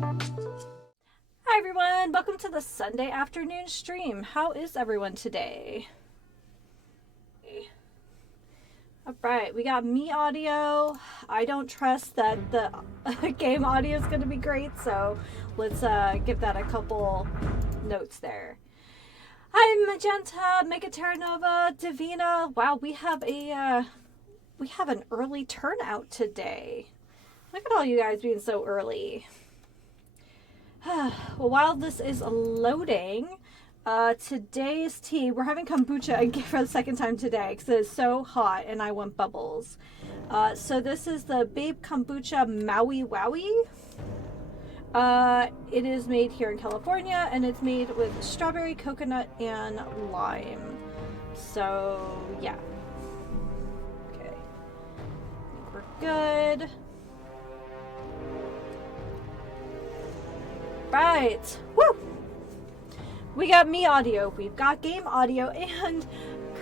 Hi everyone, welcome to the Sunday afternoon stream. How is everyone today? Alright, we got me audio. I don't trust that the game audio is going to be great, so let's give that a couple notes there. Hi Magenta, Mega Terra Nova, Divina. Wow, we have an early turnout today. Look at all you guys being so early. Well, while this is loading, today's tea, we're having kombucha again for the second time today because it's so hot and I want bubbles. So this is the Babe Kombucha Maui Wowie. It is made here in California and it's made with strawberry, coconut, and lime. So, yeah. Okay. I think we're good. Right. Woo! We got me audio, we've got game audio, and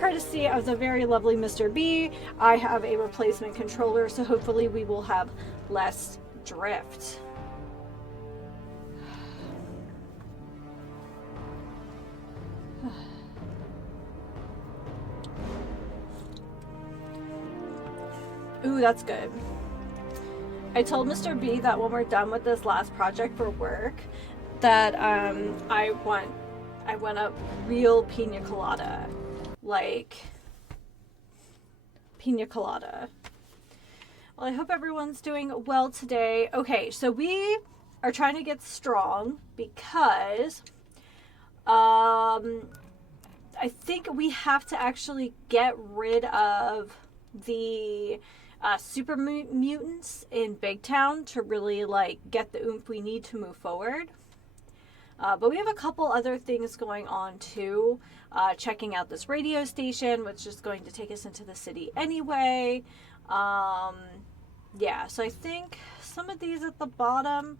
courtesy of the very lovely Mr. B, I have a replacement controller, so hopefully we will have less drift. Ooh, that's good. I told Mr. B that when we're done with this last project for work, that I want a real pina colada. Like, pina colada. Well, I hope everyone's doing well today. Okay, so we are trying to get strong because I think we have to actually get rid of the super mutants in Big Town to really like get the oomph we need to move forward. But we have a couple other things going on too. Checking out this radio station, which is going to take us into the city anyway. Yeah, so I think some of these at the bottom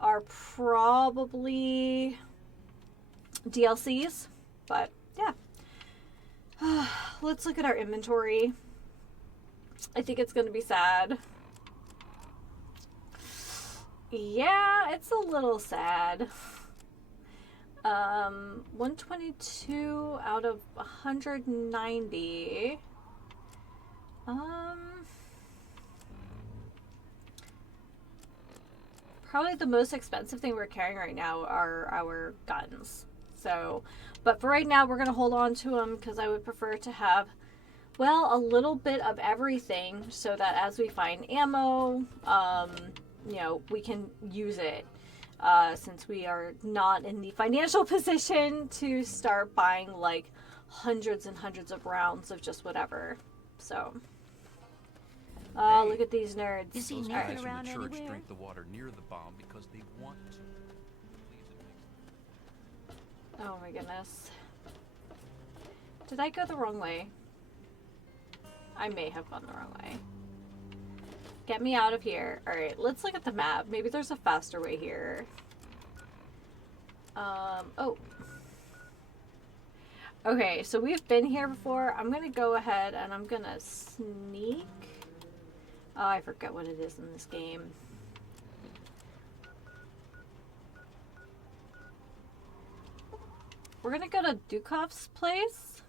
are probably DLCs. But yeah. Let's look at our inventory. I think it's going to be sad. Yeah, it's a little sad. 122 out of 190. Probably the most expensive thing we're carrying right now are our guns. So, but for right now, we're going to hold on to them because I would prefer to have, well, a little bit of everything so that as we find ammo, you know, we can use it. Since we are not in the financial position to start buying like hundreds and hundreds of rounds of just whatever. So, hey, look at these nerds. Is he Guys around from the church anywhere? drink the water near the bomb because they want to. Oh my goodness. Did I go the wrong way? I may have gone the wrong way. Get me out of here. Alright, let's look at the map. Maybe there's a faster way here. Oh. Okay, so we've been here before. I'm gonna go ahead and I'm gonna sneak. Oh, I forget what it is in this game. We're gonna go to Dukov's place.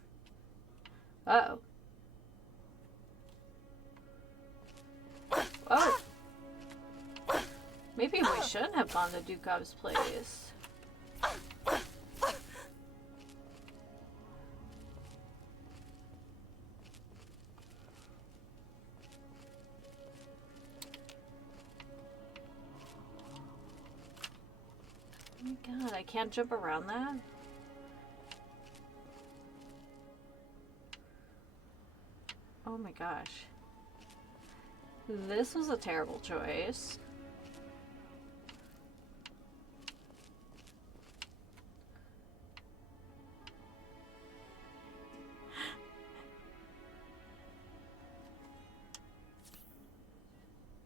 Uh-oh. Oh. Maybe we shouldn't have gone to Dukov's place. Oh my god, I can't jump around that? Oh my gosh. This was a terrible choice.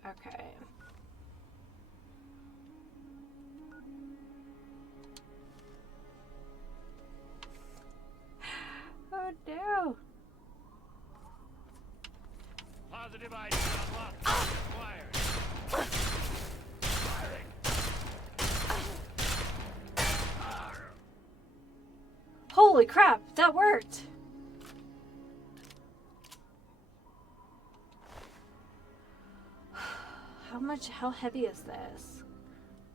Okay. Oh no. Positive ID unlocked. Acquired. Firing. Holy crap, that worked! How heavy is this?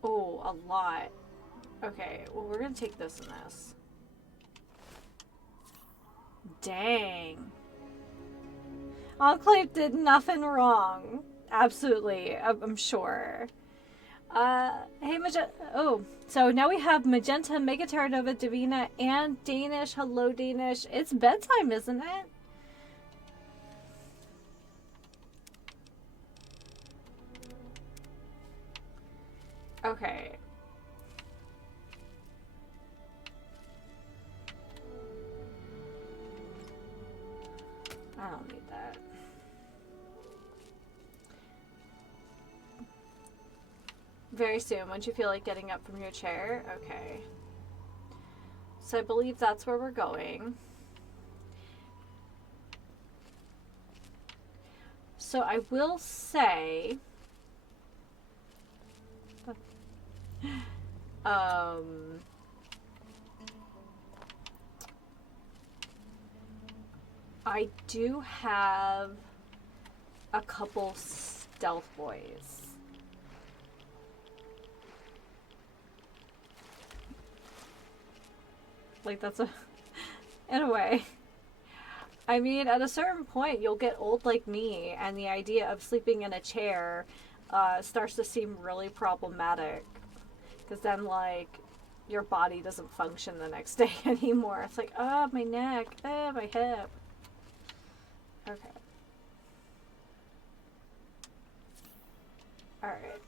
Oh, a lot. Okay, well, we're gonna take this and this. Dang. Enclave did nothing wrong. Absolutely, I'm sure. Hey, oh, so now we have Magenta, Mega Terranova, Divina, and Danish. Hello, Danish. It's bedtime, isn't it? Okay. I don't need that. Very soon, once you feel like getting up from your chair. Okay. So I believe that's where we're going. So I will say... I do have a couple stealth boys. Like, that's a... in a way. I mean, at a certain point, you'll get old like me, and the idea of sleeping in a chair starts to seem really problematic. Because then, like, your body doesn't function the next day anymore. It's like, oh, my neck, oh, my hip. Okay. Alright.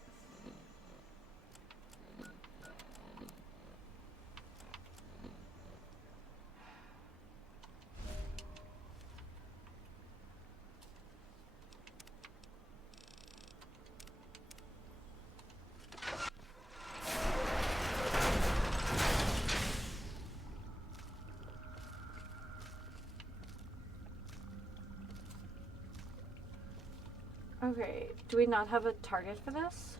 Okay, do we not have a target for this?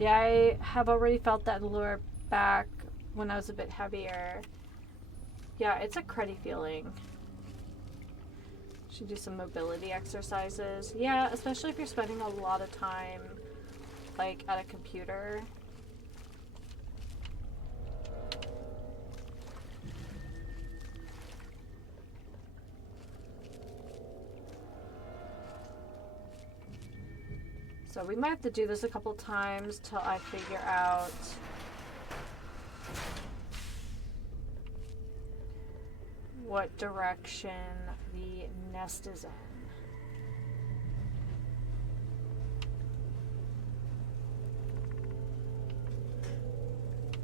Yeah, I have already felt that in the lower back when I was a bit heavier. Yeah, it's a cruddy feeling. Should do some mobility exercises. Yeah, especially if you're spending a lot of time, like, at a computer. So we might have to do this a couple times till I figure out what direction the nest is in.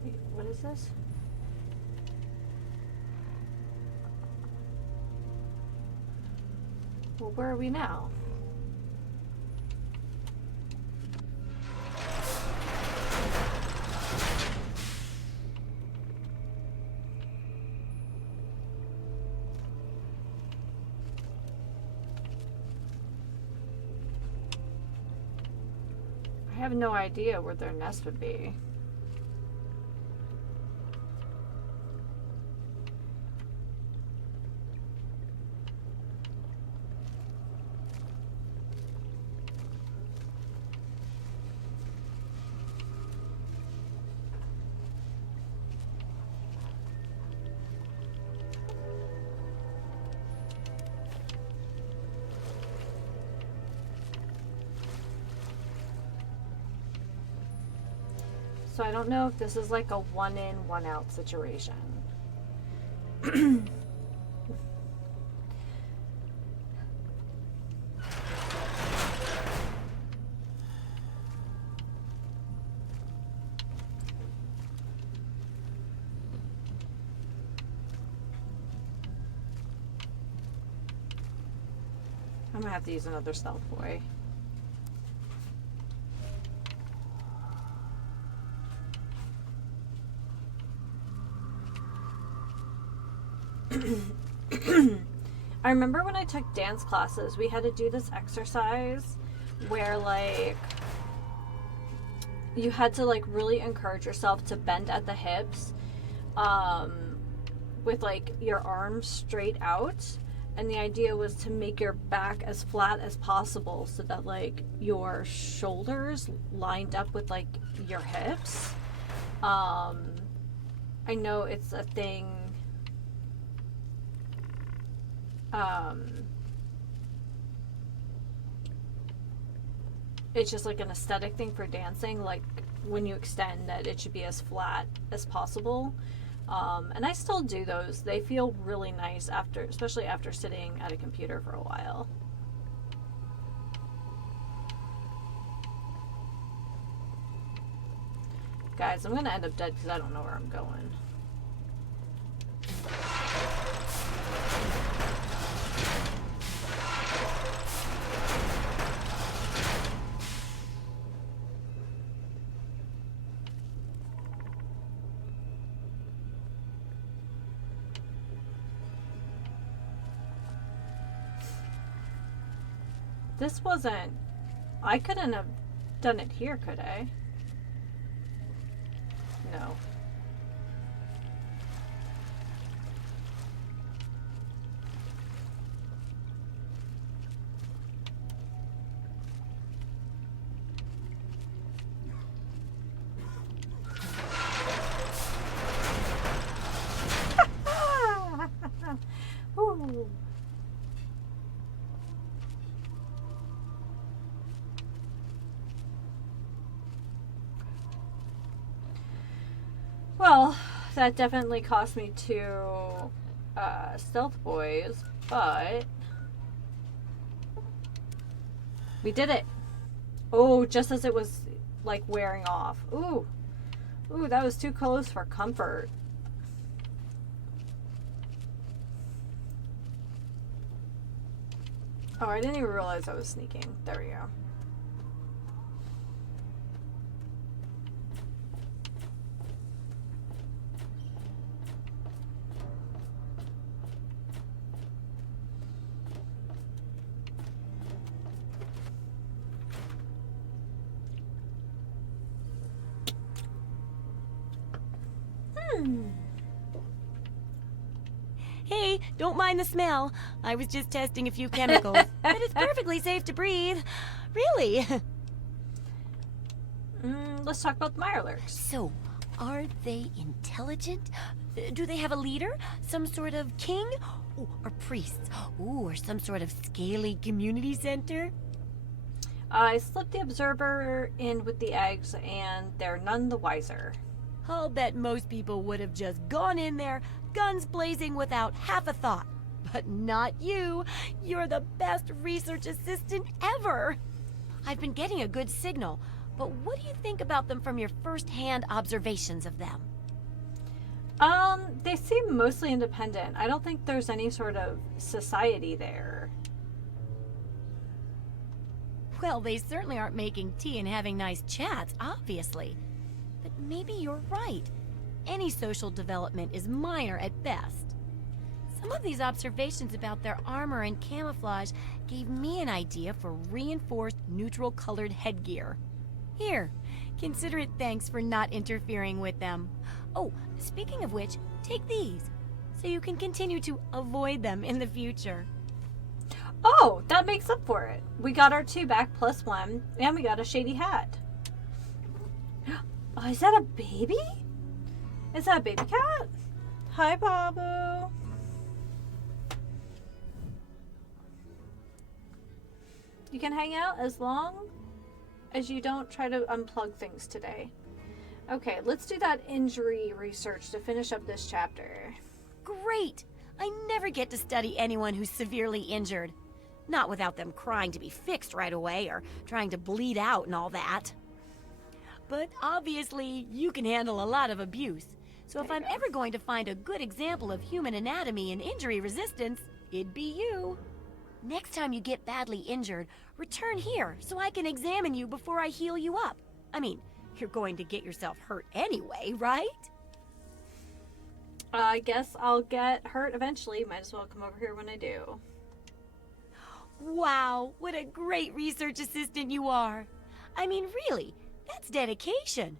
Wait, what is this? Well, where are we now? I have no idea where their nest would be. So I don't know if this is like a one in, one out situation. I'm gonna have to use another stealth boy. I remember when I took dance classes, we had to do this exercise where, like, you had to, like, really encourage yourself to bend at the hips, with, like, your arms straight out. And the idea was to make your back as flat as possible so that, like, your shoulders lined up with, like, your hips. I know it's a thing. It's just like an aesthetic thing for dancing. Like, when you extend, that it should be as flat as possible. And I still do those. They feel really nice after, especially after sitting at a computer for a while. Guys, I'm gonna end up dead because I don't know where I'm going. This wasn't... I couldn't have done it here, could I? No. Ooh. Well, that definitely cost me 2 stealth boys, but we did it. Oh, just as it was, like, wearing off. Ooh. Ooh, that was too close for comfort. Oh, I didn't even realize I was sneaking. There we go. Hey, don't mind the smell. I was just testing a few chemicals. But it's perfectly safe to breathe. Really. Let's talk about the Mirelurks. So, are they intelligent? Do they have a leader? Some sort of king? Ooh, or priests? Ooh, or some sort of scaly community center? I slipped the observer in with the eggs, and they're none the wiser. I'll bet most people would have just gone in there, guns blazing without half a thought. But not you. You're the best research assistant ever. I've been getting a good signal, but what do you think about them from your first-hand observations of them? They seem mostly independent. I don't think there's any sort of society there. Well, they certainly aren't making tea and having nice chats, obviously. But maybe you're right. Any social development is minor at best. Some of these observations about their armor and camouflage gave me an idea for reinforced neutral-colored headgear. Here, consider it thanks for not interfering with them. Oh, speaking of which, take these, so you can continue to avoid them in the future. Oh, that makes up for it. We got our 2 back plus 1, and we got a shady hat. Oh, is that a baby? Is that a baby cat? Hi, Babu. You can hang out as long as you don't try to unplug things today. Okay, let's do that injury research to finish up this chapter. Great! I never get to study anyone who's severely injured. Not without them crying to be fixed right away or trying to bleed out and all that. But obviously, you can handle a lot of abuse. So if I'm ever going to find a good example of human anatomy and injury resistance, it'd be you. Next time you get badly injured, return here so I can examine you before I heal you up. I mean, you're going to get yourself hurt anyway, right? I guess I'll get hurt eventually. Might as well come over here when I do. Wow, what a great research assistant you are. I mean, really, that's dedication.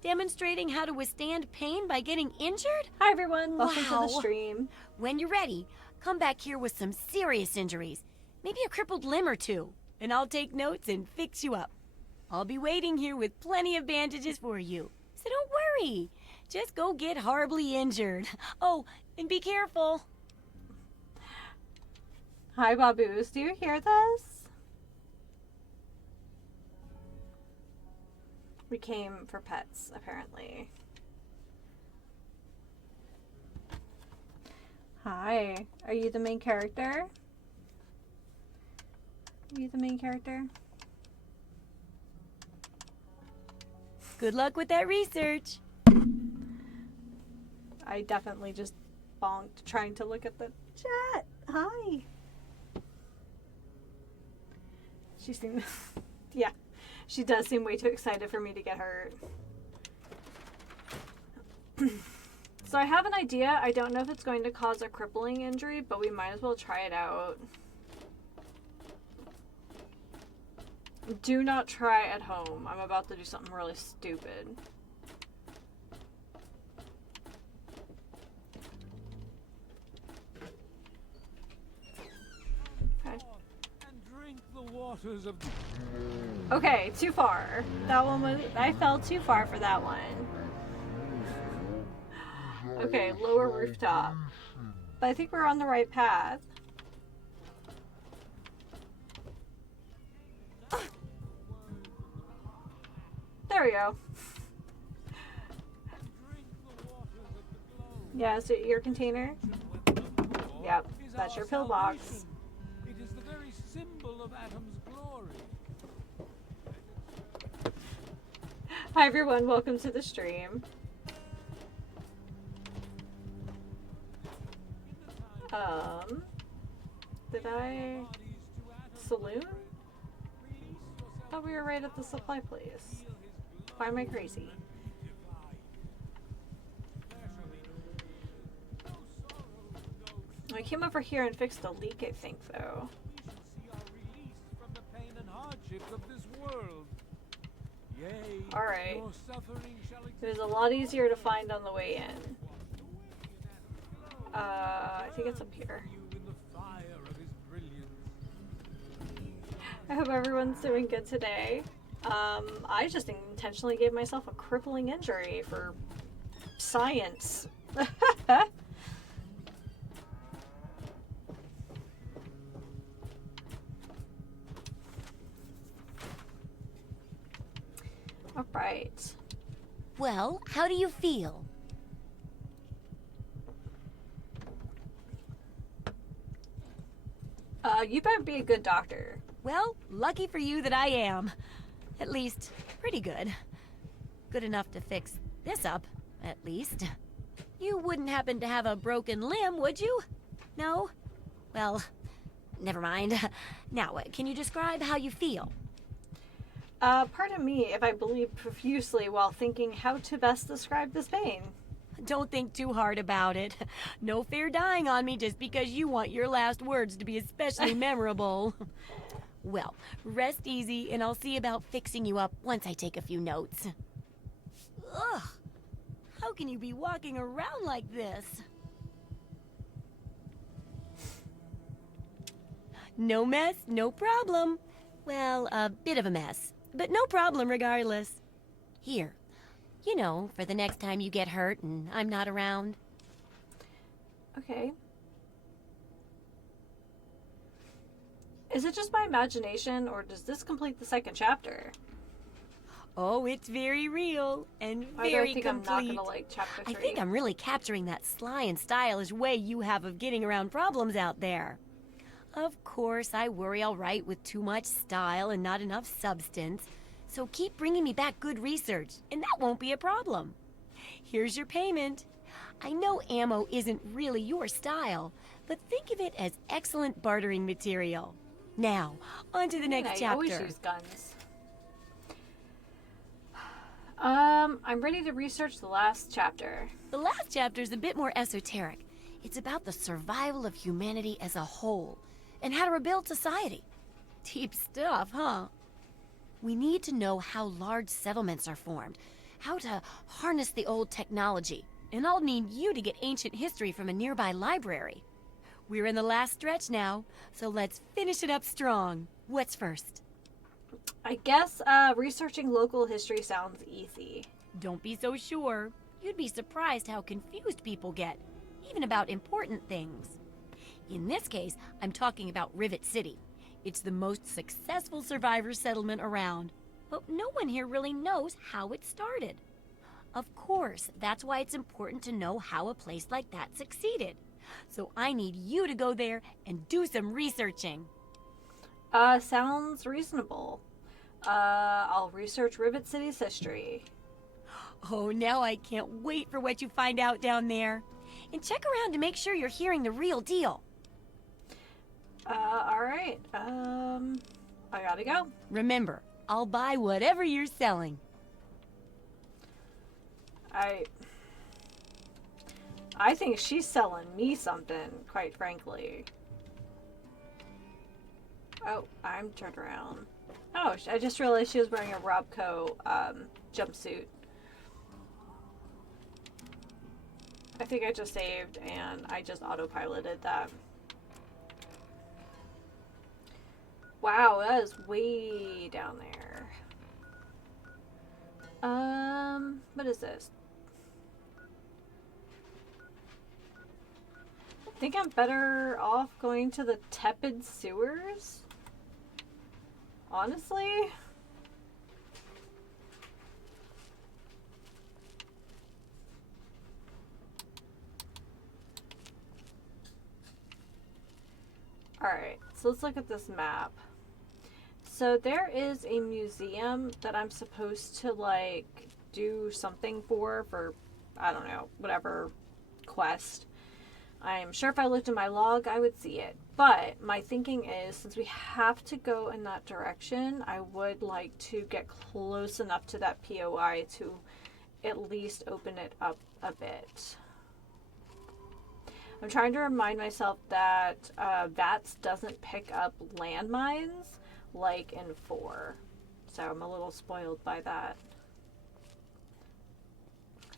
Demonstrating how to withstand pain by getting injured? Hi everyone, welcome to the Wow. stream. When you're ready, come back here with some serious injuries. Maybe a crippled limb or two, and I'll take notes and fix you up. I'll be waiting here with plenty of bandages for you. So don't worry. Just go get horribly injured. Oh, and be careful. Hi Baboos, do you hear this? We came for pets, apparently. Hi, are you the main character? Are you the main character? Good luck with that research. I definitely just bonked trying to look at the chat. Hi. She seemed, yeah, she does seem way too excited for me to get hurt. So I have an idea. I don't know if it's going to cause a crippling injury, but we might as well try it out. Do not try at home. I'm about to do something really stupid. Okay. And drink the waters of Okay, too far. That one was, I fell too far for that one. Okay, lower rooftop. But I think we're on the right path. There we go. Yeah, so your container? Yep, that's your pillbox. It is the very symbol of Atom's glory. Hi everyone, welcome to the stream. Did I... Saloon? Thought we were right at the supply place. Why am I crazy? I came over here and fixed a leak, I think, though. From the pain and hardships of this world. Yea, Alright. your suffering shall It was a lot easier to find on the way in. I think it's up here. you in the fire of his brilliance. I hope everyone's doing good today. I just intentionally gave myself a crippling injury for science. All right. Well, how do you feel? You better be a good doctor. Well, lucky for you that I am. At least, pretty good. Good enough to fix this up, at least. You wouldn't happen to have a broken limb, would you? No? Well, never mind. Now, can you describe how you feel? Pardon me if I bleed profusely while thinking how to best describe this pain. Don't think too hard about it. No fair dying on me just because you want your last words to be especially memorable. Well, rest easy and I'll see about fixing you up once I take a few notes. Ugh! How can you be walking around like this? No mess, no problem. Well, a bit of a mess, but no problem regardless. Here, you know, for the next time you get hurt and I'm not around. Okay. Is it just my imagination, or does this complete the second chapter? Oh, it's very real and I very think complete. I'm not gonna like chapter 3. I think I'm really capturing that sly and stylish way you have of getting around problems out there. Of course, I worry I'll write with too much style and not enough substance, so keep bringing me back good research, and that won't be a problem. Here's your payment. I know ammo isn't really your style, but think of it as excellent bartering material. Now, on to the next I always chapter. use guns. I'm ready to research the last chapter. The last chapter is a bit more esoteric. It's about the survival of humanity as a whole, and how to rebuild society. Deep stuff, huh? We need to know how large settlements are formed, how to harness the old technology, and I'll need you to get ancient history from a nearby library. We're in the last stretch now, so let's finish it up strong. What's first? I guess researching local history sounds easy. Don't be so sure. You'd be surprised how confused people get, even about important things. In this case, I'm talking about Rivet City. It's the most successful survivor settlement around, but no one here really knows how it started. Of course, that's why it's important to know how a place like that succeeded. So I need you to go there and do some researching. Sounds reasonable. I'll research Rivet City's history. Oh, now I can't wait for what you find out down there. And check around to make sure you're hearing the real deal. Alright. I gotta go. Remember, I'll buy whatever you're selling. I think she's selling me something, quite frankly. Oh, I'm turned around. Oh, I just realized she was wearing a Robco jumpsuit. I think I just saved and I just autopiloted that. Wow, that is way down there. What is this? I think I'm better off going to the tepid sewers. Honestly. Alright, so let's look at this map. So there is a museum that I'm supposed to, like, do something for, I don't know, whatever quest. I'm sure if I looked in my log, I would see it. But my thinking is, since we have to go in that direction, I would like to get close enough to that POI to at least open it up a bit. I'm trying to remind myself that VATS doesn't pick up landmines like in 4. So I'm a little spoiled by that.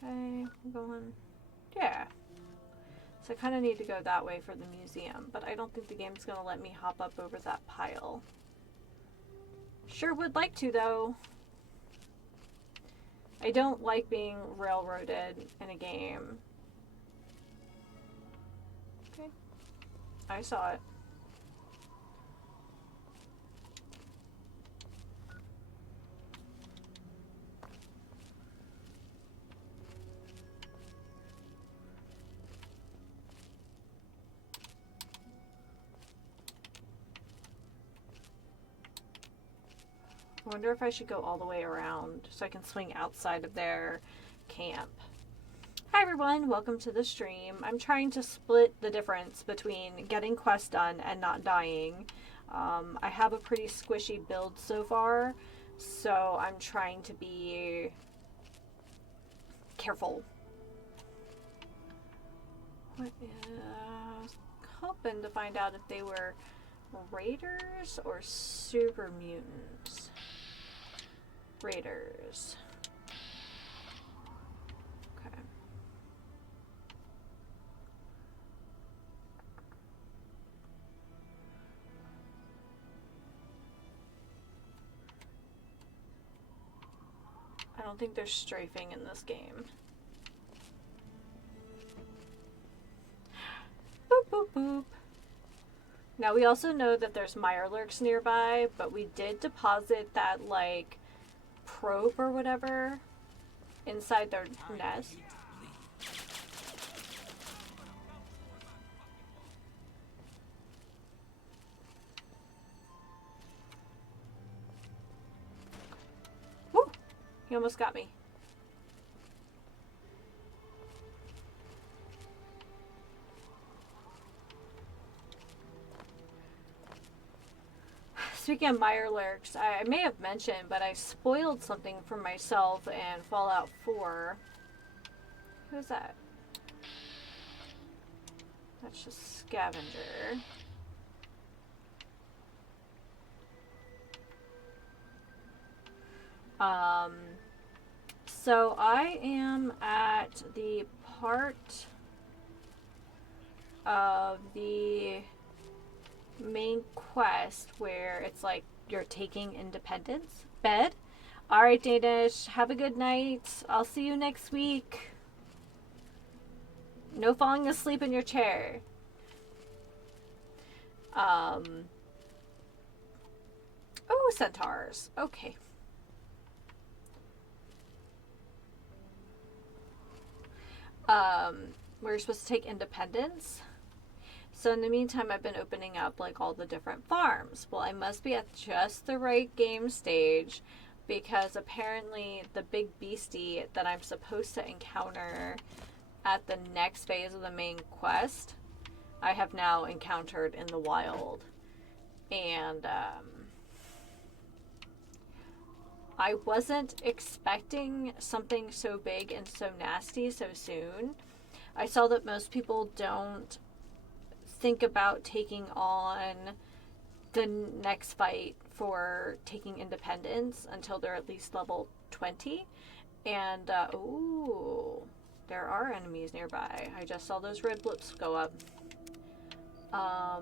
Okay, I'm going... Yeah. So I kind of need to go that way for the museum, but I don't think the game's going to let me hop up over that pile. Sure would like to, though. I don't like being railroaded in a game. Okay. I saw it. I wonder if I should go all the way around so I can swing outside of their camp. Hi everyone, welcome to the stream. I'm trying to split the difference between getting quests done and not dying. I have a pretty squishy build so far, so I'm trying to be careful. What I was hoping to find out if they were raiders or super mutants. Raiders. Okay. I don't think there's strafing in this game. Boop, boop, boop. Now we also know that there's Mirelurks nearby, but we did deposit that, like, probe or whatever inside their nest. Woo! He almost got me. Speaking of Mirelurks, I may have mentioned, but I spoiled something for myself in Fallout 4. Who's that? That's just Scavenger. Um, so I am at the part of the main quest where it's like you're taking Independence bed. All right, Danish, have a good night. I'll see you next week. No falling asleep in your chair. Oh, centaurs. Okay. We're supposed to take Independence. So in the meantime, I've been opening up like all the different farms. Well, I must be at just the right game stage because apparently the big beastie that I'm supposed to encounter at the next phase of the main quest, I have now encountered in the wild. And I wasn't expecting something so big and so nasty so soon. I saw that most people don't think about taking on the next fight for taking Independence until they're at least level 20. And, ooh, there are enemies nearby. I just saw those red blips go up. I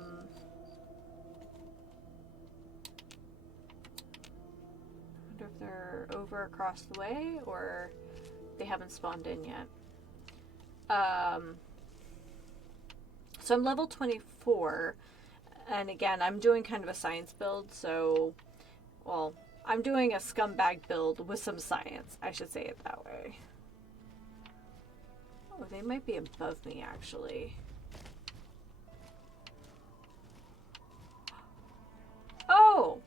wonder if they're over across the way or they haven't spawned in yet. So I'm level 24, and again, I'm doing kind of a science build, so, well, I'm doing a scumbag build with some science, I should say it that way. Oh, they might be above me, actually. Oh,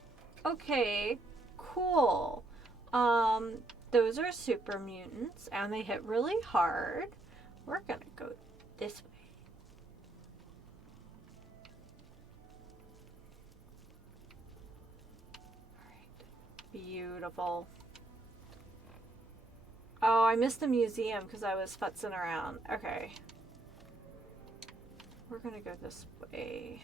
okay, cool. Those are super mutants, and they hit really hard. We're gonna go this way. Beautiful. Oh, I missed the museum because I was futzing around. Okay. We're gonna go this way.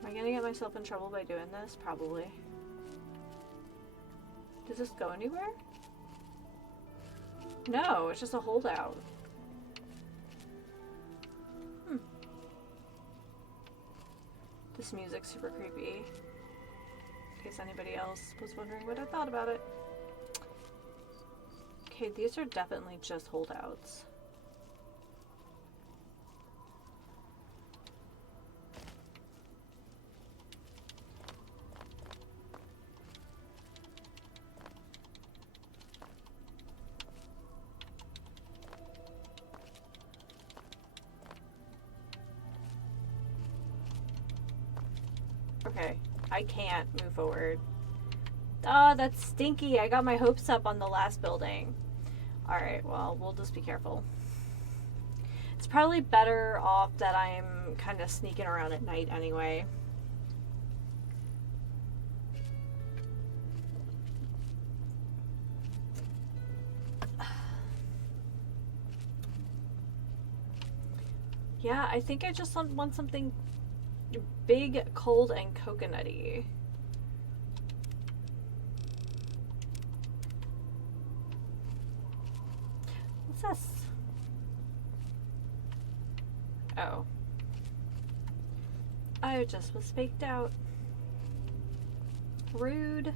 Am I gonna get myself in trouble by doing this? Probably. Does this go anywhere? No, it's just a holdout. This music's super creepy. In case anybody else was wondering what I thought about it. Okay, these are definitely just holdouts. Okay, I can't move forward. Oh, that's stinky. I got my hopes up on the last building. Alright, well, we'll just be careful. It's probably better off that I'm kind of sneaking around at night anyway. Yeah, I think I just want something big, cold, and coconutty. What's this? Oh. I just was faked out. Rude.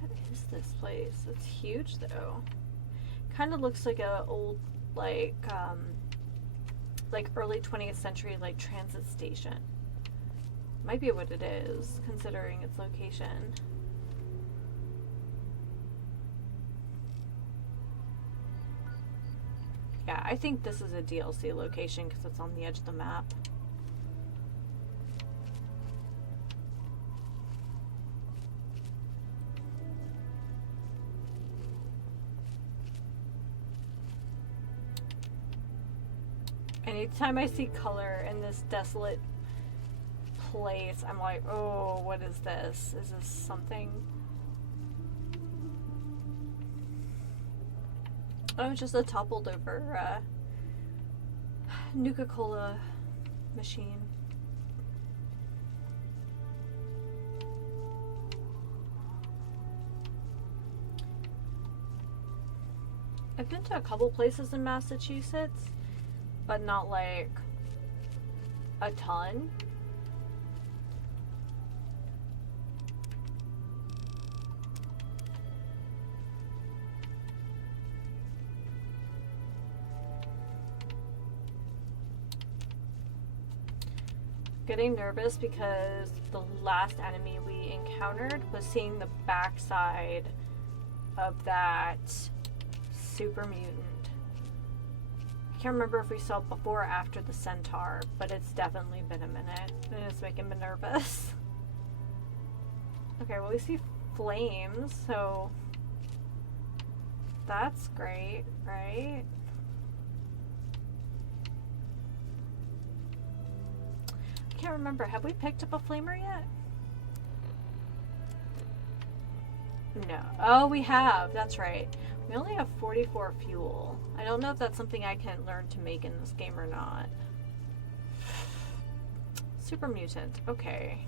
What is this place? It's huge though. Kind of looks like a old like early 20th century like transit station. Might be what it is, considering its location. Yeah, I think this is a DLC location because it's on the edge of the map. Anytime I see color in this desolate place, I'm like, oh, what is this? Is this something? Oh, it's just a toppled over Nuka-Cola machine. I've been to a couple places in Massachusetts, but not like a ton. Getting nervous because the last enemy we encountered was seeing the backside of that super mutant. I can't remember if we saw it before or after the centaur, but it's definitely been a minute, and it's making me nervous. Okay, well we see flames, so that's great, right? I can't remember. Have we picked up a flamer yet? No. Oh, we have. That's right. We only have 44 fuel. I don't know if that's something I can learn to make in this game or not. Super mutant. Okay.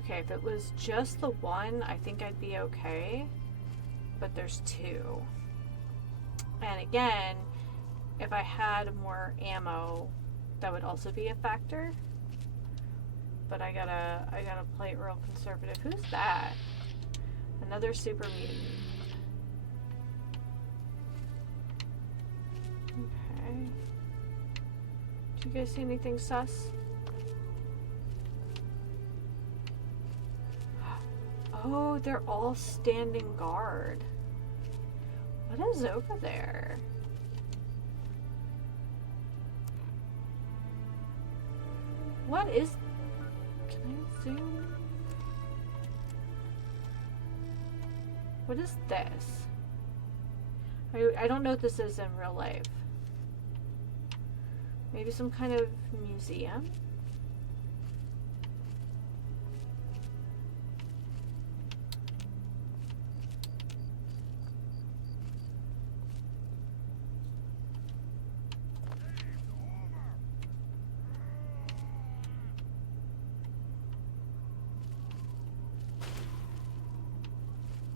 Okay, if it was just the one, I think I'd be okay. But there's two. And again, if I had more ammo, that would also be a factor. But I gotta play it real conservative. Who's that? Another super mutant. Okay. Do you guys see anything sus? Oh, they're all standing guard. What is over there? What is... Can I zoom? What is this? I don't know what this is in real life. Maybe some kind of museum?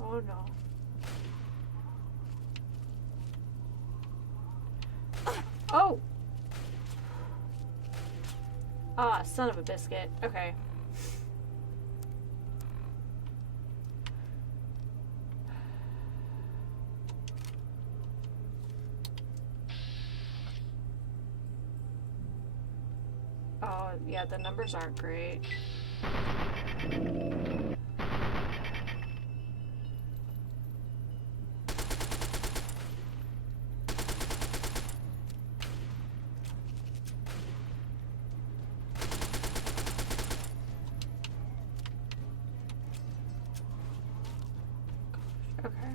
Oh no. Oh! Ah, son of a biscuit. Okay. Oh, yeah, the numbers aren't great. Okay.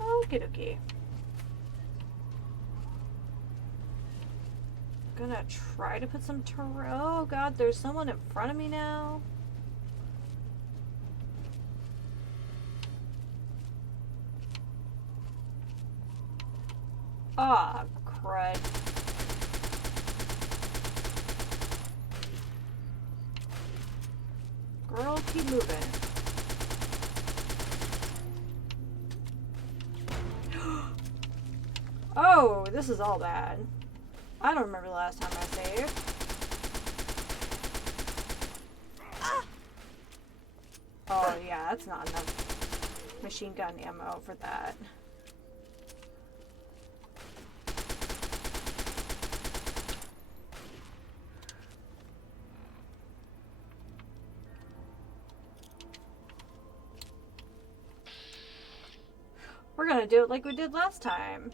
Okie dokie. Gonna try to put some oh god, there's someone in front of me now. Ah, crud. Girl, keep moving. Oh, this is all bad. I don't remember the last time I saved. Ah! Oh yeah, that's not enough machine gun ammo for that. We're gonna do it like we did last time.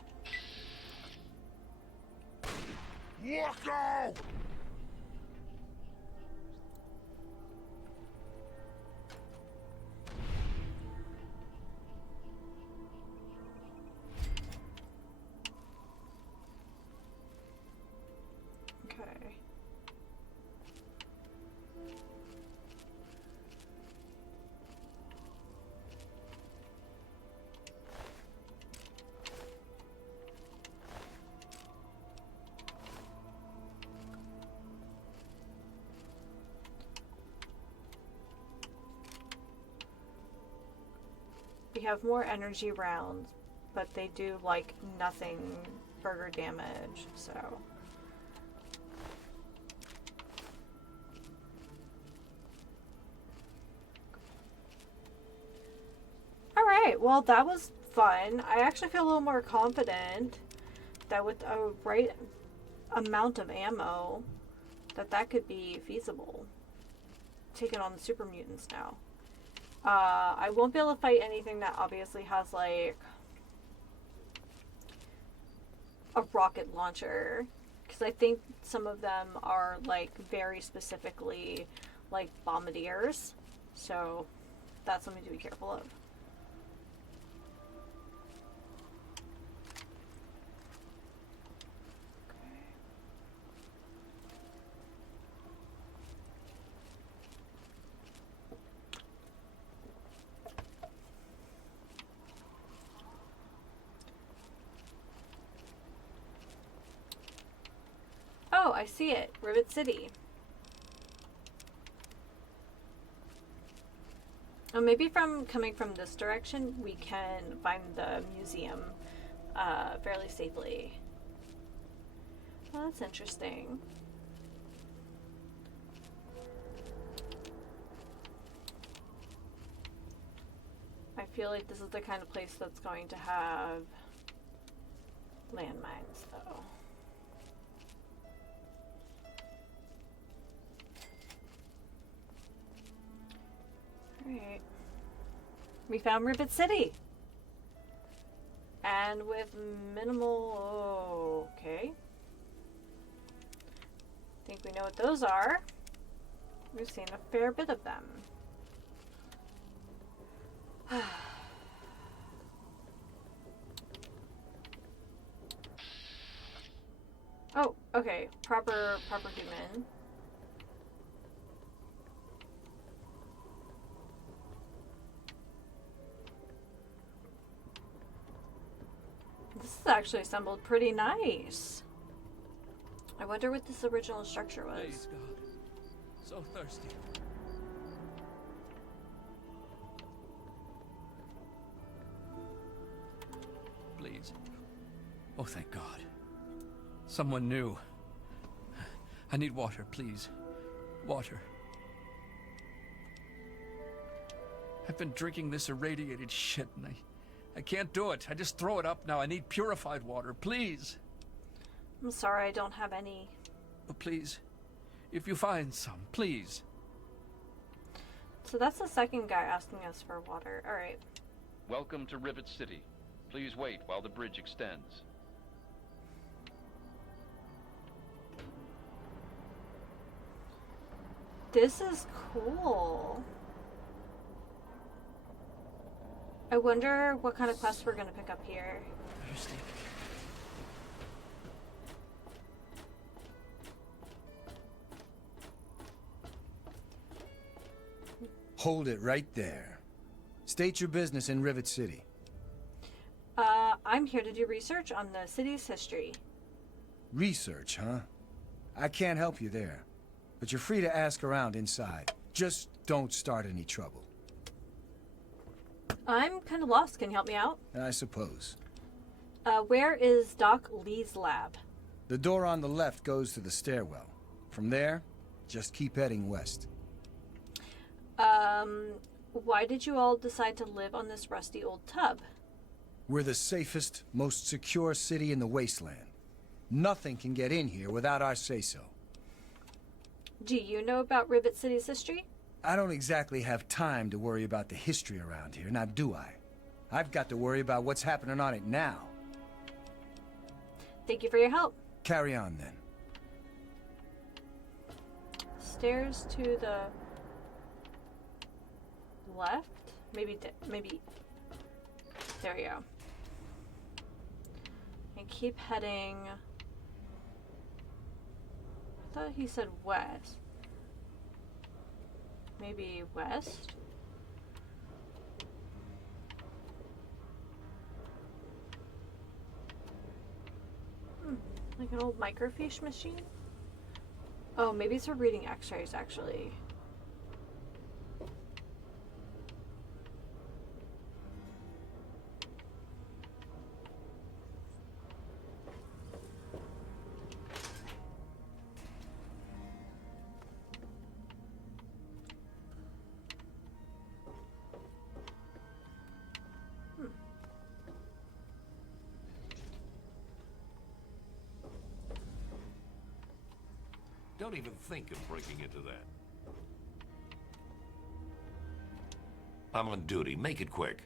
Look out! Okay. We have more energy rounds, but they do like nothing burger damage, so. Alright, well that was fun. I actually feel a little more confident that with a right amount of ammo, that could be feasible. Taking on the super mutants now. I won't be able to fight anything that obviously has like a rocket launcher, because I think some of them are like very specifically like bombardiers, so that's something to be careful of. Oh, I see it. Rivet City. Oh, maybe coming from this direction, we can find the museum fairly safely. Well, that's interesting. I feel like this is the kind of place that's going to have landmines, though. Alright. We found Rivet City. And with minimal... Okay. Think we know what those are. We've seen a fair bit of them. Oh, okay. Proper human. This is actually assembled pretty nice. I wonder what this original structure was. Please, God. So thirsty. Please. Oh, thank God. Someone new. I need water, please. Water. I've been drinking this irradiated shit and I can't do it. I just throw it up now. I need purified water, please. I'm sorry, I don't have any. Oh, please. If you find some, please. So that's the second guy asking us for water. Alright. Welcome to Rivet City. Please wait while the bridge extends. This is cool. I wonder what kind of quests we're going to pick up here. Thirsty. Hold it right there. State your business in Rivet City. I'm here to do research on the city's history. Research, huh? I can't help you there. But you're free to ask around inside. Just don't start any trouble. I'm kind of lost. Can you help me out? I suppose. Where is Doc Lee's lab? The door on the left goes to the stairwell. From there, just keep heading west. Why did you all decide to live on this rusty old tub? We're the safest, most secure city in the wasteland. Nothing can get in here without our say-so. Do you know about Rivet City's history? I don't exactly have time to worry about the history around here, now do I? I've got to worry about what's happening on it now. Thank you for your help. Carry on, then. Stairs to the left? Maybe. There we go. And keep heading. I thought he said west. Maybe west? Like an old microfiche machine? Oh, maybe it's for reading x-rays, actually. Don't even think of breaking into that. I'm on duty. Make it quick.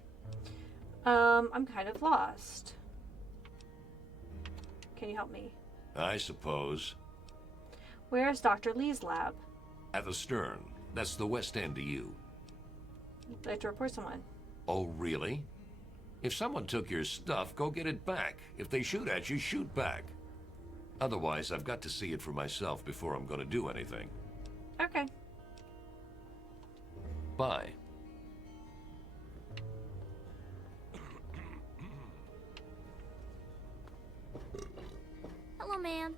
I'm kind of lost. Can you help me? I suppose. Where's Dr. Lee's lab? At the stern. That's the west end of you. I'd like to report someone. Oh, really? If someone took your stuff, go get it back. If they shoot at you, shoot back. Otherwise, I've got to see it for myself before I'm going to do anything. Okay. Bye. Hello, man.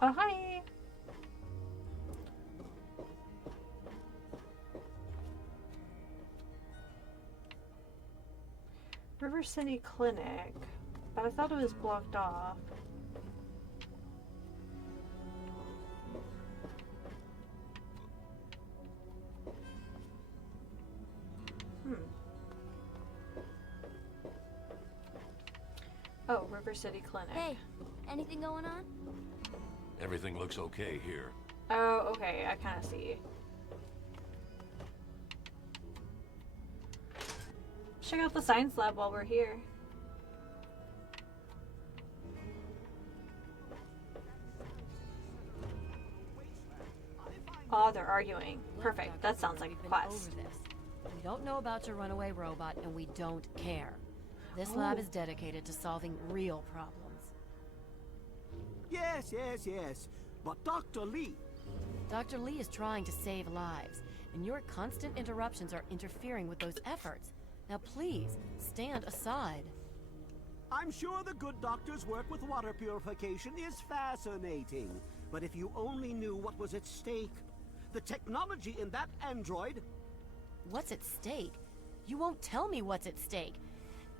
Oh, hi. River City Clinic, but I thought it was blocked off. Oh, River City Clinic. Hey, anything going on? Everything looks okay here. Oh, okay, I kind of see. Check out the science lab while we're here. Oh, they're arguing. Perfect. That sounds like a quest. We don't know about your runaway robot, and we don't care. This lab is dedicated to solving real problems. Yes. But Dr. Lee... Dr. Lee is trying to save lives, and your constant interruptions are interfering with those efforts. Now please, stand aside. I'm sure the good doctor's work with water purification is fascinating. But if you only knew what was at stake. The technology in that android... What's at stake? You won't tell me what's at stake.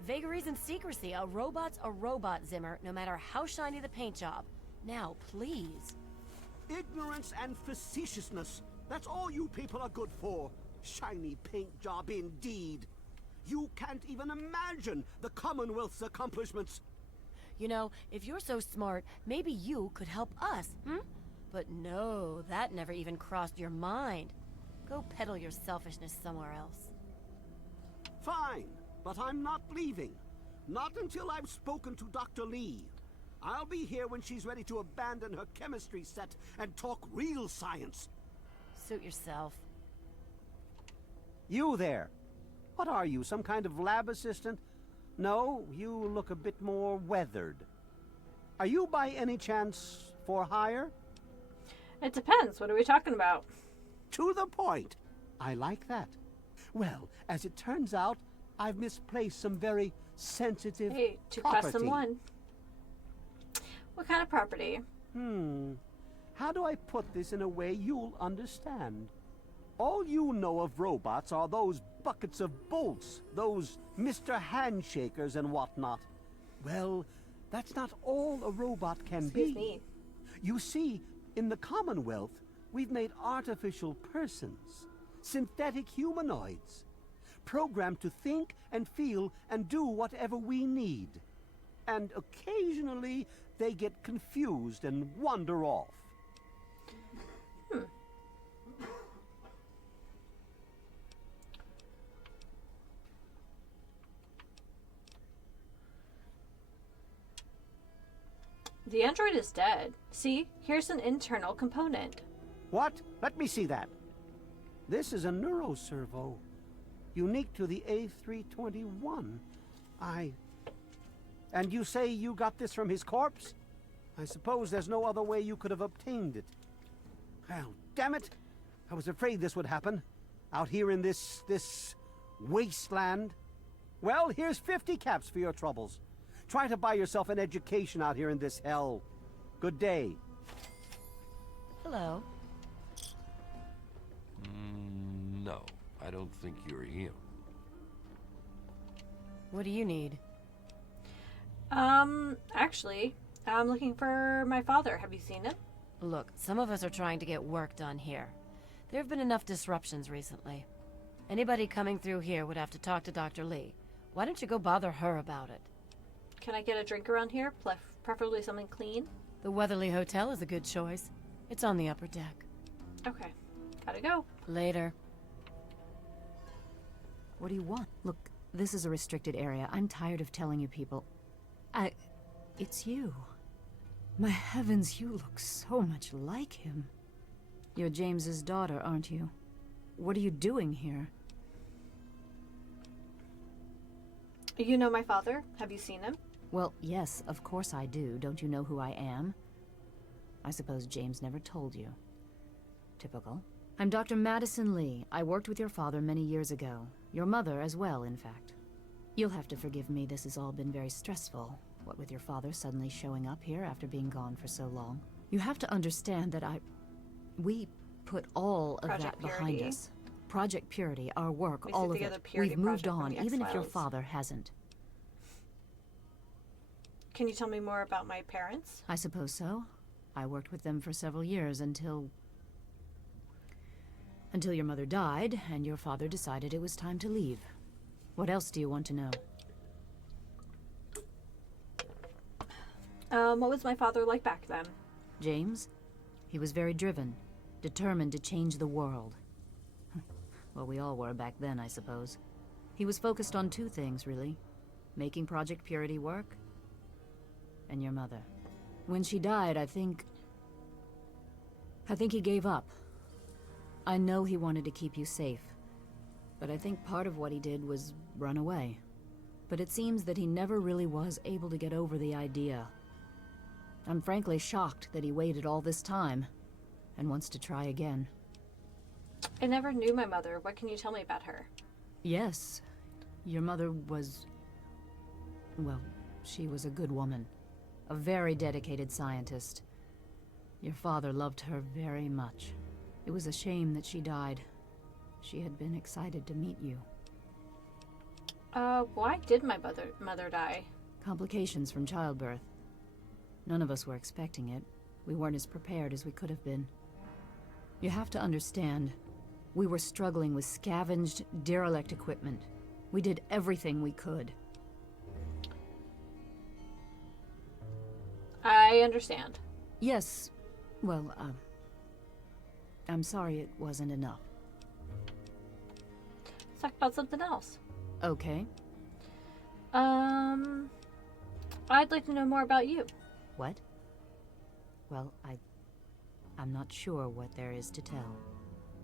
Vagaries and secrecy. A robot's a robot, Zimmer, no matter how shiny the paint job. Now, please. Ignorance and facetiousness. That's all you people are good for. Shiny paint job indeed. You can't even imagine the Commonwealth's accomplishments. You know, if you're so smart, maybe you could help us, But no, that never even crossed your mind. Go peddle your selfishness somewhere else. Fine, but I'm not leaving. Not until I've spoken to Dr. Lee. I'll be here when she's ready to abandon her chemistry set and talk real science. Suit yourself. You there. What are you, some kind of lab assistant? No, you look a bit more weathered. Are you by any chance for hire? It depends. What are we talking about? To the point. I like that. Well, as it turns out, I've misplaced some very sensitive Hey, to property. question one. What kind of property? How do I put this in a way you'll understand? All you know of robots are those buckets of bolts, those Mr. Handshakers and whatnot. Well, that's not all a robot can Excuse be. me. You see, in the Commonwealth, we've made artificial persons, synthetic humanoids, programmed to think and feel and do whatever we need. And occasionally, they get confused and wander off. The android is dead. See, here's an internal component. What? Let me see that. This is a neuroservo, unique to the A321. And you say you got this from his corpse? I suppose there's no other way you could have obtained it. Well, damn it! I was afraid this would happen. Out here in this wasteland. Well, here's 50 caps for your troubles. Try to buy yourself an education out here in this hell. Good day. Hello. No, I don't think you're him. What do you need? Actually, I'm looking for my father. Have you seen him? Look, some of us are trying to get work done here. There have been enough disruptions recently. Anybody coming through here would have to talk to Dr. Lee. Why don't you go bother her about it? Can I get a drink around here? Preferably something clean? The Weatherly Hotel is a good choice. It's on the upper deck. Okay. Gotta go. Later. What do you want? Look, this is a restricted area. I'm tired of telling you people. It's you. My heavens, you look so much like him. You're James's daughter, aren't you? What are you doing here? You know my father? Have you seen him? Well, yes, of course I do. Don't you know who I am? I suppose James never told you. Typical. I'm Dr. Madison Lee. I worked with your father many years ago. Your mother as well, in fact. You'll have to forgive me, this has all been very stressful. What with your father suddenly showing up here after being gone for so long. You have to understand that we put all of Project that behind Purity. us. Project Purity, our work, We all see of together it. Purity We've moved Project from on, the even if your X-Files. father hasn't. Can you tell me more about my parents? I suppose so. I worked with them for several years until your mother died, and your father decided it was time to leave. What else do you want to know? What was my father like back then? James? He was very driven, determined to change the world. Well, we all were back then, I suppose. He was focused on two things, really. Making Project Purity work, and your mother. When she died, I think he gave up. I know he wanted to keep you safe, but I think part of what he did was run away. But it seems that he never really was able to get over the idea. I'm frankly shocked that he waited all this time and wants to try again. I never knew my mother. What can you tell me about her? Yes, your mother was... well, she was a good woman. A very dedicated scientist. Your father loved her very much. It was a shame that she died. She had been excited to meet you. Why did my mother die? Complications from childbirth. None of us were expecting it. We weren't as prepared as we could have been. You have to understand, we were struggling with scavenged, derelict equipment. We did everything we could. I understand. Yes, well, I'm sorry it wasn't enough. Let's talk about something else. Okay. I'd like to know more about you. What? Well, I'm not sure what there is to tell.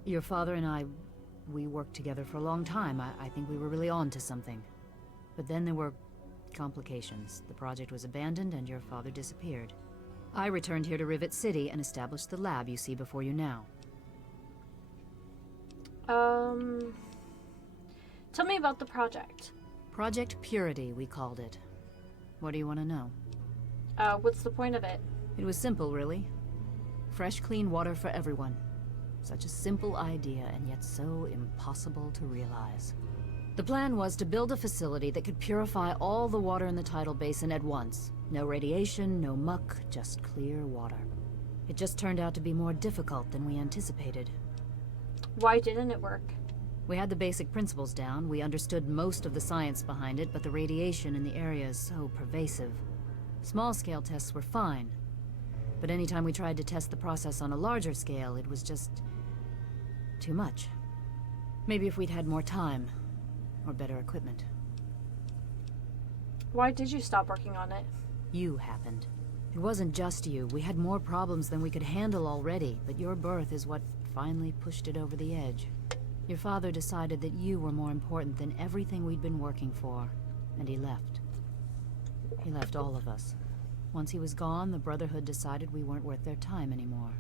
Your father and I, we worked together for a long time. I think we were really on to something. But then there were complications. The project was abandoned and your father disappeared. I returned here to Rivet City and established the lab you see before you now. Tell me about the project. Project Purity, we called it. What do you want to know? What's the point of it? It was simple, really. Fresh, clean water for everyone. Such a simple idea, and yet so impossible to realize. The plan was to build a facility that could purify all the water in the tidal basin at once. No radiation, no muck, just clear water. It just turned out to be more difficult than we anticipated. Why didn't it work? We had the basic principles down, we understood most of the science behind it, but the radiation in the area is so pervasive. Small-scale tests were fine, but anytime we tried to test the process on a larger scale, it was just... too much. Maybe if we'd had more time, or better equipment. Why did you stop working on it? You happened. It wasn't just you. We had more problems than we could handle already, but your birth is what finally pushed it over the edge. Your father decided that you were more important than everything we'd been working for, and he left. He left all of us. Once he was gone, the Brotherhood decided we weren't worth their time anymore.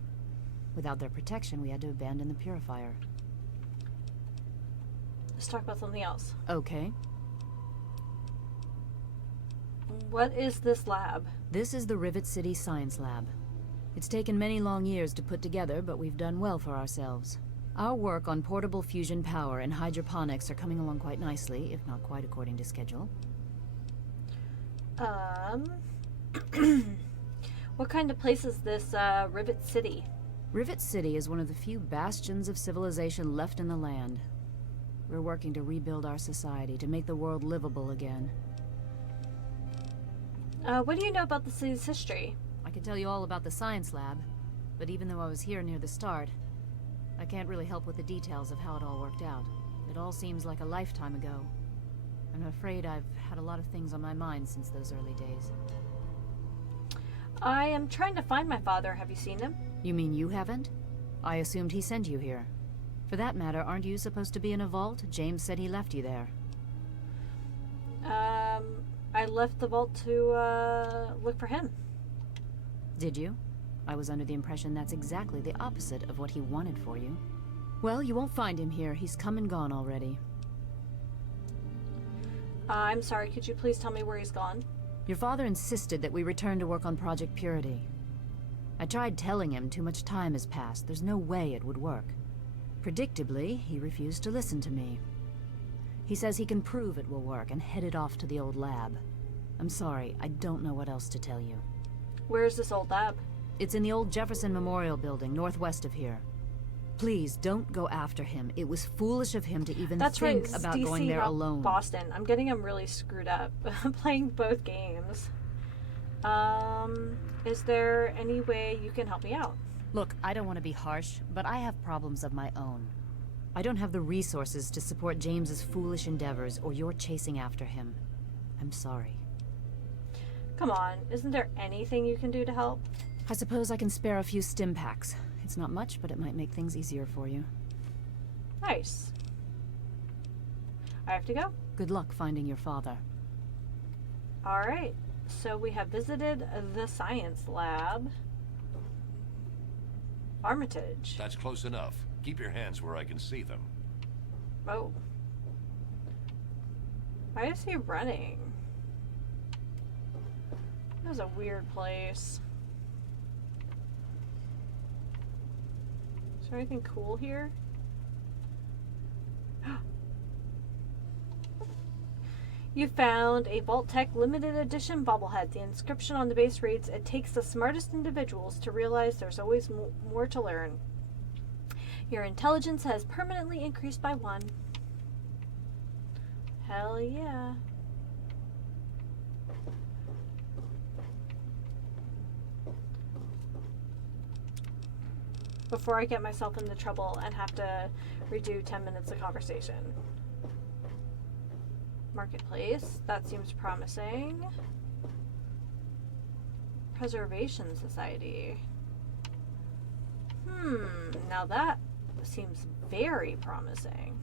Without their protection, we had to abandon the Purifier. Let's talk about something else. Okay. What is this lab? This is the Rivet City Science Lab. It's taken many long years to put together, but we've done well for ourselves. Our work on portable fusion power and hydroponics are coming along quite nicely, if not quite according to schedule. What kind of place is this, Rivet City? Rivet City is one of the few bastions of civilization left in the land. We're working to rebuild our society, to make the world livable again. What do you know about the city's history? I could tell you all about the science lab, but even though I was here near the start, I can't really help with the details of how it all worked out. It all seems like a lifetime ago. I'm afraid I've had a lot of things on my mind since those early days. I am trying to find my father. Have you seen him? You mean you haven't? I assumed he sent you here. For that matter, aren't you supposed to be in a vault? James said he left you there. I left the vault to, look for him. Did you? I was under the impression that's exactly the opposite of what he wanted for you. Well, you won't find him here. He's come and gone already. I'm sorry, could you please tell me where he's gone? Your father insisted that we return to work on Project Purity. I tried telling him too much time has passed. There's no way it would work. Predictably, he refused to listen to me. He says he can prove it will work and headed off to the old lab. I'm sorry, I don't know what else to tell you. Where's this old lab? It's in the old Jefferson Memorial Building, northwest of here. Please, don't go after him. It was foolish of him to even think about DC, going there not alone. Boston. I'm getting him really screwed up. Playing both games. Is there any way you can help me out? Look, I don't want to be harsh, but I have problems of my own. I don't have the resources to support James's foolish endeavors or your chasing after him. I'm sorry. Come on, isn't there anything you can do to help? I suppose I can spare a few stim packs. It's not much, but it might make things easier for you. Nice. I have to go. Good luck finding your father. Alright, so we have visited the science lab. Armitage. That's close enough. Keep your hands where I can see them. Oh. Why is he running? That was a weird place. Is there anything cool here? You found a Vault-Tec limited edition bobblehead. The inscription on the base reads, "It takes the smartest individuals to realize there's always more to learn. Your intelligence has permanently increased by 1. Hell yeah. Before I get myself into trouble and have to redo 10 minutes of conversation. Marketplace, that seems promising. Preservation Society. Now that seems very promising.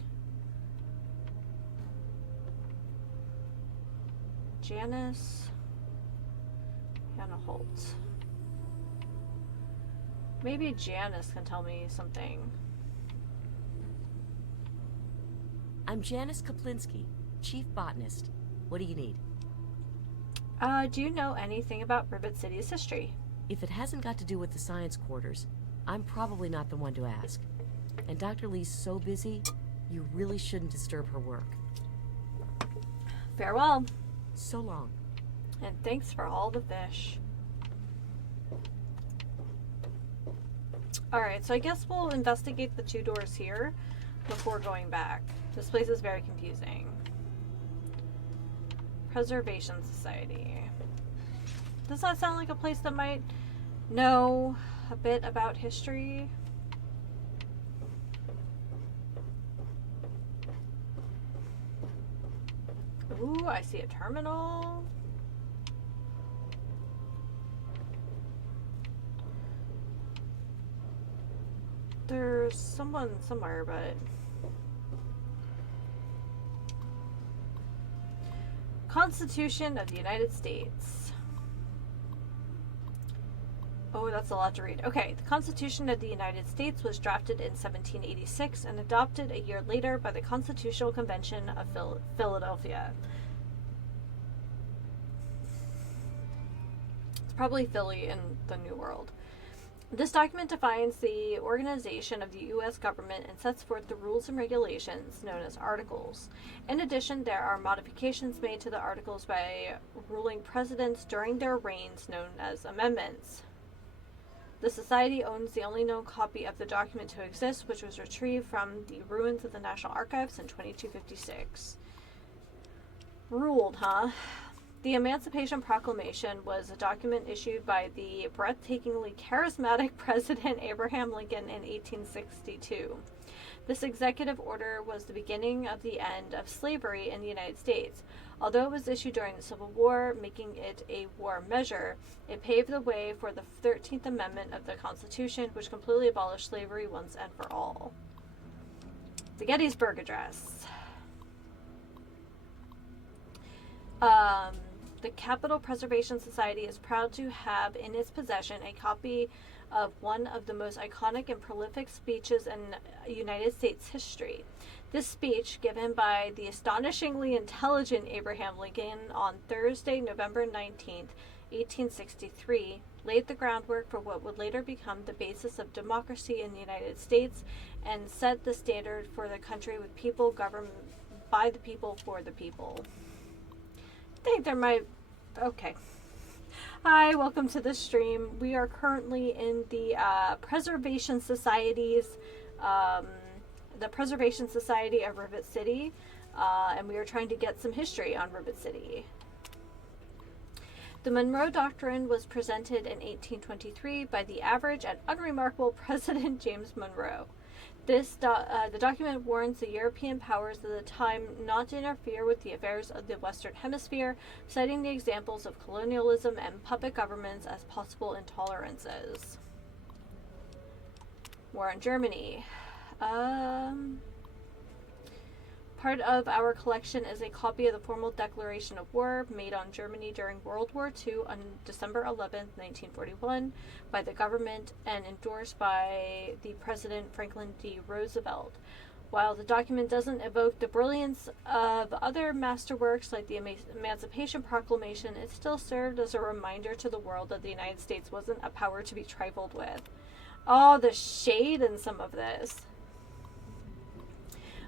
Janice. Hannah Holt. Maybe Janice can tell me something. I'm Janice Kaplinski, Chief Botanist. What do you need? Do you know anything about Rivet City's history? If it hasn't got to do with the science quarters, I'm probably not the one to ask. And Dr. Lee's so busy, you really shouldn't disturb her work. Farewell. So long. And thanks for all the fish. Alright, so I guess we'll investigate the 2 doors here before going back. This place is very confusing. Preservation Society. Does that sound like a place that might know a bit about history? Ooh, I see a terminal. There's someone somewhere, but... Constitution of the United States. Oh, that's a lot to read. Okay, the Constitution of the United States was drafted in 1786 and adopted a year later by the Constitutional Convention of Philadelphia. It's probably Philly in the New World. This document defines the organization of the U.S. government and sets forth the rules and regulations known as articles. In addition, there are modifications made to the articles by ruling presidents during their reigns known as amendments. The Society owns the only known copy of the document to exist, which was retrieved from the ruins of the National Archives in 2256. Ruled, huh? The Emancipation Proclamation was a document issued by the breathtakingly charismatic President Abraham Lincoln in 1862. This executive order was the beginning of the end of slavery in the United States. Although it was issued during the Civil War, making it a war measure, it paved the way for the 13th Amendment of the Constitution, which completely abolished slavery once and for all. The Gettysburg Address. The Capitol Preservation Society is proud to have in its possession a copy of one of the most iconic and prolific speeches in United States history. This speech, given by the astonishingly intelligent Abraham Lincoln on Thursday, November 19th, 1863, laid the groundwork for what would later become the basis of democracy in the United States and set the standard for the country with people governed by the people for the people. I think there might... Okay. Hi, welcome to the stream. We are currently in the Preservation Society's... the Preservation Society of Rivet City, and we are trying to get some history on Rivet City. The Monroe Doctrine was presented in 1823 by the average and unremarkable President James Monroe. The document warns the European powers of the time not to interfere with the affairs of the Western Hemisphere, citing the examples of colonialism and puppet governments as possible intolerances. War in Germany. Part of our collection is a copy of the formal declaration of war made on Germany during World War II on December 11, 1941, by the government and endorsed by the President Franklin D. Roosevelt. While the document doesn't evoke the brilliance of other masterworks like the Emancipation Proclamation, it still served as a reminder to the world that the United States wasn't a power to be trifled with. Oh, the shade in some of this.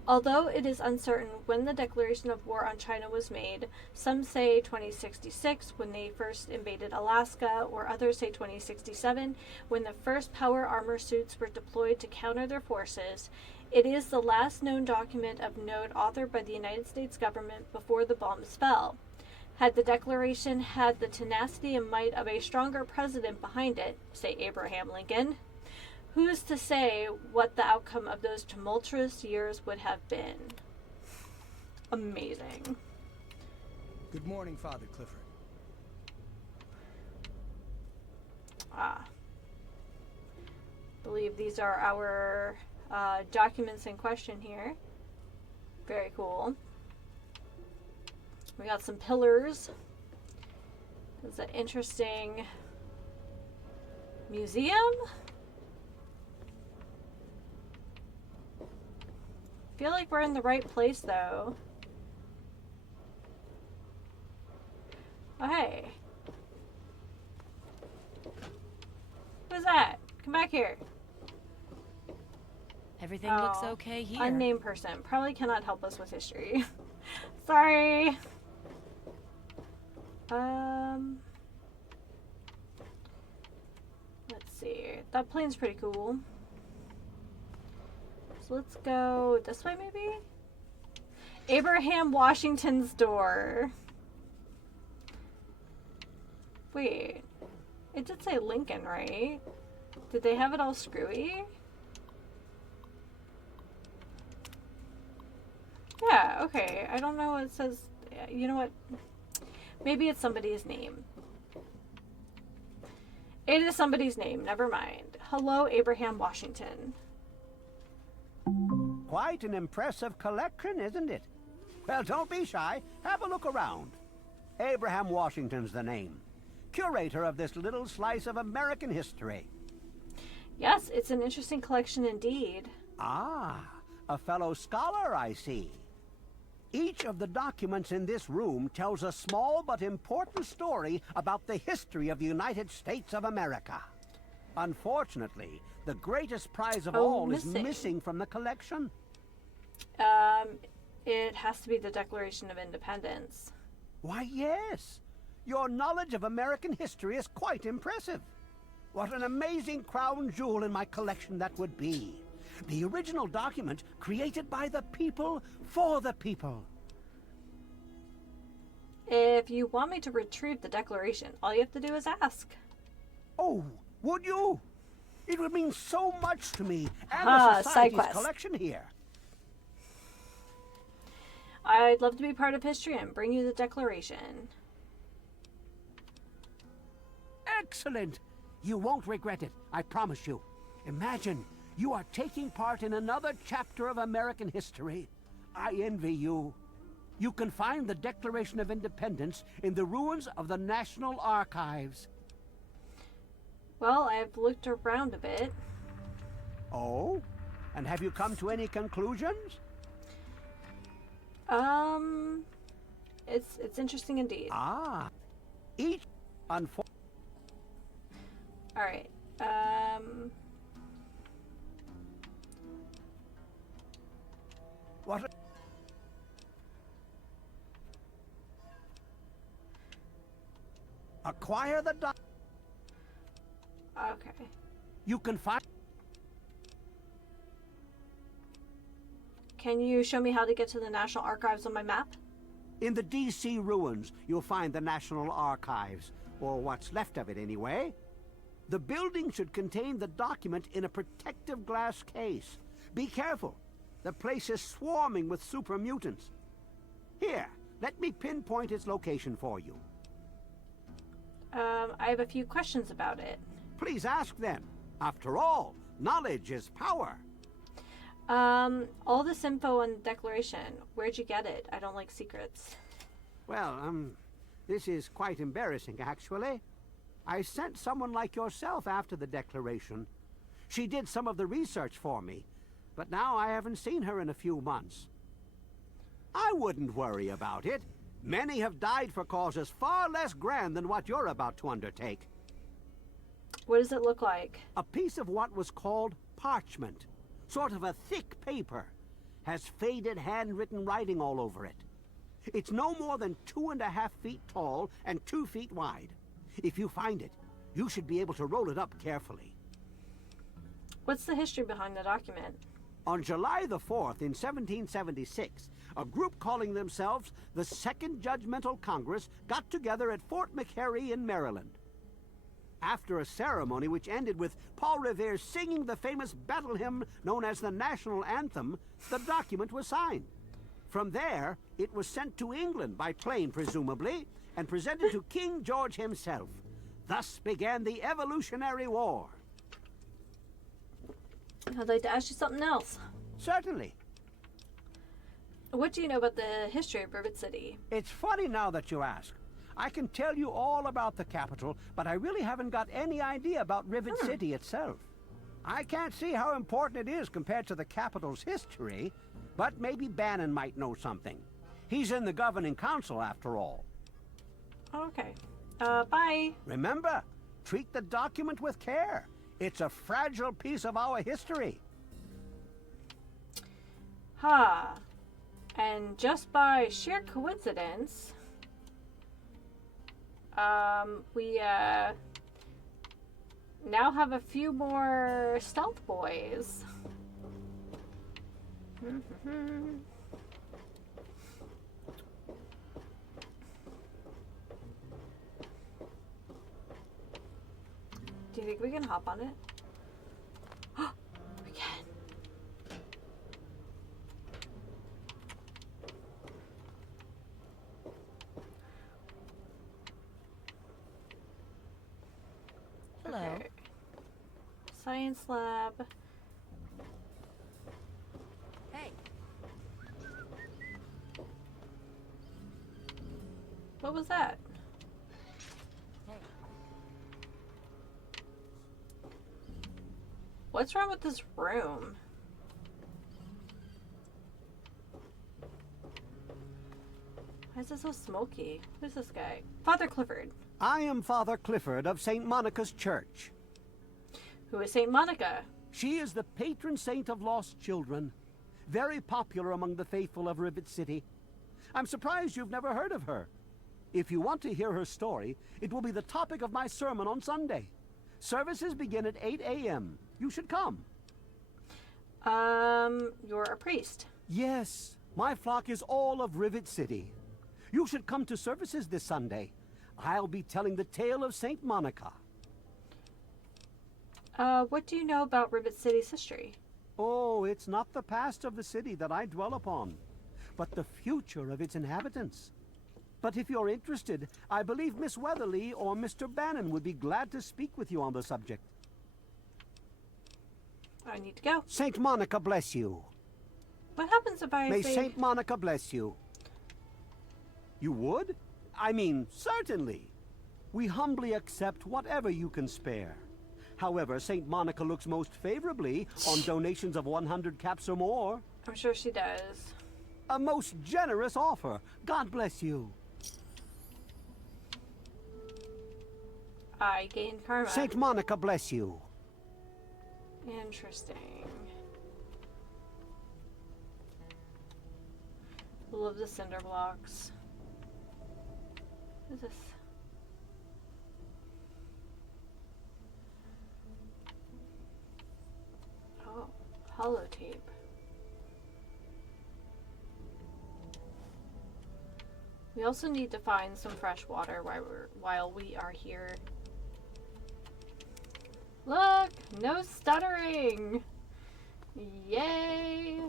Although it is uncertain when the declaration of war on China was made, some say 2066 when they first invaded Alaska, or others say 2067 when the first power armor suits were deployed to counter their forces, it is the last known document of note authored by the United States government before the bombs fell. Had the declaration had the tenacity and might of a stronger president behind it, say Abraham Lincoln, who's to say what the outcome of those tumultuous years would have been? Amazing. Good morning, Father Clifford. Believe these are our documents in question here. Very cool. We got some pillars. It's an interesting museum. Feel like we're in the right place though. Oh hey. Who's that? Come back here. Everything looks okay here. Unnamed person. Probably cannot help us with history. Sorry. Let's see. That plane's pretty cool. So let's go this way maybe? Abraham Washington's door. Wait. It did say Lincoln, right? Did they have it all screwy? Yeah, okay. I don't know what it says. You know what? Maybe it's somebody's name. It is somebody's name. Never mind. Hello, Abraham Washington. Quite an impressive collection, isn't it? Well, don't be shy. Have a look around. Abraham Washington's the name. Curator of this little slice of American history. Yes, it's an interesting collection indeed. Ah, a fellow scholar, I see. Each of the documents in this room tells a small but important story about the history of the United States of America. Unfortunately, the greatest prize of all is missing from the collection. It has to be the Declaration of Independence. Why, yes. Your knowledge of American history is quite impressive. What an amazing crown jewel in my collection that would be. The original document created by the people for the people. if you want me to retrieve the Declaration, all you have to do is ask. Oh, would you? It would mean so much to me and Ah, the side Society's quest. collection here. I'd love to be part of history and bring you the Declaration. Excellent! You won't regret it, I promise you. Imagine, you are taking part in another chapter of American history. I envy you. You can find the Declaration of Independence in the ruins of the National Archives. Well, I've looked around a bit. Oh? And have you come to any conclusions? It's interesting indeed. Ah. Each Alright, What? Acquire the okay. You can find... Can you show me how to get to the National Archives on my map? In the D.C. ruins, you'll find the National Archives, or what's left of it anyway. The building should contain the document in a protective glass case. Be careful. The place is swarming with super mutants. Here, let me pinpoint its location for you. I have a few questions about it. Please ask them. After all, knowledge is power. All this info on the Declaration, where'd you get it? I don't like secrets. Well, this is quite embarrassing, actually. I sent someone like yourself after the Declaration. She did some of the research for me, but now I haven't seen her in a few months. I wouldn't worry about it. Many have died for causes far less grand than what you're about to undertake. What does it look like? A piece of what was called parchment. Sort of a thick paper. Has faded handwritten writing all over it. It's no more than 2.5 feet tall and 2 feet wide. If you find it, you should be able to roll it up carefully. What's the history behind the document? On July the 4th in 1776, a group calling themselves the Second Judgmental Congress got together at Fort McHenry in Maryland. After a ceremony which ended with Paul Revere singing the famous battle hymn known as the National Anthem, the document was signed. From there, it was sent to England by plane, presumably, and presented to King George himself. Thus began the Evolutionary War. I'd like to ask you something else. Certainly. What do you know about the history of Rivet City? It's funny now that you ask. I can tell you all about the capital, but I really haven't got any idea about Rivet City itself. I can't see how important it is compared to the capital's history, but maybe Bannon might know something. He's in the governing council, after all. Okay. Bye. Remember, treat the document with care. It's a fragile piece of our history. Ha. And just by sheer coincidence, we now have a few more stealth boys. Do you think we can hop on it? We can. Hello. Okay. Science lab. Hey. What was that? What's wrong with this room? Why is it so smoky? Who's this guy? Father Clifford. I am Father Clifford of St. Monica's Church. Who is St. Monica? She is the patron saint of lost children. Very popular among the faithful of Rivet City. I'm surprised you've never heard of her. If you want to hear her story, it will be the topic of my sermon on Sunday. Services begin at 8 a.m. You should come. You're a priest. Yes, my flock is all of Rivet City. You should come to services this Sunday. I'll be telling the tale of St. Monica. What do you know about Rivet City's history? Oh, it's not the past of the city that I dwell upon, but the future of its inhabitants. But if you're interested, I believe Miss Weatherly or Mr. Bannon would be glad to speak with you on the subject. I need to go. St. Monica bless you. What happens if I May say... St. Monica bless you. You would? I mean, certainly. We humbly accept whatever you can spare. However, St. Monica looks most favorably on donations of 100 caps or more. I'm sure she does. A most generous offer. God bless you. I gain karma. St. Monica bless you. Interesting. Love the cinder blocks. What is this? Oh, holotape. We also need to find some fresh water while we are here. Look! No stuttering! Yay!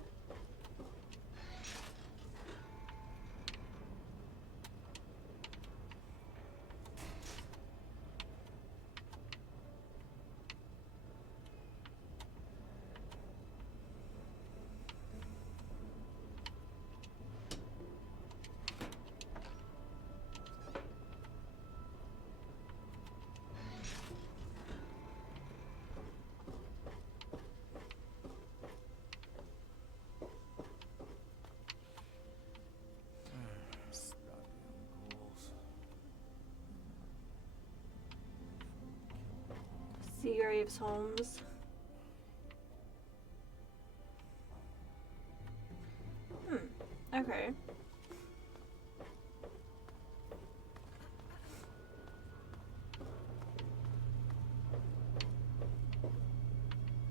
Seagraves Homes. Okay.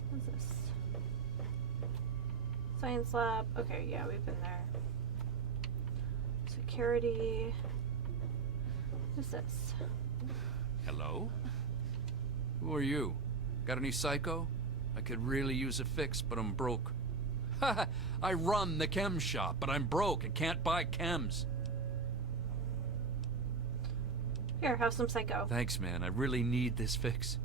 What's this? Science lab. Okay, yeah, we've been there. Security. What's this? Hello? Who are you? Got any psycho? I could really use a fix, but I'm broke. I run the chem shop, but I'm broke and can't buy chems. Here, have some psycho. Thanks, man. I really need this fix.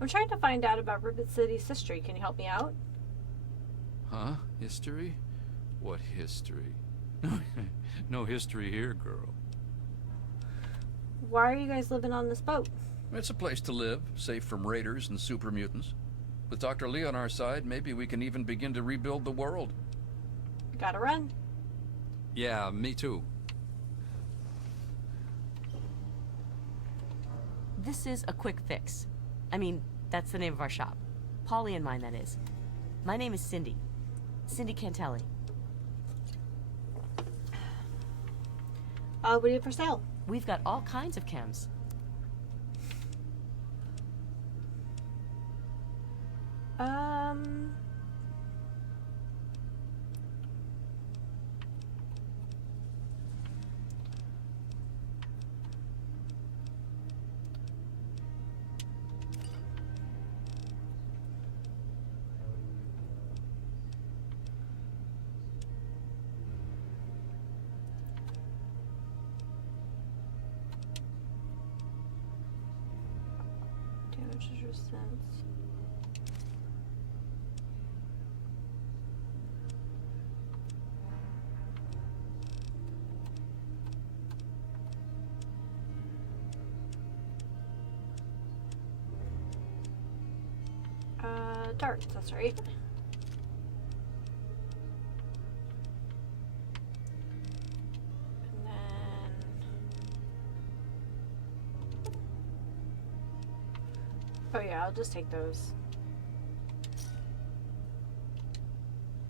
I'm trying to find out about Rivet City's history. Can you help me out? Huh? History? What history? No history here, girl. Why are you guys living on this boat? It's a place to live, safe from raiders and super mutants. With Dr. Lee on our side, maybe we can even begin to rebuild the world. Gotta run. Yeah, me too. This is a quick fix. I mean, that's the name of our shop. Polly and mine, that is. My name is Cindy. Cindy Cantelli. What do you have for sale? We've got all kinds of chems. Damage resistance. Darts, that's right. And then... oh yeah, I'll just take those.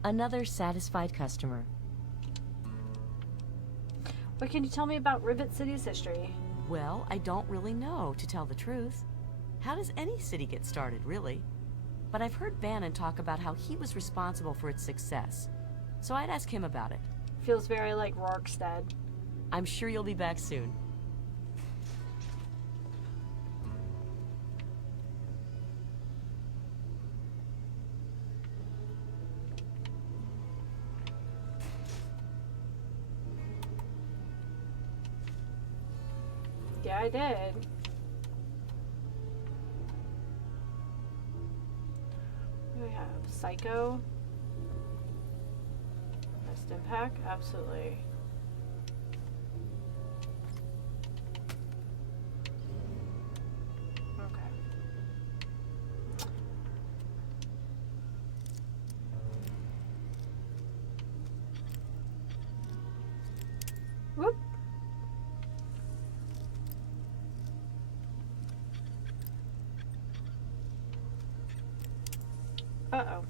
Another satisfied customer. What can you tell me about Rivet City's history? Well, I don't really know, to tell the truth. How does any city get started, really? But I've heard Bannon talk about how he was responsible for its success. so I'd ask him about it. Feels very like Rorkstead. I'm sure you'll be back soon. Yeah, I did. We have Psycho. Best Impact, absolutely. Okay. Whoop. Uh-oh.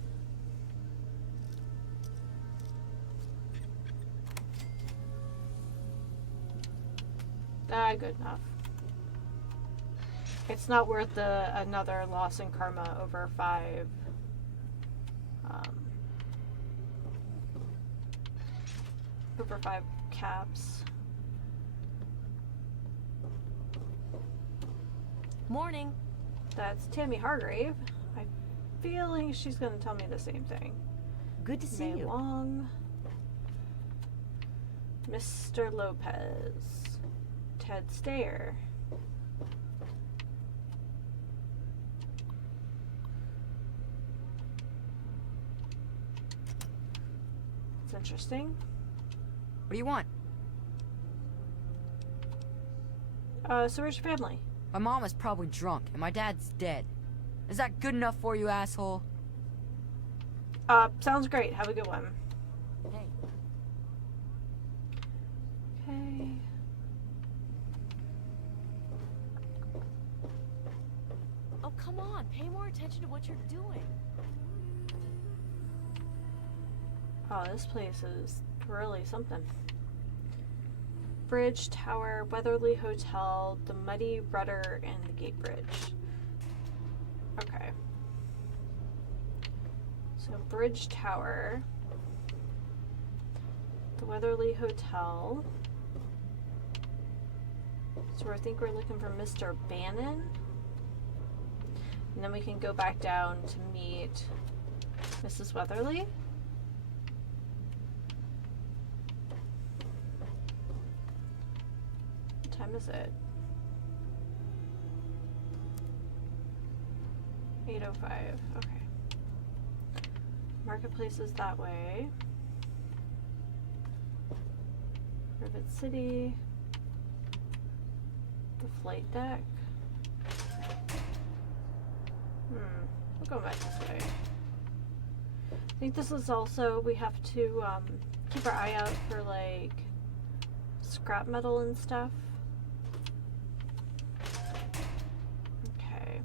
Good enough. It's not worth another loss in karma over 5. Over 5 caps. Morning. That's Tammy Hargrave. I'm feeling she's going to tell me the same thing. Good to see May you. Long. Mr. Lopez. Ted Stayer. It's interesting. What do you want? So where's your family? My mom is probably drunk, and my dad's dead. Is that good enough for you, asshole? Sounds great. Have a good one. Hey. Okay. Oh, come on. Pay more attention to what you're doing. Oh, this place is really something. Bridge, Tower, Weatherly Hotel, the Muddy Rudder, and the Gate Bridge. Okay. So, Bridge Tower, the Weatherly Hotel. So, I think we're looking for Mr. Bannon. And then we can go back down to meet Mrs. Weatherly. What time is it? 8:05. Okay. Marketplace is that way. Rivet City. The flight deck. We'll go back this way. I think this is also, we have to keep our eye out for like scrap metal and stuff. Okay.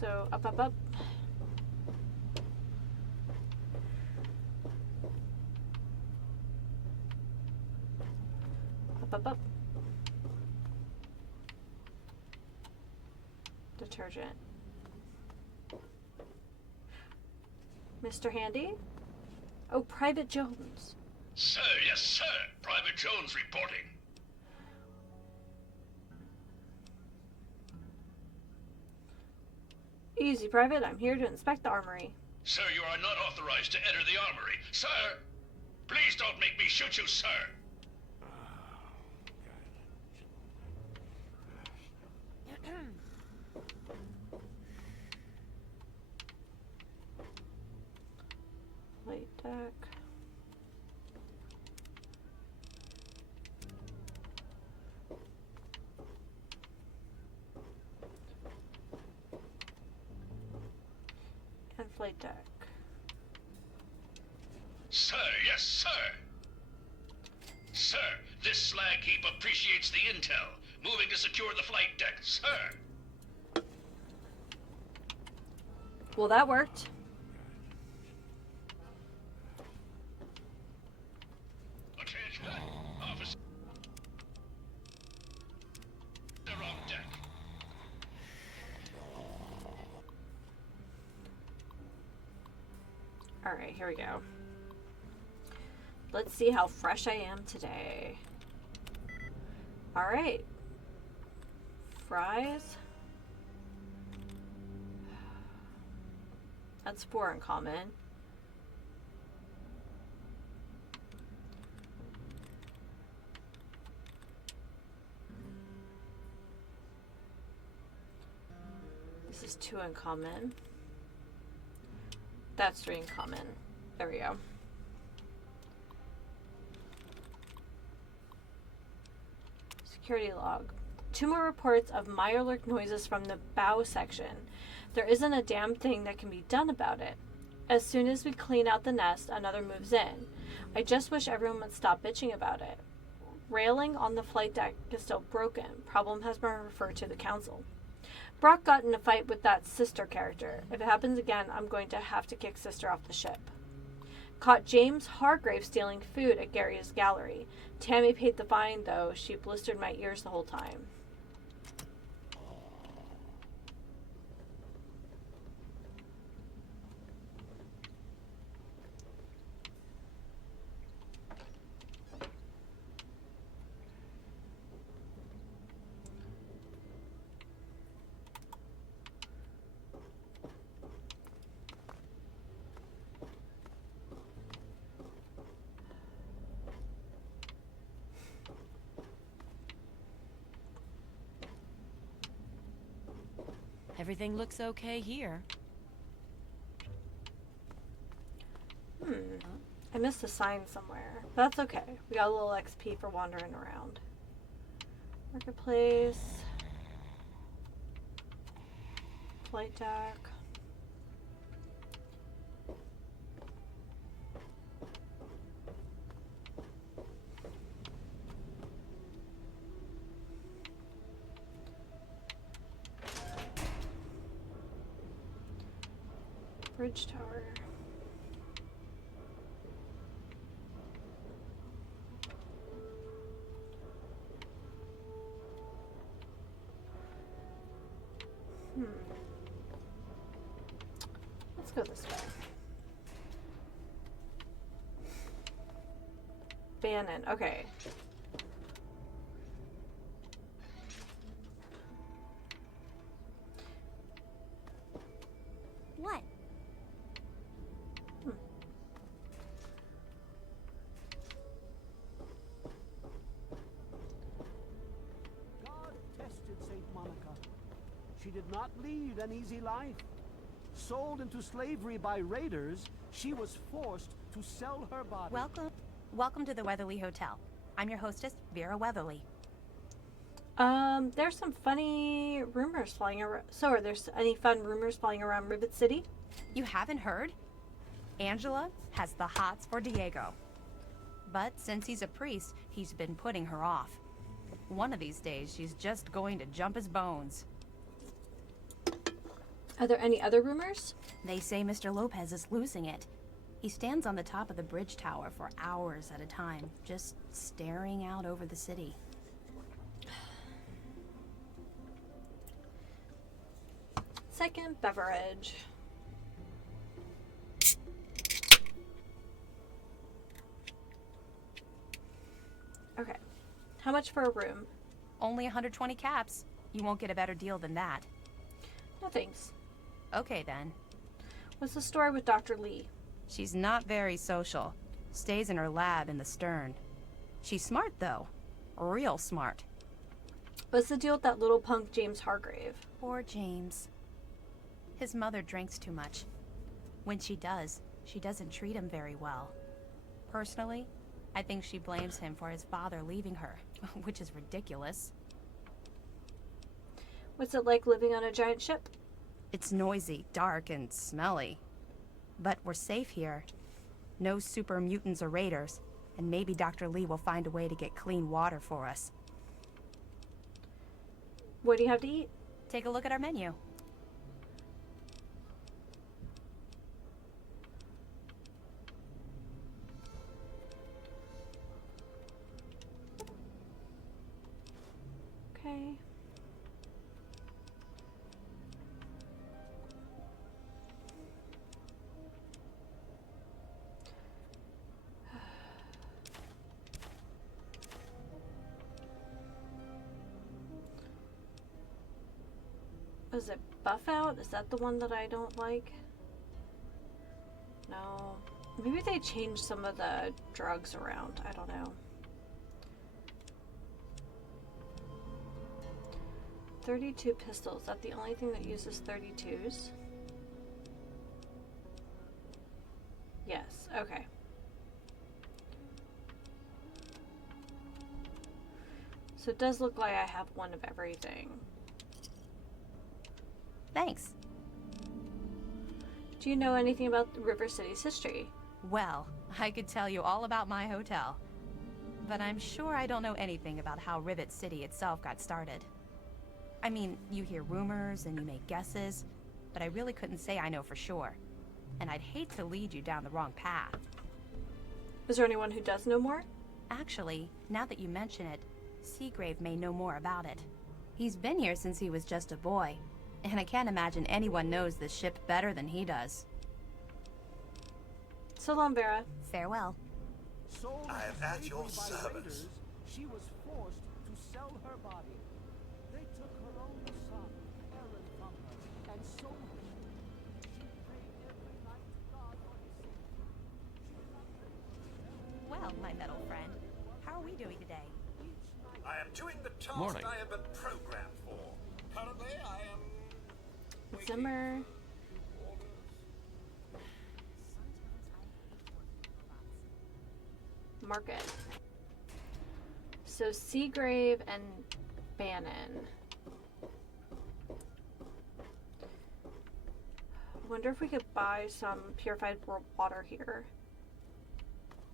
So up, up, up. Up, up, up. Detergent. Mr. Handy? Oh, Private Jones. Sir, yes, sir. Private Jones reporting. Easy, Private. I'm here to inspect the armory. Sir, you are not authorized to enter the armory. Sir! Please don't make me shoot you, sir! Light deck. And flight deck. Sir, yes, sir! Sir, this slag heap appreciates the intel. Moving to secure the flight deck, sir! Well, that worked. Attention, officer on deck. Alright, here we go. Let's see how fresh I am today. Alright. Fries. That's 4 in common. This is 2 in common. That's 3 in common. There we go. Security log. 2 more reports of mirelurk noises from the bow section. There isn't a damn thing that can be done about it. As soon as we clean out the nest, another moves in. I just wish everyone would stop bitching about it. Railing on the flight deck is still broken. Problem has been referred to the council. Brock got in a fight with that sister character. If it happens again, I'm going to have to kick sister off the ship. Caught James Hargrave stealing food at Gary's gallery. Tammy paid the fine, though. She blistered my ears the whole time. Everything looks okay here. I missed a sign somewhere. That's okay. We got a little XP for wandering around. Marketplace. Flight deck. Bridge tower. Let's go this way. Bannon. Okay. What? God tested Saint Monica. She did not lead an easy life. Sold into slavery by raiders, she was forced to sell her body. Welcome to the Weatherly Hotel. I'm your hostess, Vera Weatherly. There's some funny rumors flying around. So, are there any fun rumors flying around Rivet City? You haven't heard? Angela has the hots for Diego. But since he's a priest, he's been putting her off. One of these days, she's just going to jump his bones. Are there any other rumors? They say Mr. Lopez is losing it. He stands on the top of the bridge tower for hours at a time, just staring out over the city. Second beverage. Okay. How much for a room? Only 120 caps. You won't get a better deal than that. No thanks. Okay then. What's the story with Dr. Lee? She's not very social. Stays in her lab in the stern. She's smart though. Real smart. What's the deal with that little punk James Hargrave? Poor James. His mother drinks too much. When she does, she doesn't treat him very well. Personally, I think she blames him for his father leaving her, which is ridiculous. What's it like living on a giant ship? It's noisy, dark, and smelly. But we're safe here. No super mutants or raiders, and maybe Dr. Lee will find a way to get clean water for us. What do you have to eat? Take a look at our menu. Okay. Was it Buff Out? Is that the one that I don't like? No. Maybe they changed some of the drugs around. I don't know. 32 pistols. Is that the only thing that uses 32s? Yes. Okay. So it does look like I have one of everything. Thanks. Do you know anything about River City's history? Well, I could tell you all about my hotel. But I'm sure I don't know anything about how Rivet City itself got started. I mean, you hear rumors and you make guesses, but I really couldn't say I know for sure. And I'd hate to lead you down the wrong path. Is there anyone who does know more? Actually, now that you mention it, Seagrave may know more about it. He's been here since he was just a boy, and I can't imagine anyone knows this ship better than he does. So long, Vera. Farewell. I am at your service. She was forced to sell her body. They took her only son, Aaron, from her, and sold him. She prayed every night to God for his safety. Well, my metal friend, how are we doing today? I am doing the task Morning. I have been programmed for. Currently, I am... Zimmer. Market. So Seagrave and Bannon. I wonder if we could buy some purified water here.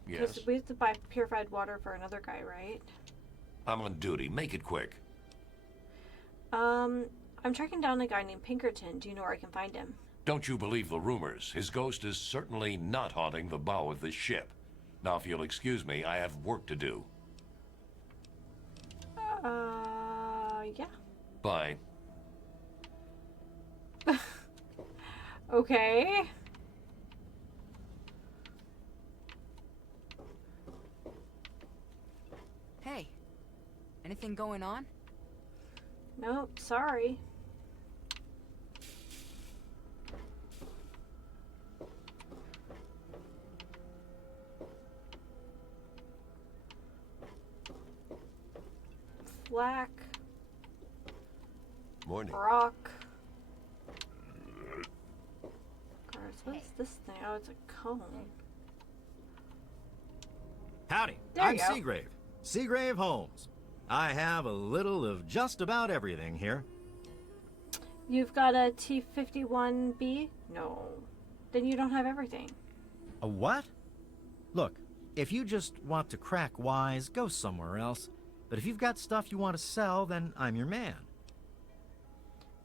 Yes. Because we have to buy purified water for another guy, right? I'm on duty. Make it quick. I'm tracking down a guy named Pinkerton. Do you know where I can find him? Don't you believe the rumors. His ghost is certainly not haunting the bow of this ship. Now, if you'll excuse me, I have work to do. Yeah. Bye. Okay. Hey, anything going on? Nope, sorry. Flak. Morning. Rock. Guards, what is this thing? Oh, it's a cone. Howdy, There I'm you go. Seagrave. Seagrave Holmes. I have a little of just about everything here. You've got a T-51B? No. Then you don't have everything. A what? Look, if you just want to crack wise, go somewhere else. But if you've got stuff you want to sell, then I'm your man.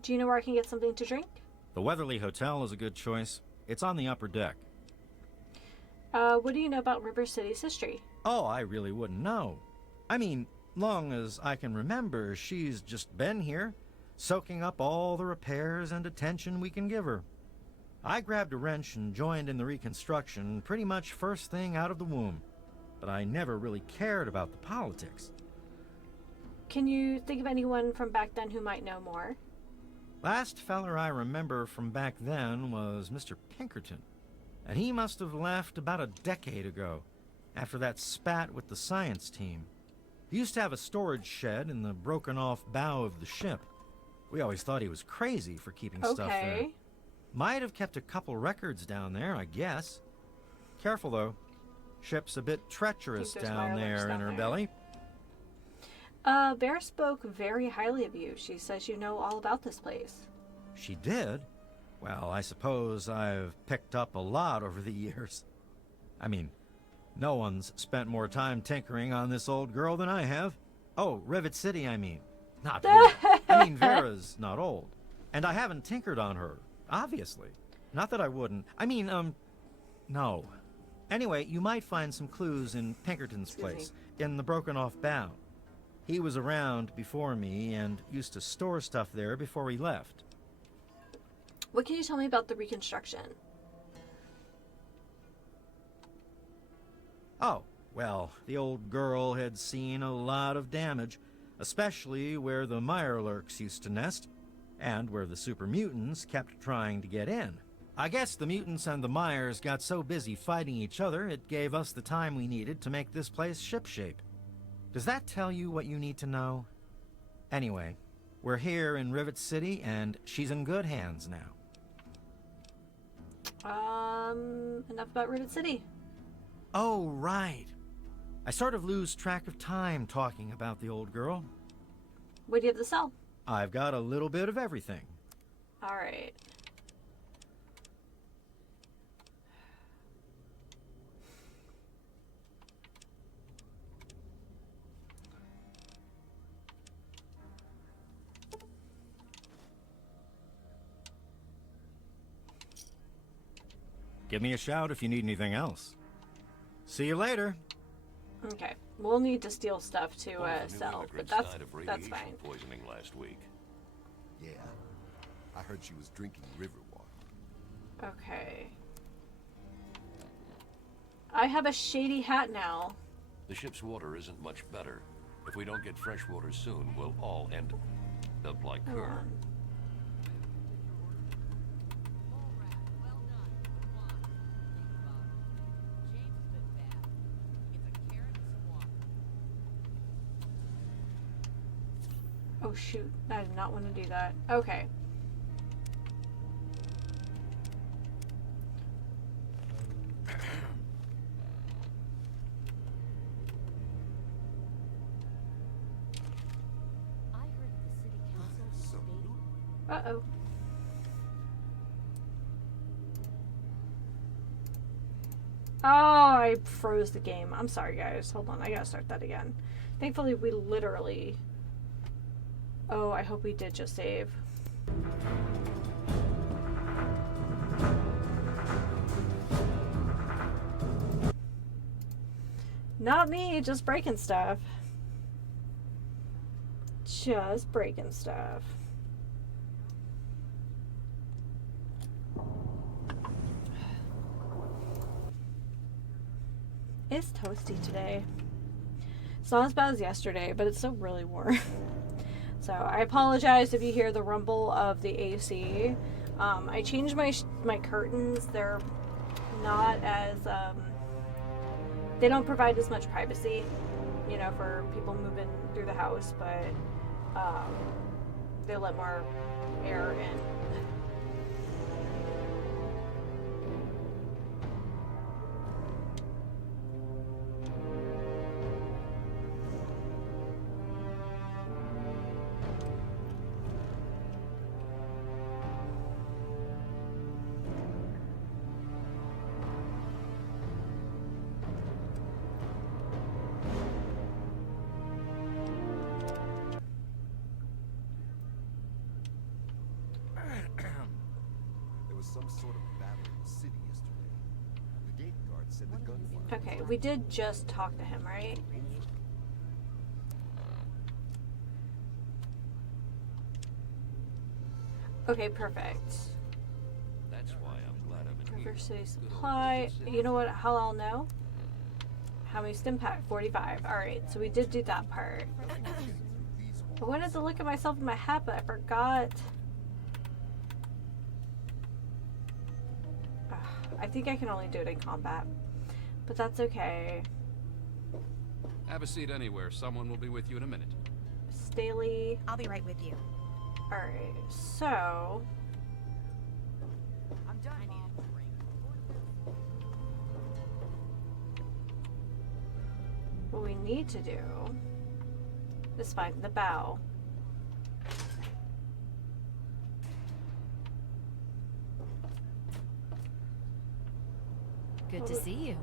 Do you know where I can get something to drink? The Weatherly Hotel is a good choice. It's on the upper deck. What do you know about River City's history? Oh, I really wouldn't know. I mean, long as I can remember, she's just been here, soaking up all the repairs and attention we can give her. I grabbed a wrench and joined in the reconstruction pretty much first thing out of the womb. But I never really cared about the politics. Can you think of anyone from back then who might know more? Last feller I remember from back then was Mr. Pinkerton. And he must have left about a decade ago, after that spat with the science team. He used to have a storage shed in the broken-off bow of the ship. We always thought he was crazy for keeping stuff there. Okay. Might have kept a couple records down there, I guess. Careful, though. Ship's a bit treacherous there's down wireless there in down her there. belly. Bear spoke very highly of you. She says you know all about this place. She did? Well, I suppose I've picked up a lot over the years. I mean, no one's spent more time tinkering on this old girl than I have. Oh, Rivet City, I mean. Not Vera. I mean, Vera's not old. And I haven't tinkered on her, obviously. Not that I wouldn't. I mean, no. Anyway, you might find some clues in Pinkerton's place, in the broken-off bow. He was around before me and used to store stuff there before he left. What can you tell me about the reconstruction? Oh, well, the old girl had seen a lot of damage, especially where the mirelurks used to nest. and where the super mutants kept trying to get in. I guess the mutants and the Myers got so busy fighting each other, it gave us the time we needed to make this place shipshape. Does that tell you what you need to know? Anyway, we're here in Rivet City, and she's in good hands now. Enough about Rivet City. Oh, right. I sort of lose track of time talking about the old girl. What do you have to sell? I've got a little bit of everything. All right. Give me a shout if you need anything else. See you later. Okay, we'll need to steal stuff to sell, but that's fine. Poisoning last week. Yeah, I heard she was drinking river water. Okay. I have a shady hat now. The ship's water isn't much better. If we don't get fresh water soon, we'll all end up like her. Oh shoot, I did not want to do that. Okay. Uh-oh. Oh, I froze the game. I'm sorry, guys. Hold on, I gotta start that again. Thankfully, we literally... Oh, I hope we did just save. Not me, just breaking stuff. Just breaking stuff. It's toasty today. It's not as bad as yesterday, but it's still really warm. So I apologize if you hear the rumble of the AC. I changed my curtains. They're not as they don't provide as much privacy, you know, for people moving through the house, but they let more air in. Some sort of battle in the city yesterday. The gate guard said the gunfire. Okay, we did just talk to him, right? Okay, perfect. That's why I'm glad I'm in here. River City Supply. You know what? How I'll know? How many stim pack? 45. Alright, so we did do that part. I wanted to look at myself in my hat, but I forgot. I think I can only do it in combat, but that's okay. Have a seat anywhere. Someone will be with you in a minute. Staley. I'll be right with you. Alright, so... I'm done. what we need to do is find the bow. Good to see you.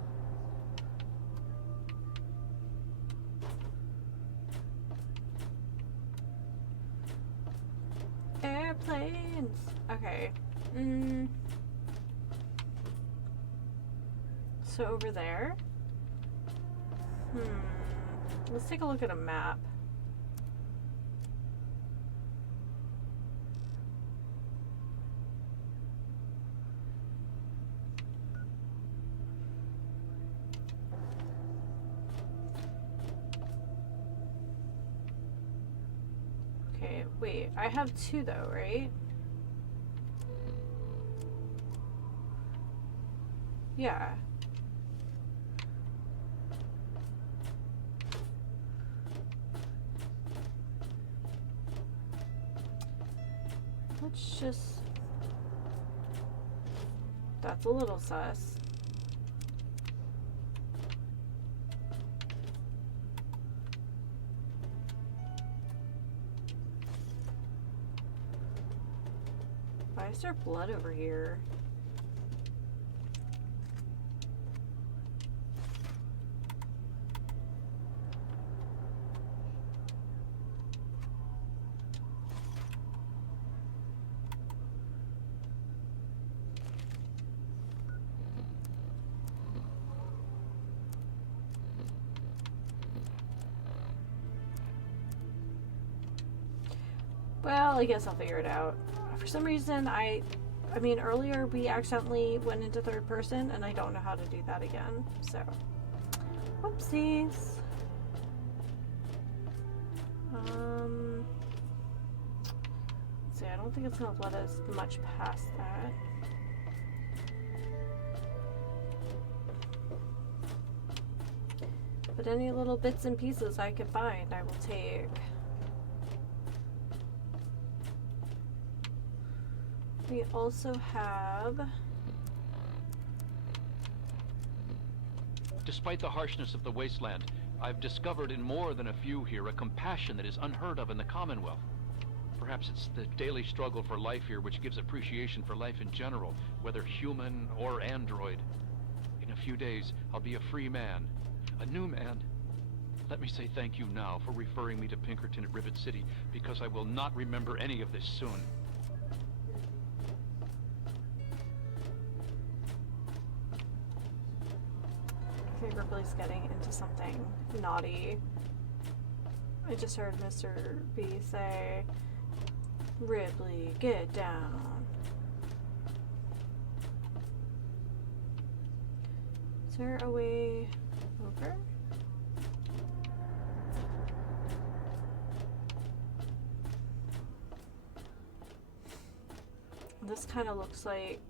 Airplanes. Okay. So over there. Let's take a look at a map. Okay, wait. I have 2 though, right? Yeah. Let's just... That's a little sus. Why is there blood over here? Well, I guess I'll figure it out. For some reason, I mean, earlier we accidentally went into 3rd person, and I don't know how to do that again, so. Whoopsies. Let's see, I don't think it's gonna let us much past that. But any little bits and pieces I can find, I will take. We also have... Despite the harshness of the wasteland, I've discovered in more than a few here a compassion that is unheard of in the Commonwealth. Perhaps it's the daily struggle for life here which gives appreciation for life in general, whether human or android. In a few days, I'll be a free man, a new man. Let me say thank you now for referring me to Pinkerton at Rivet City, because I will not remember any of this soon. I think Ripley's getting into something naughty. I just heard Mr. B say, Ripley, get down. Is there a way over? This kind of looks like...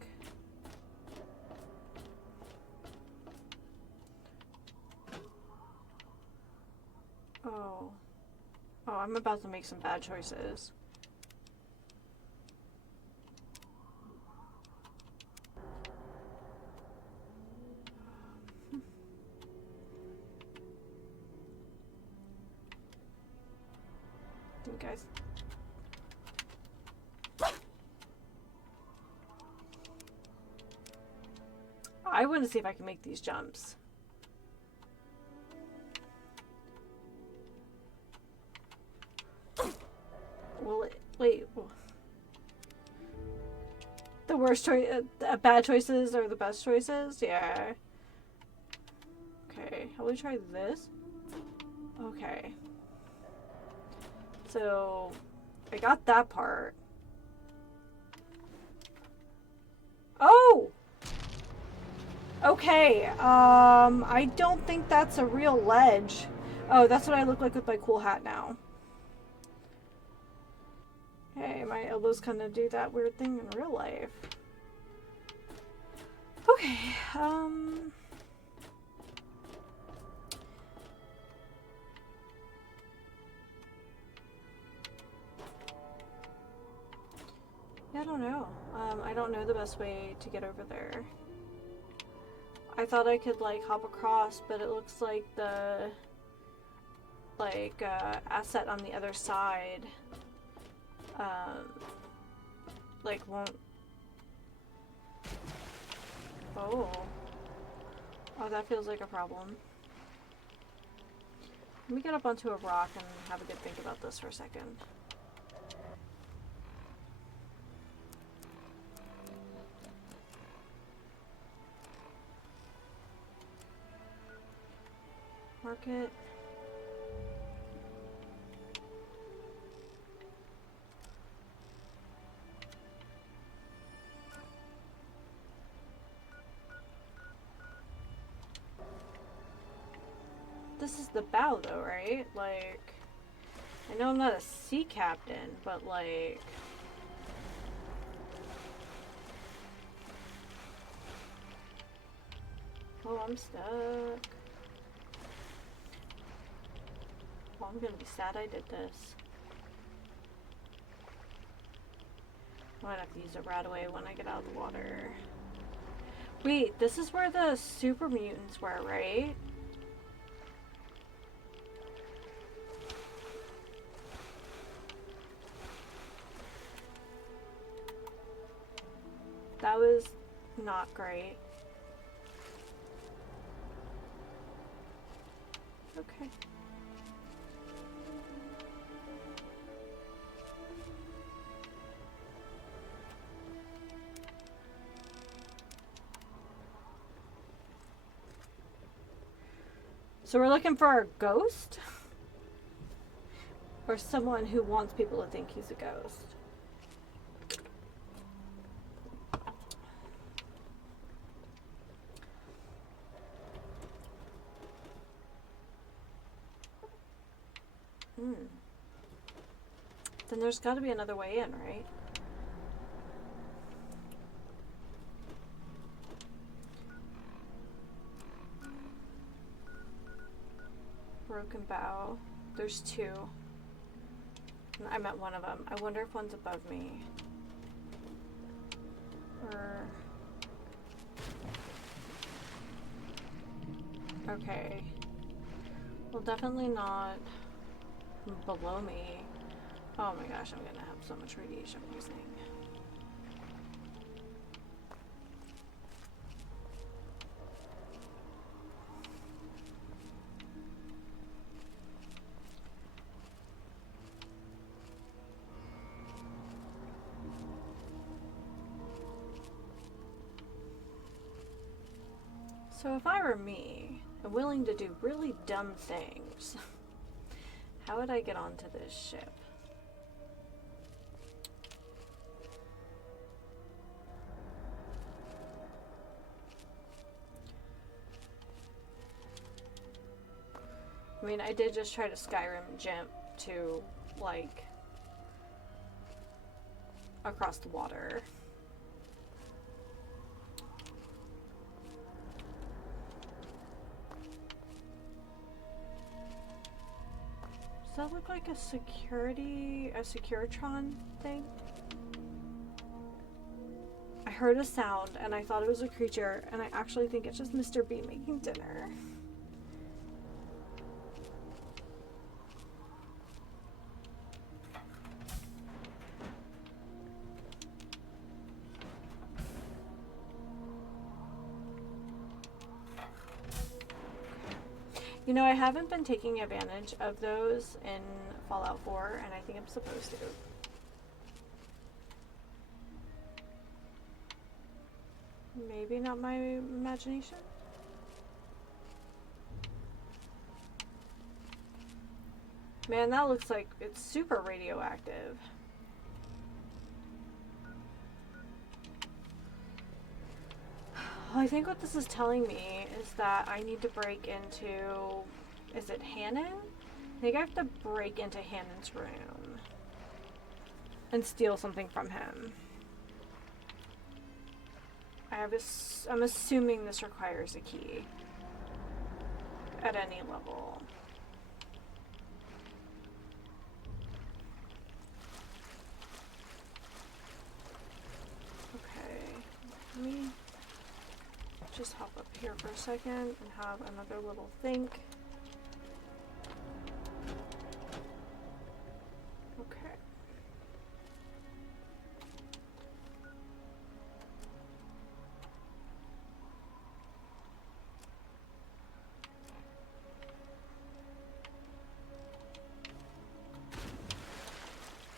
Oh. Oh, I'm about to make some bad choices. You guys... I want to see if I can make these jumps. Well, wait. The worst choice, bad choices are the best choices? Yeah. Okay, how about we try this? Okay. So, I got that part. Oh! Okay, I don't think that's a real ledge. Oh, that's what I look like with my cool hat now. Hey, my elbows kind of do that weird thing in real life. Okay, yeah, I don't know. I don't know the best way to get over there. I thought I could, like, hop across, but it looks like the, like, asset on the other side, like, won't... Oh. Oh, that feels like a problem. Let me get up onto a rock and have a good think about this for a second. Market. This is the bow though, right? Like, I know I'm not a sea captain, but like... Oh, I'm stuck. Well, I'm gonna be sad I did this. I might have to use a rat away when I get out of the water. Wait, this is where the super mutants were, right? That was not great. Okay. So we're looking for a ghost? Or someone who wants people to think he's a ghost? Then there's got to be another way in, right? Broken bow. There's two. I meant one of them. I wonder if one's above me. Or... Okay. Well, definitely not below me. Oh my gosh, I'm gonna have so much radiation poisoning. So if I were me, and willing to do really dumb things, how would I get onto this ship? I mean, I did just try to Skyrim jump to, like, across the water. Does that look like a Securitron thing? I heard a sound and I thought it was a creature, and I actually think it's just Mr. B making dinner. You know, I haven't been taking advantage of those in Fallout 4, and I think I'm supposed to. Maybe not my imagination? Man, that looks like it's super radioactive. I think what this is telling me is that I need to break into... Is it Hannon? I think I have to break into Hannon's room and steal something from him. I'm assuming this requires a key at any level. Okay, let me just hop up here for a second and have another little think. Okay.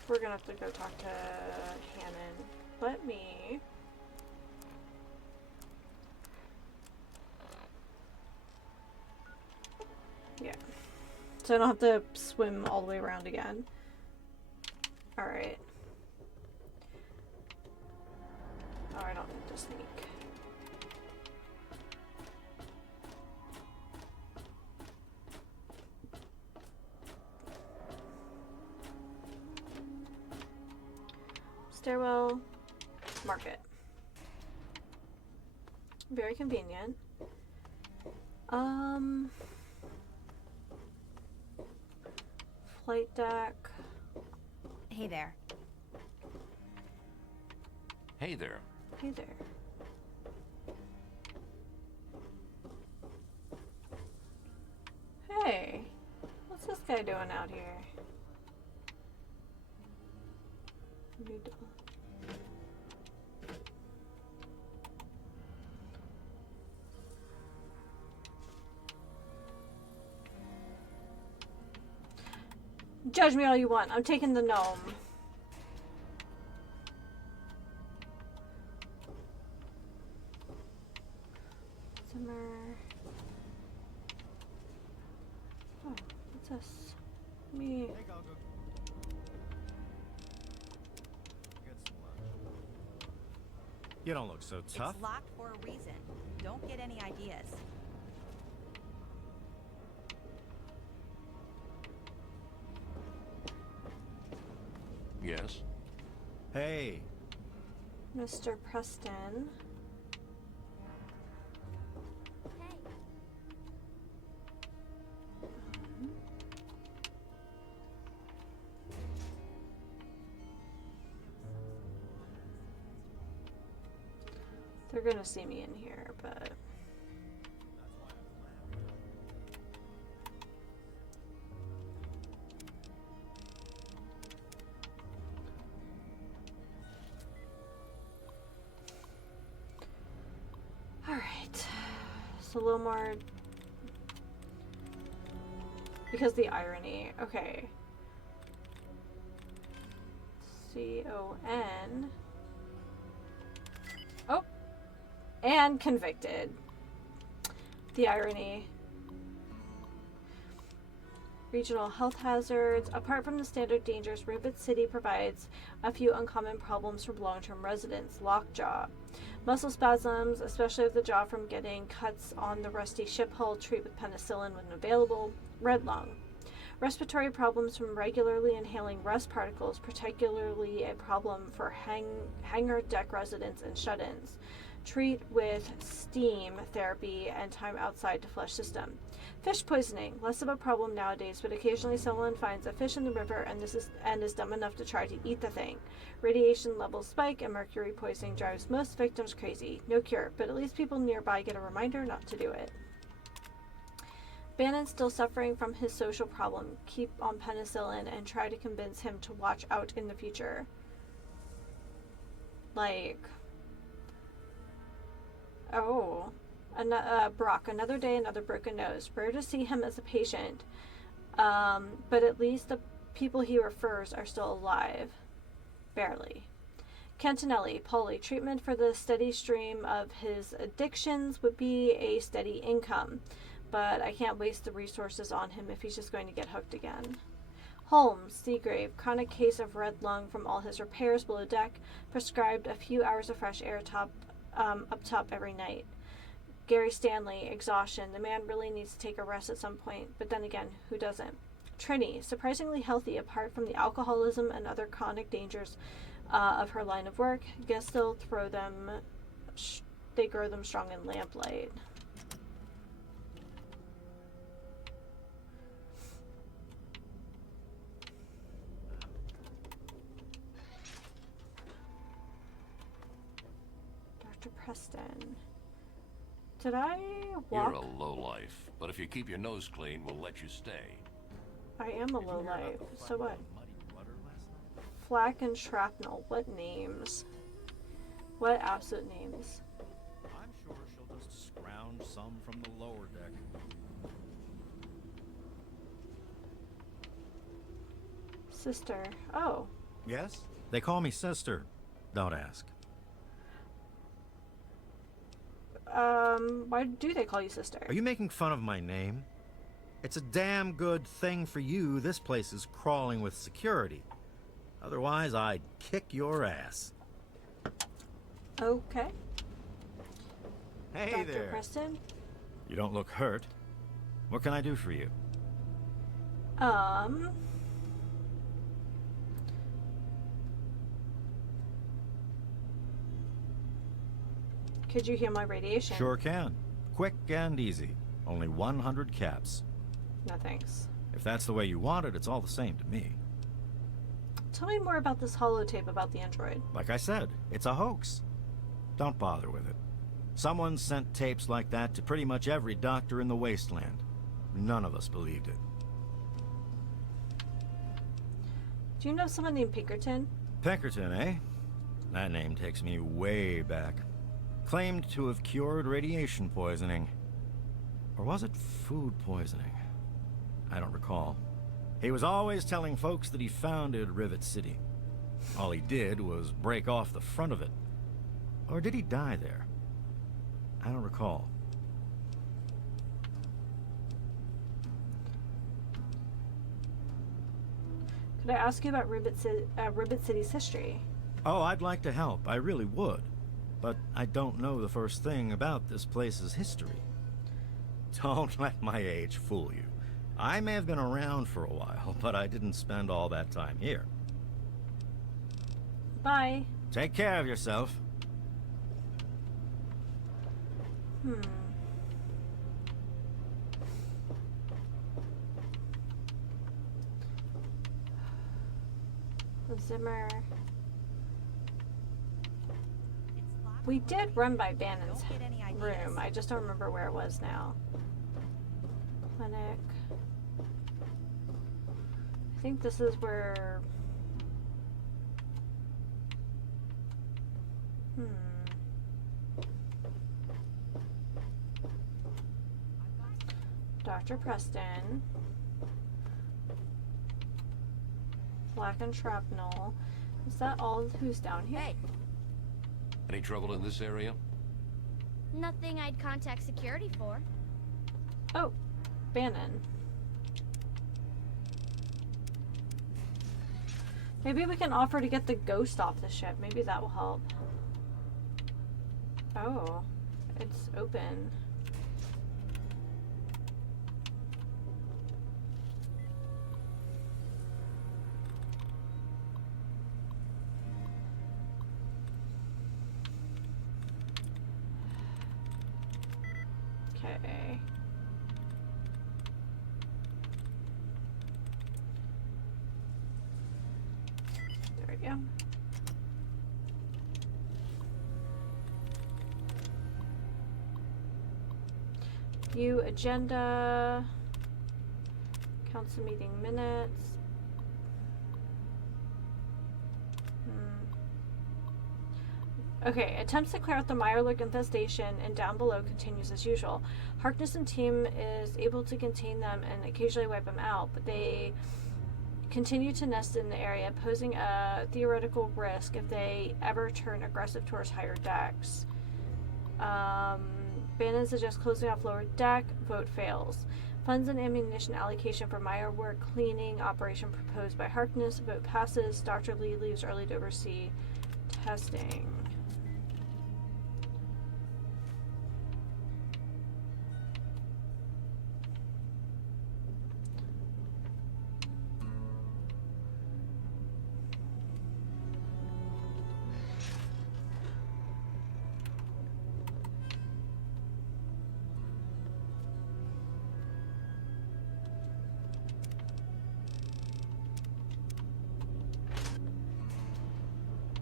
We're gonna have to go talk to Hannon. Let me... Yeah. So I don't have to swim all the way around again. Alright. Oh, I don't need to sneak. stairwell, market. Very convenient. Flight deck. Hey there. Hey there. Hey there. Hey, what's this guy doing out here? Judge me all you want. I'm taking the gnome. Simmer. Oh, what's this? Me. You don't look so tough. It's locked for a reason. Don't get any ideas. Yes? Hey. Mr. Preston. They're gonna see me in here, but... Alright. So a little more... Because the irony. Okay. C-O-N... Oh! And convicted. The irony. Regional health hazards. Apart from the standard dangers, Rabbit City provides a few uncommon problems for long-term residents. Lockjaw. Muscle spasms, especially of the jaw from getting cuts on the rusty ship hull. Treat with penicillin when available. Red lung. Respiratory problems from regularly inhaling rust particles, particularly a problem for hangar deck residents and shut-ins. Treat with steam therapy and time outside to flush system. Fish poisoning, less of a problem nowadays, but occasionally someone finds a fish in the river and is dumb enough to try to eat the thing. Radiation levels spike and mercury poisoning drives most victims crazy. No cure, but at least people nearby get a reminder not to do it. Bannon's still suffering from his social problem. Keep on penicillin and try to convince him to watch out in the future. Like... Oh, Brock, another day, another broken nose. Rare to see him as a patient, but at least the people he refers are still alive. Barely. Cantonelli, Polly, treatment for the steady stream of his addictions would be a steady income, but I can't waste the resources on him if he's just going to get hooked again. Holmes, Seagrave, chronic case of red lung from all his repairs below deck, prescribed a few hours of fresh air up top every night. Gary Stanley, exhaustion. The man really needs to take a rest at some point, but then again, who doesn't? Trini, surprisingly healthy apart from the alcoholism and other chronic dangers of her line of work. Guess they'll throw them, they grow them strong in lamplight. Preston. Did I walk? You're a lowlife, but if you keep your nose clean, we'll let you stay. I am a lowlife. So what? Flak and shrapnel. What names? What absolute names? I'm sure she'll just scrounge some from the lower deck. Sister. Oh. Yes? They call me sister. Don't ask. Why do they call you sister? Are you making fun of my name? It's a damn good thing for you this place is crawling with security. Otherwise, I'd kick your ass. Okay. Hey Dr. there. Preston? You don't look hurt. What can I do for you? Could you heal my radiation? Sure can. Quick and easy. Only 100 caps. No thanks. If that's the way you want it, it's all the same to me. Tell me more about this holotape about the android. Like I said, it's a hoax. Don't bother with it. Someone sent tapes like that to pretty much every doctor in the wasteland. None of us believed it. Do you know someone named Pinkerton? Pinkerton, eh? That name takes me way back. Claimed to have cured radiation poisoning. Or was it food poisoning? I don't recall. He was always telling folks that he founded Rivet City. All he did was break off the front of it. Or did he die there? I don't recall. Could I ask you about Rivet City's history? Oh, I'd like to help. I really would. But I don't know the first thing about this place's history. Don't let my age fool you. I may have been around for a while, but I didn't spend all that time here. Bye. Take care of yourself. Zimmer. We did run by Bannon's room. I just don't remember where it was now. Clinic. I think this is where... Dr. Preston. Black and Shrapnel. Is that all who's down here? Hey. Any trouble in this area? Nothing I'd contact security for. Oh, Bannon. Maybe we can offer to get the ghost off the ship. Maybe that will help. Oh, it's open. Okay. There we go. View agenda. Council meeting minutes. Okay, attempts to clear out the Mirelurk infestation and down below continues as usual. Harkness and team is able to contain them and occasionally wipe them out, but they continue to nest in the area, posing a theoretical risk if they ever turn aggressive towards higher decks. Bannon suggests closing off lower deck. Vote fails. Funds and ammunition allocation for Mirelurk cleaning operation proposed by Harkness. Vote passes. Dr. Lee leaves early to oversee testing.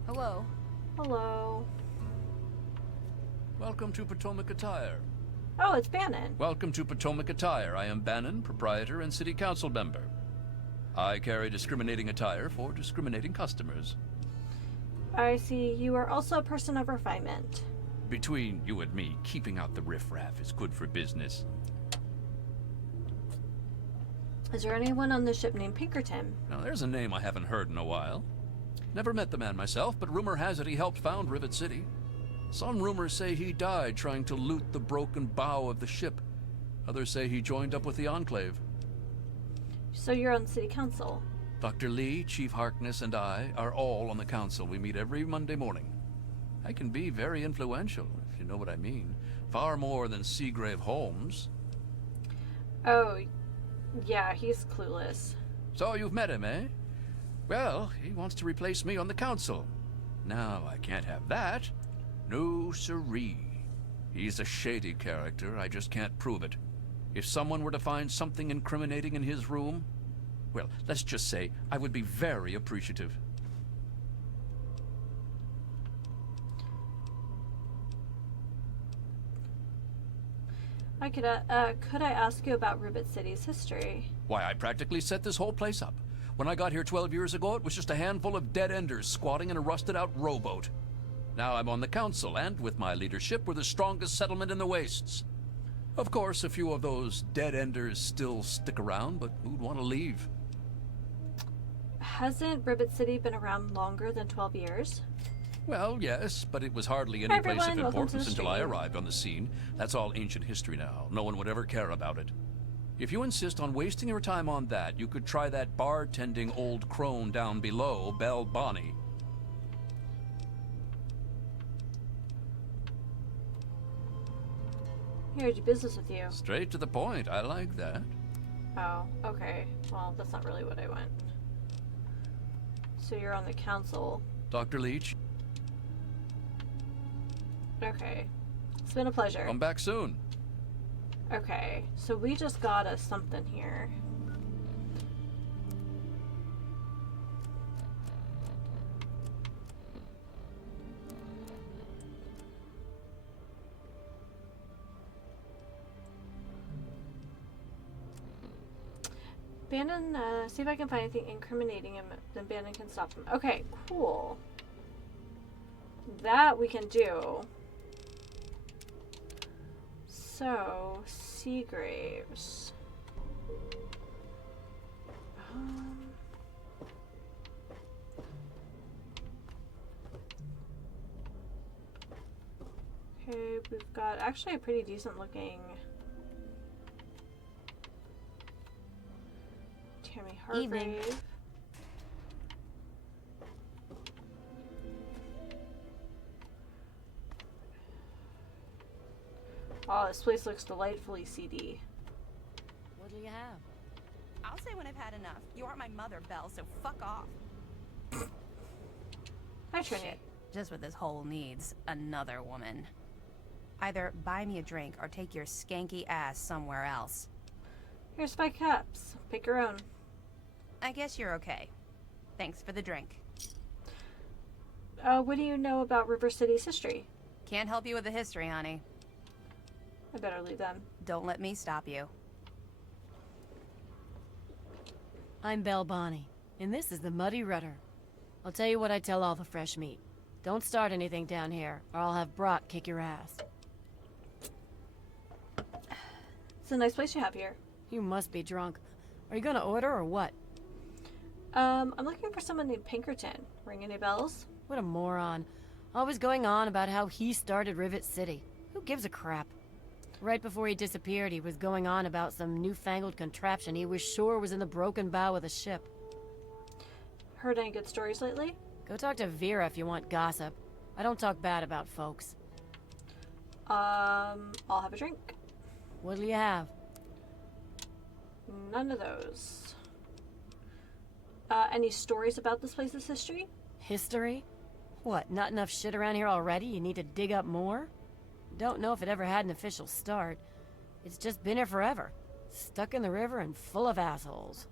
Hello. Hello. Welcome to Potomac Attire. Oh, it's Bannon. Welcome to Potomac Attire. I am Bannon, proprietor and city council member. I carry discriminating attire for discriminating customers. I see you are also a person of refinement. Between you and me, keeping out the riffraff is good for business. Is there anyone on the ship named Pinkerton? Now, there's a name I haven't heard in a while. Never met the man myself, but rumor has it he helped found Rivet City. Some rumors say he died trying to loot the broken bow of the ship. Others say he joined up with the Enclave. So you're on city council? Dr. Lee, Chief Harkness, and I are all on the council. We meet every Monday morning. I can be very influential, if you know what I mean. Far more than Seagrave Holmes. Oh, yeah, he's clueless. So you've met him, eh? Well, he wants to replace me on the council. Now, I can't have that. No siree. He's a shady character. I just can't prove it. If someone were to find something incriminating in his room, well, let's just say I would be very appreciative. Could I ask you about Ribbit City's history? Why, I practically set this whole place up. When I got here 12 years ago, it was just a handful of dead-enders squatting in a rusted-out rowboat. Now I'm on the council, and with my leadership, we're the strongest settlement in the wastes. Of course, a few of those dead-enders still stick around, but who'd want to leave? Hasn't Ribbit City been around longer than 12 years? Well, yes, but it was hardly any Hi, place everyone. of Welcome to importance the until I stream. arrived on the scene. That's all ancient history now. No one would ever care about it. If you insist on wasting your time on that, you could try that bartending old crone down below, Belle Bonnie. Here, I do business with you. Straight to the point. I like that. Oh, okay. Well, that's not really what I want. So you're on the council. Dr. Leach, Okay. It's been a pleasure. come back soon. Okay, so we just got us something here. Bannon, see if I can find anything incriminating him, then Bannon can stop him. Okay, cool. That we can do. So, Seagraves. Okay, we've got actually a pretty decent looking Tammy Evening. Hargrave. Oh, this place looks delightfully seedy. What'll you have? I'll say when I've had enough. You aren't my mother, Belle, so fuck off. Hi, Trinity. Just what this hole needs, another woman. Either buy me a drink or take your skanky ass somewhere else. Here's 5 cups. Pick your own. I guess you're okay. Thanks for the drink. What do you know about River City's history? Can't help you with the history, honey. I better leave them. Don't let me stop you. I'm Belle Bonnie, and this is the Muddy Rudder. I'll tell you what I tell all the fresh meat. Don't start anything down here, or I'll have Brock kick your ass. It's a nice place you have here. You must be drunk. Are you gonna order or what? I'm looking for someone named Pinkerton. Ring any bells? What a moron. Always going on about how he started Rivet City. Who gives a crap? Right before he disappeared, he was going on about some newfangled contraption he was sure was in the broken bow of the ship. Heard any good stories lately? Go talk to Vera if you want gossip. I don't talk bad about folks. I'll have a drink. What'll you have? None of those. Any stories about this place's history? History? What, not enough shit around here already? You need to dig up more? Don't know if it ever had an official start. It's just been here forever. Stuck in the river and full of assholes.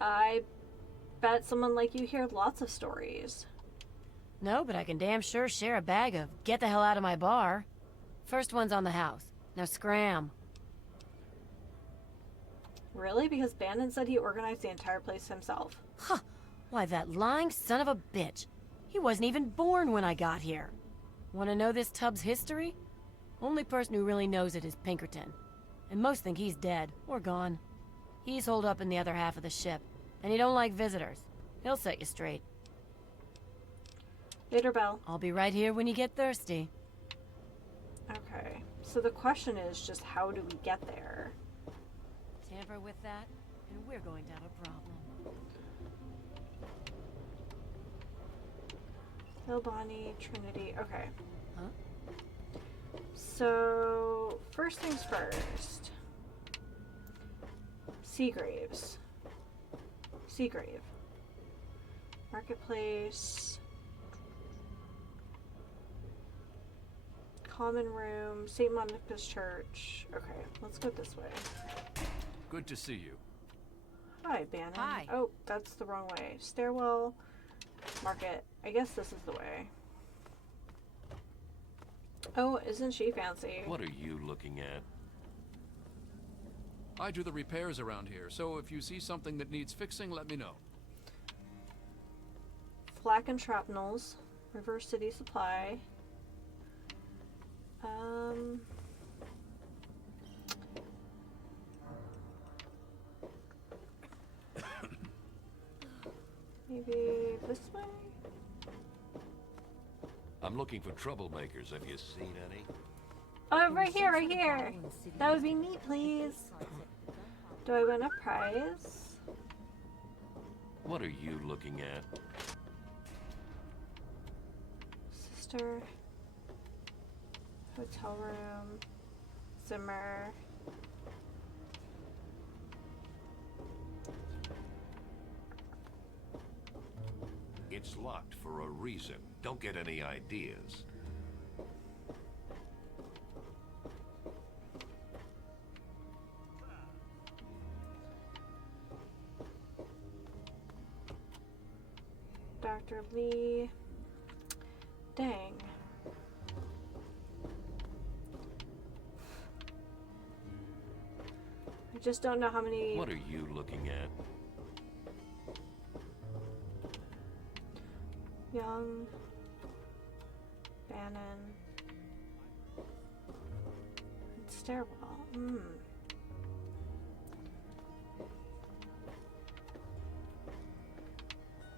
I bet someone like you hear lots of stories. No, but I can damn sure share a bag of get the hell out of my bar. First one's on the house. Now scram. Really? Because Bannon said he organized the entire place himself. Huh. Why, that lying son of a bitch. He wasn't even born when I got here. Want to know this tub's history? Only person who really knows it is Pinkerton. And most think he's dead, or gone. He's holed up in the other half of the ship, and he don't like visitors. He'll set you straight. Later, Belle. I'll be right here when you get thirsty. Okay. So the question is just how do we get there? Tamper with that, and we're going to have a problem. Bill, Bonnie, Trinity. Okay. Huh? So, first things first. Seagraves. Seagrave. Marketplace. common room, St. Monica's Church. Okay, let's go this way. Good to see you. Hi, Bannon. Hi. Oh, that's the wrong way. Stairwell, market. I guess this is the way. Oh, isn't she fancy? What are you looking at? I do the repairs around here, so if you see something that needs fixing, let me know. Flak and shrapnels. Reverse City Supply. Maybe this way? I'm looking for troublemakers. Have you seen any? Oh, right here, right here. That would be neat, please. Do I win a prize? What are you looking at? Sister. Hotel room. Zimmer. It's locked for a reason. Don't get any ideas. Dr. Lee. Dang. I just don't know how many... What are you looking at? Young. Bannon. And stairwell.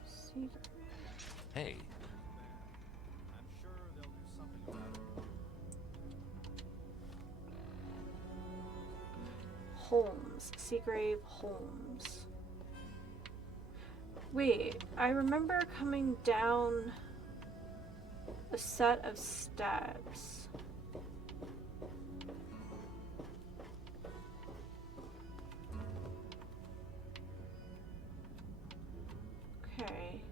See. Hey. I'm sure they'll do something about it. Holmes. Seagrave Holmes. Wait, I remember coming down a set of steps. Okay.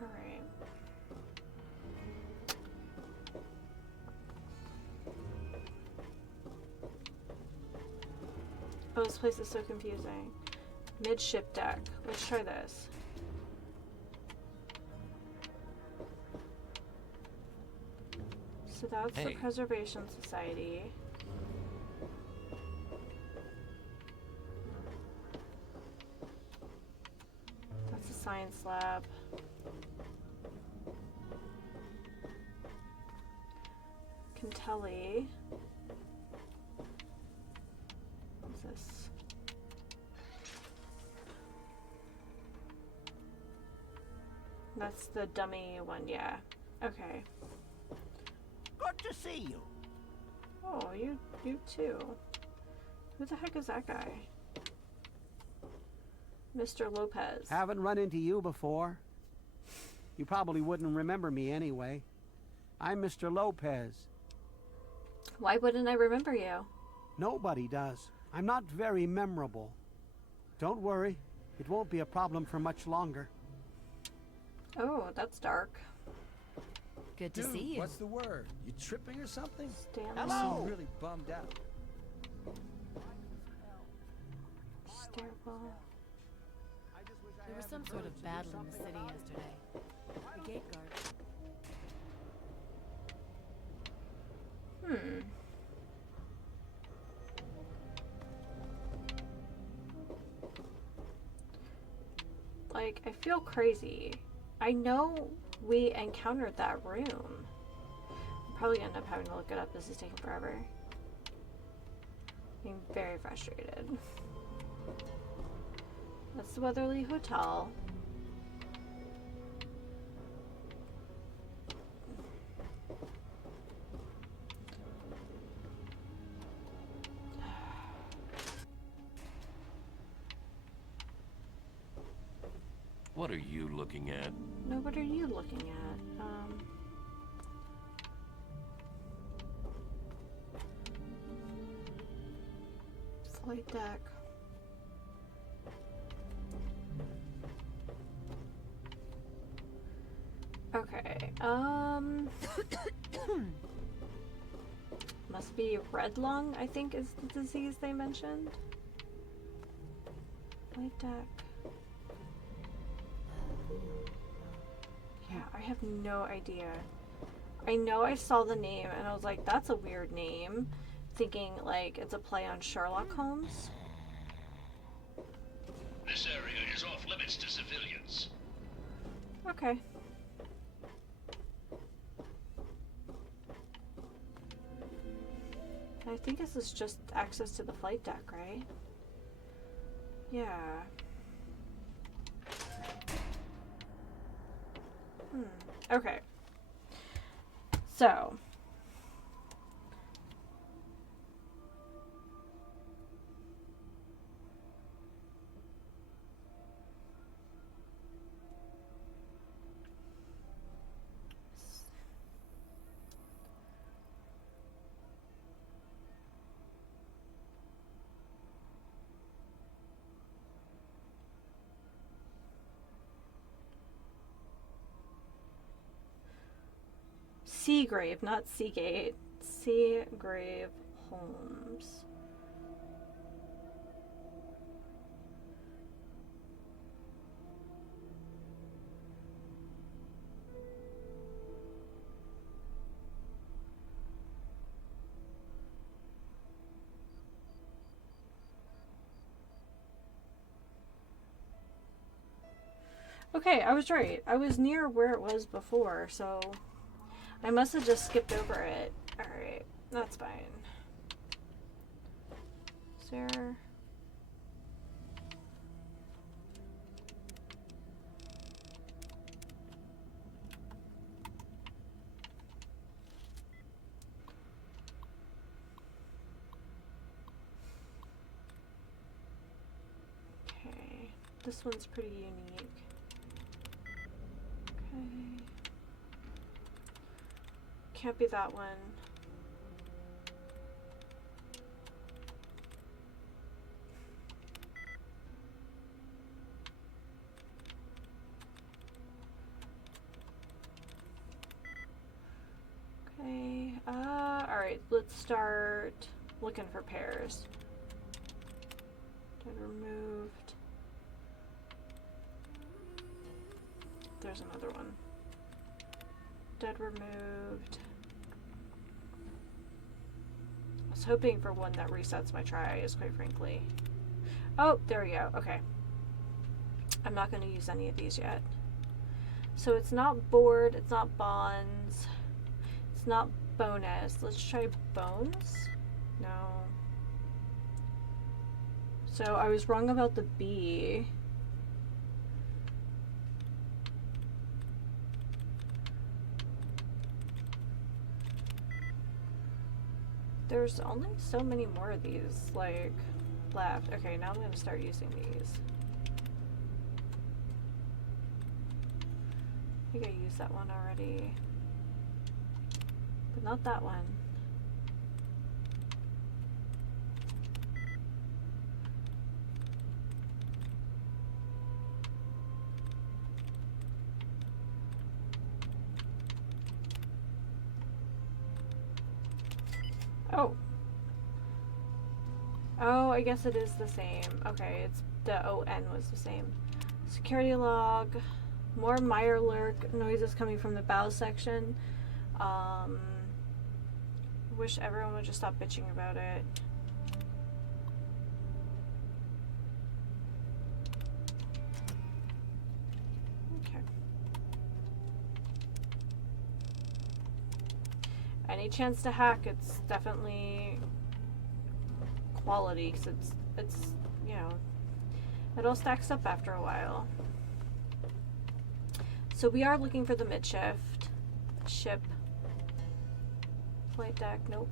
Alright. Oh, this place is so confusing. Midship deck. Let's try this. So that's the Preservation Society. That's a science lab. Kentelly. What's this? That's the dummy one, yeah. Okay. Good to see you. Oh, you too. Who the heck is that guy? Mr. Lopez. Haven't run into you before. You probably wouldn't remember me anyway. I'm Mr. Lopez. Why wouldn't I remember you? Nobody does. I'm not very memorable. Don't worry. It won't be a problem for much longer. Oh, that's dark. Good to Dude, see you. What's the word? You tripping or something? Stanley. You seem really bummed out. Stairwell. There was some sort of battle in the city yesterday. The gate guard. Like, I feel crazy. I know we encountered that room. I'm probably gonna end up having to look it up. This is taking forever. Being very frustrated. That's the Weatherly Hotel. What are you looking at? No, what are you looking at? Flight deck. Okay, must be red lung, I think is the disease they mentioned. Flight deck. Yeah, I have no idea. I know I saw the name and I was like, that's a weird name. Thinking like it's a play on Sherlock Holmes. This area is off limits to civilians. Okay. I think this is just access to the flight deck, right? Yeah. Okay. So. Seagrave, not Seagate. Seagrave Holmes. Okay, I was right. I was near where it was before, so I must have just skipped over it. Alright, that's fine. Is there... Okay, this one's pretty unique. Okay. Can't be that one. Okay, alright, let's start looking for pairs. Dead removed. There's another one. Dead removed. I was hoping for one that resets my tries, quite frankly. Oh, there we go. Okay. I'm not going to use any of these yet. So it's not board, it's not bonds, it's not bonus. Let's try bones? No. So I was wrong about the B. There's only so many more of these, like, left. Okay, now I'm going to start using these. I think I used that one already. But not that one. Oh. Oh, I guess it is the same. Okay, it's the ON was the same. Security log. More Mirelurk noises coming from the bow section. Wish everyone would just stop bitching about it. Okay. Any chance to hack, it's definitely quality, because it's, you know, it all stacks up after a while. So we are looking for the midshift ship. Flight deck, nope.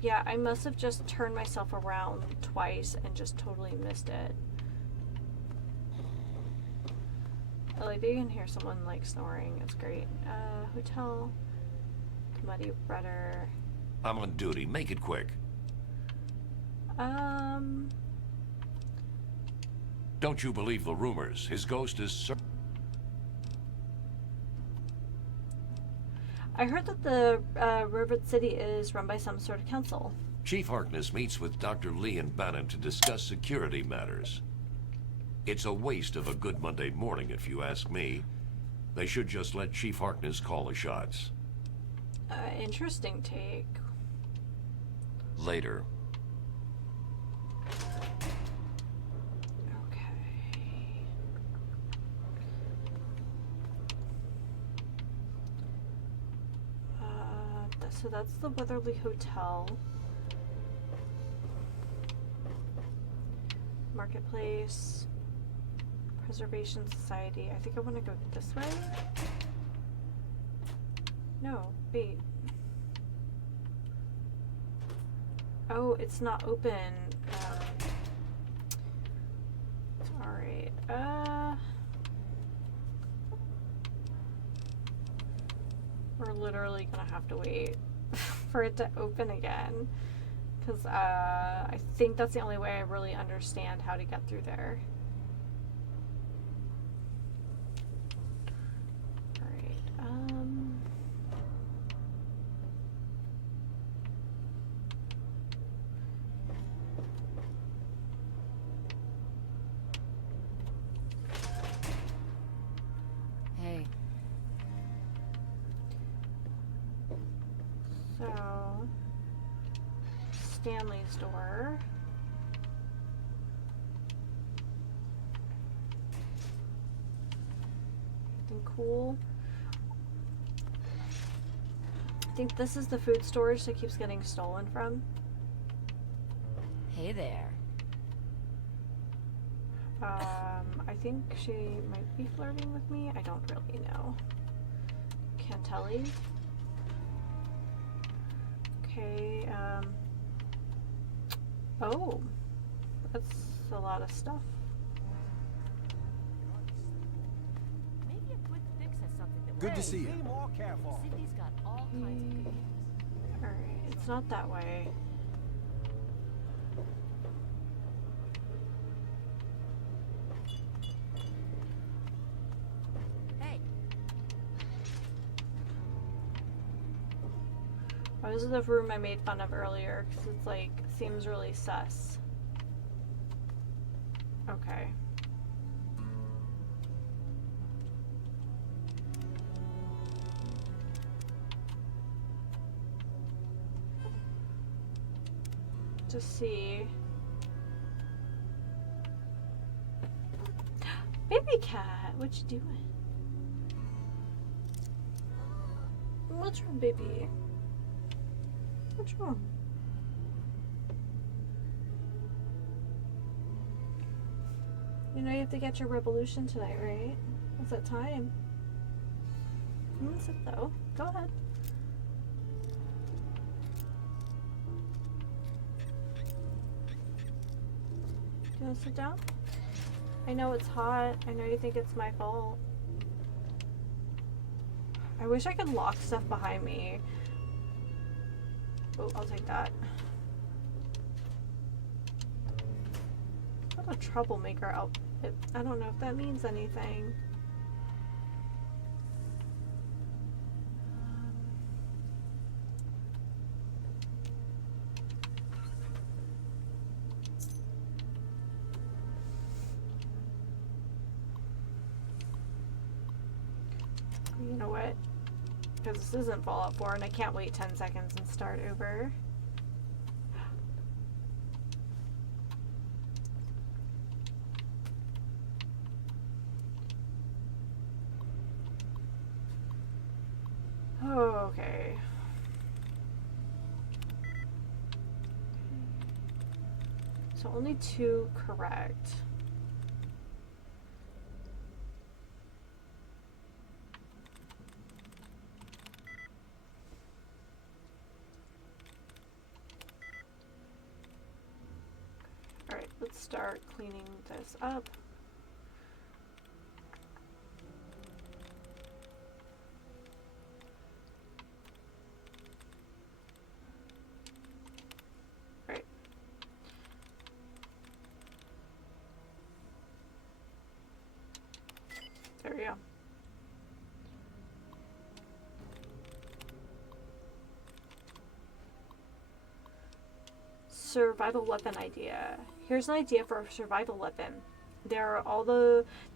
Yeah, I must have just turned myself around twice and just totally missed it. Oh, like, you can hear someone like snoring. It's great. Hotel. Muddy rudder. I'm on duty. Make it quick. Don't you believe the rumors? His ghost is... I heard that the Rivet City is run by some sort of council. Chief Harkness meets with Dr. Lee and Bannon to discuss security matters. It's a waste of a good Monday morning, if you ask me. They should just let Chief Harkness call the shots. Interesting take. Later. So that's the Weatherly Hotel. Marketplace. Preservation Society. I think I want to go this way. No, wait. Oh, it's not open. Alright. We're literally gonna have to wait for it to open again, because I think that's the only way I really understand how to get through there. Alright, Hey. So, Stanley's door. Anything cool? I think this is the food storage that keeps getting stolen from. Hey there. I think she might be flirting with me. I don't really know. Can't tell you. Okay, oh, that's a lot of stuff. Maybe a quick fix has something that Good to see you. Be more careful. Cindy's got all kinds of good Alright, it's not that way. Hey. Oh, this is the room I made fun of earlier, because it's like, seems really sus. Okay. To see. Baby cat, what you doing? What's wrong, baby? What's wrong? You know you have to get your revolution tonight, right? What's that time? Sit though. Go ahead. Do you want to sit down? I know it's hot. I know you think it's my fault. I wish I could lock stuff behind me. Oh, I'll take that. What a troublemaker outfit. I don't know if that means anything. You know what? Because this isn't Fallout 4 and I can't wait 10 seconds and start over. Oh, okay. So only 2 correct. Alright, let's start cleaning this up. Right. There we go. survival weapon idea. Here's an idea for a survival weapon. There are all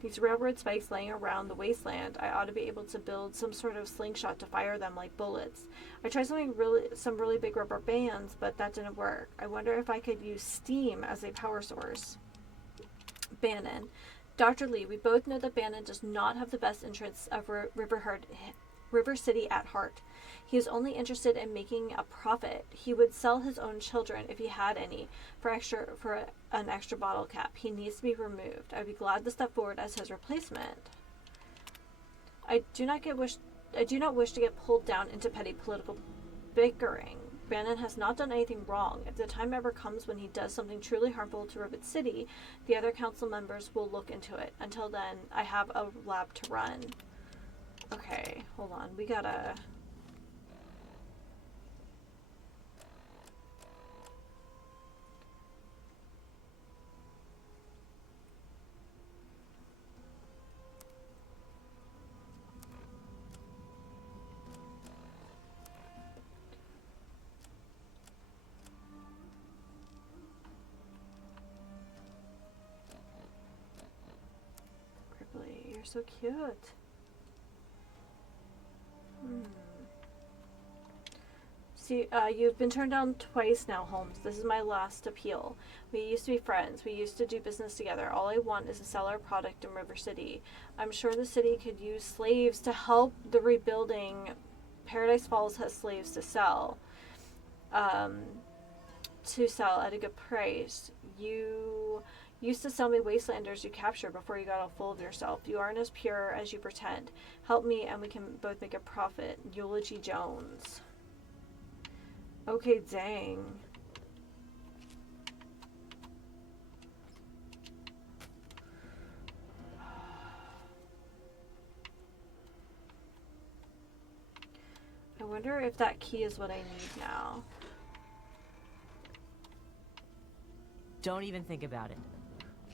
these railroad spikes laying around the wasteland. I ought to be able to build some sort of slingshot to fire them like bullets. I tried some really big rubber bands, but that didn't work. I wonder if I could use steam as a power source. Bannon. Dr. Lee, we both know that Bannon does not have the best interests of River City at heart. He is only interested in making a profit. He would sell his own children, if he had any, for an extra bottle cap. He needs to be removed. I'd be glad to step forward as his replacement. I do not wish to get pulled down into petty political bickering. Bannon has not done anything wrong. If the time ever comes when he does something truly harmful to Rivet City, the other council members will look into it. Until then, I have a lab to run. Okay, hold on. We gotta... Ripley, you're so cute. See, you've been turned down twice now, Holmes. This is my last appeal. We used to be friends. We used to do business together. All I want is to sell our product in River City. I'm sure the city could use slaves to help the rebuilding. Paradise Falls has slaves to sell at a good price. You used to sell me wastelanders you captured before you got all full of yourself. You aren't as pure as you pretend. Help me and we can both make a profit. Eulogy Jones. Okay, dang. I wonder if that key is what I need now. Don't even think about it.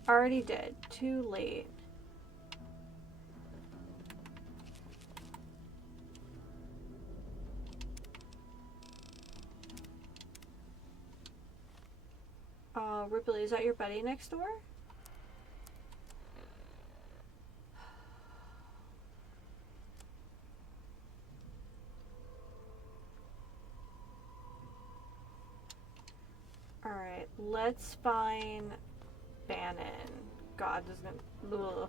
Already did. Too late. Ripley, is that your buddy next door? Alright, let's find Bannon. God, doesn't... Ugh.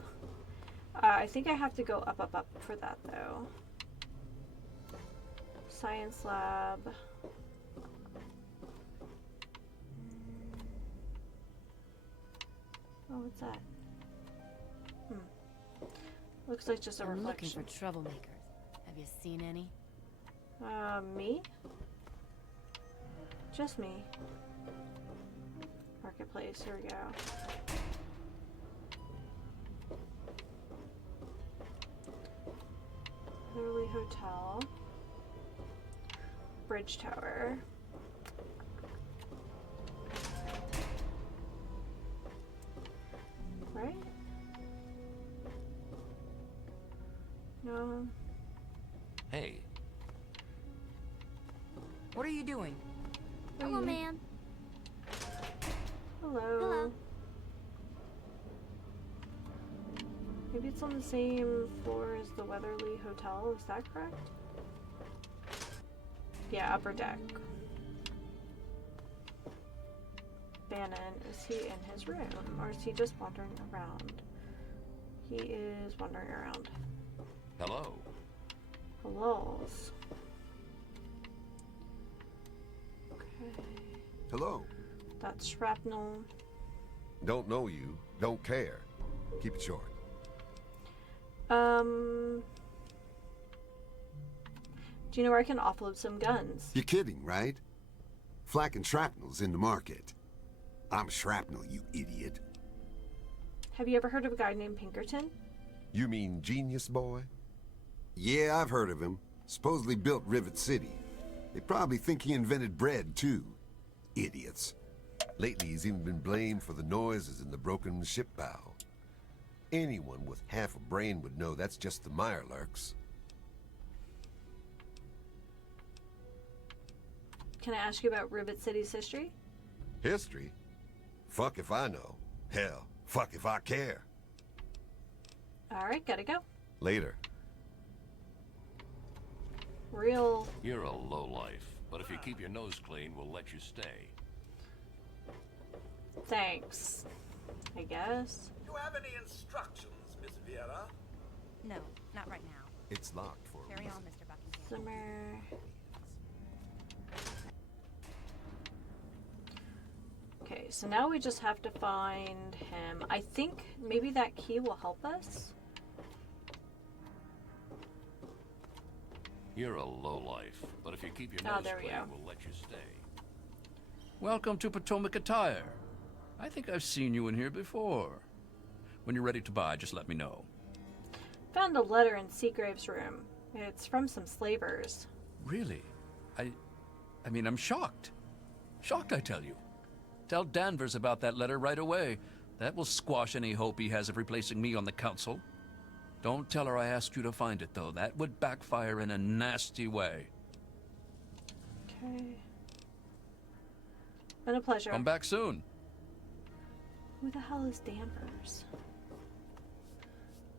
I think I have to go up for that, though. Science lab. Oh, what's that? Looks like just a reflection. Looking for troublemakers. Have you seen any? Me? Just me. Marketplace, here we go. Waterloo Hotel. Bridge Tower. Right? No. Hey. What are you doing? Hello, ma'am. Hello. Hello. Maybe it's on the same floor as the Weatherly Hotel, is that correct? Yeah, upper deck. Bannon, is he in his room, or is he just wandering around? He is wandering around. Hello. Hellos. Okay. Hello. That's shrapnel. Don't know you. Don't care. Keep it short. Do you know where I can offload some guns? You're kidding, right? Flak and shrapnel's in the market. I'm shrapnel, you idiot. Have you ever heard of a guy named Pinkerton? You mean Genius Boy? Yeah, I've heard of him. Supposedly built Rivet City. They probably think he invented bread, too. Idiots. Lately, he's even been blamed for the noises in the broken ship bow. Anyone with half a brain would know that's just the Mirelurks. Can I ask you about Rivet City's history? History? Fuck if I know. Hell, fuck if I care. Alright, gotta go. Later. Real. You're a lowlife, but if you keep your nose clean, we'll let you stay. Thanks. I guess. Do you have any instructions, Miss Vera? No, not right now. It's locked for a Carry reason. on, Mr. Buckingham. Summer. Okay, so now we just have to find him. I think maybe that key will help us. You're a lowlife, but if you keep your Oh, nose there we clean, go. we'll let you stay. Welcome to Potomac Attire. I think I've seen you in here before. When you're ready to buy, just let me know. Found a letter in Seagrave's room. It's from some slavers. Really? I mean, I'm shocked. Shocked, I tell you. Tell Danvers about that letter right away. That will squash any hope he has of replacing me on the council. Don't tell her I asked you to find it, though. That would backfire in a nasty way. Okay. Been a pleasure. Come back soon. Who the hell is Danvers?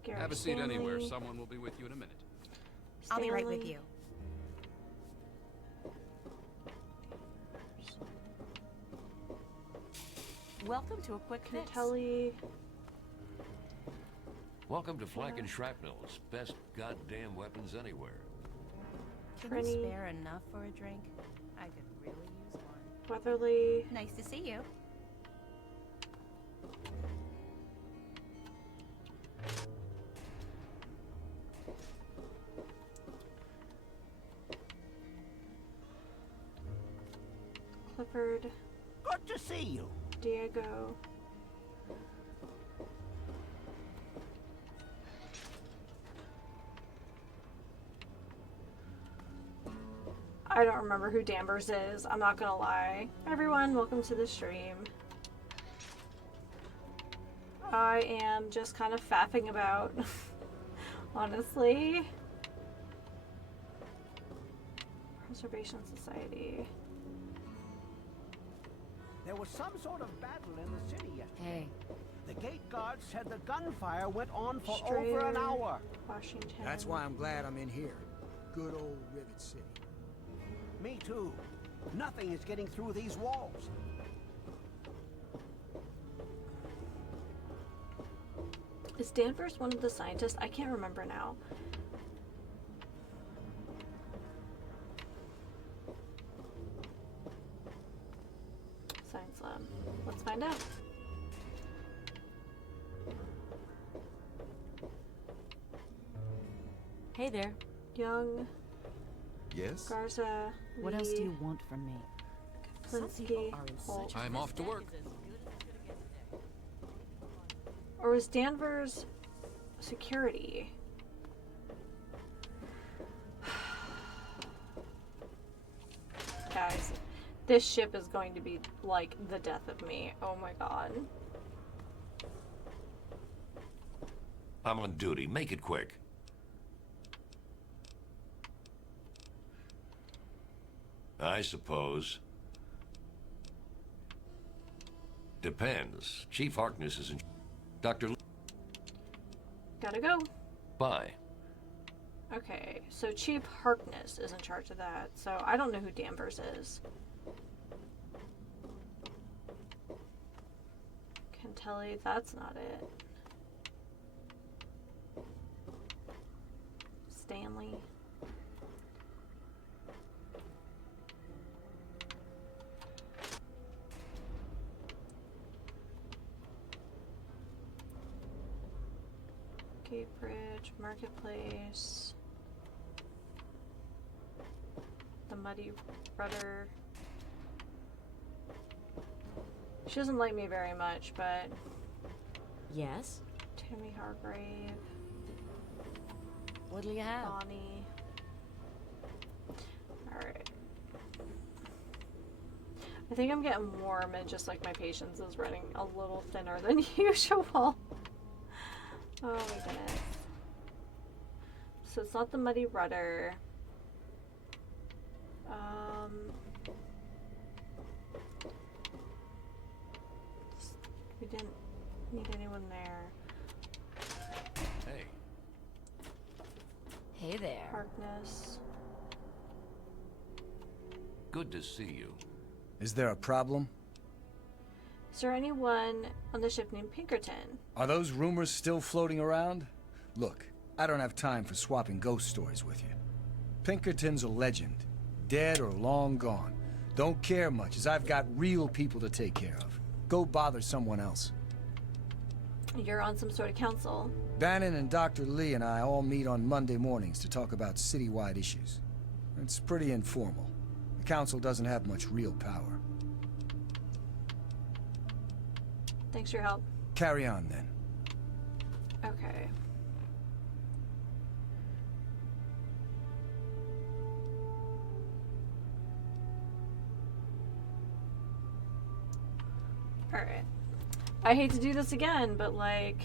Gary Have a seat Stanley. anywhere. Someone will be with you in a minute. I'll be right with Stanley. you. Welcome to a quick fix. Kelly. Welcome to Flank and Shrapnel's best goddamn weapons anywhere. Can Trini. you spare enough for a drink? I could really use one. Weatherly. Nice to see you. Clifford. Good to see you. Diego. I don't remember who Danvers is. I'm not gonna lie. Everyone, welcome to the stream. I am just kind of faffing about, honestly. Preservation Society. There was some sort of battle in the city yesterday. Hey. The gate guards said the gunfire went on for Strayer, over an hour. Washington. That's why I'm glad I'm in here. Good old Rivet City. Me too. Nothing is getting through these walls. Is Danvers one of the scientists? I can't remember now. Science lab. Let's find out. Hey there. Young. Yes? Garza. What else do Lee, you want from me? Kaplinski, Holt. I'm off to work. Or was Danvers security? Guys, this ship is going to be like the death of me. Oh my god. I'm on duty. Make it quick. I suppose. Depends. Chief Harkness is in... Dr. Lee. Gotta go. Bye. Okay, so Chief Harkness is in charge of that, so I don't know who Danvers is. Kentelly, that's not it. Stanley. Gatebridge, Marketplace. The Muddy Rudder. She doesn't like me very much, but... Yes? Tammy Hargrave. What'll you have? Bonnie. Alright. I think I'm getting warm and just like my patience is running a little thinner than usual. Oh my goodness. So it's not the Muddy Rudder. didn't need anyone there. Hey. Hey there. Harkness. Good to see you. Is there a problem? Is there anyone on the ship named Pinkerton? Are those rumors still floating around? Look, I don't have time for swapping ghost stories with you. Pinkerton's a legend. Dead or long gone. Don't care much, as I've got real people to take care of. Go bother someone else. You're on some sort of council. Bannon and Dr. Lee and I all meet on Monday mornings to talk about citywide issues. It's pretty informal. The council doesn't have much real power. Thanks for your help. Carry on, then. Okay. Alright. I hate to do this again, but like,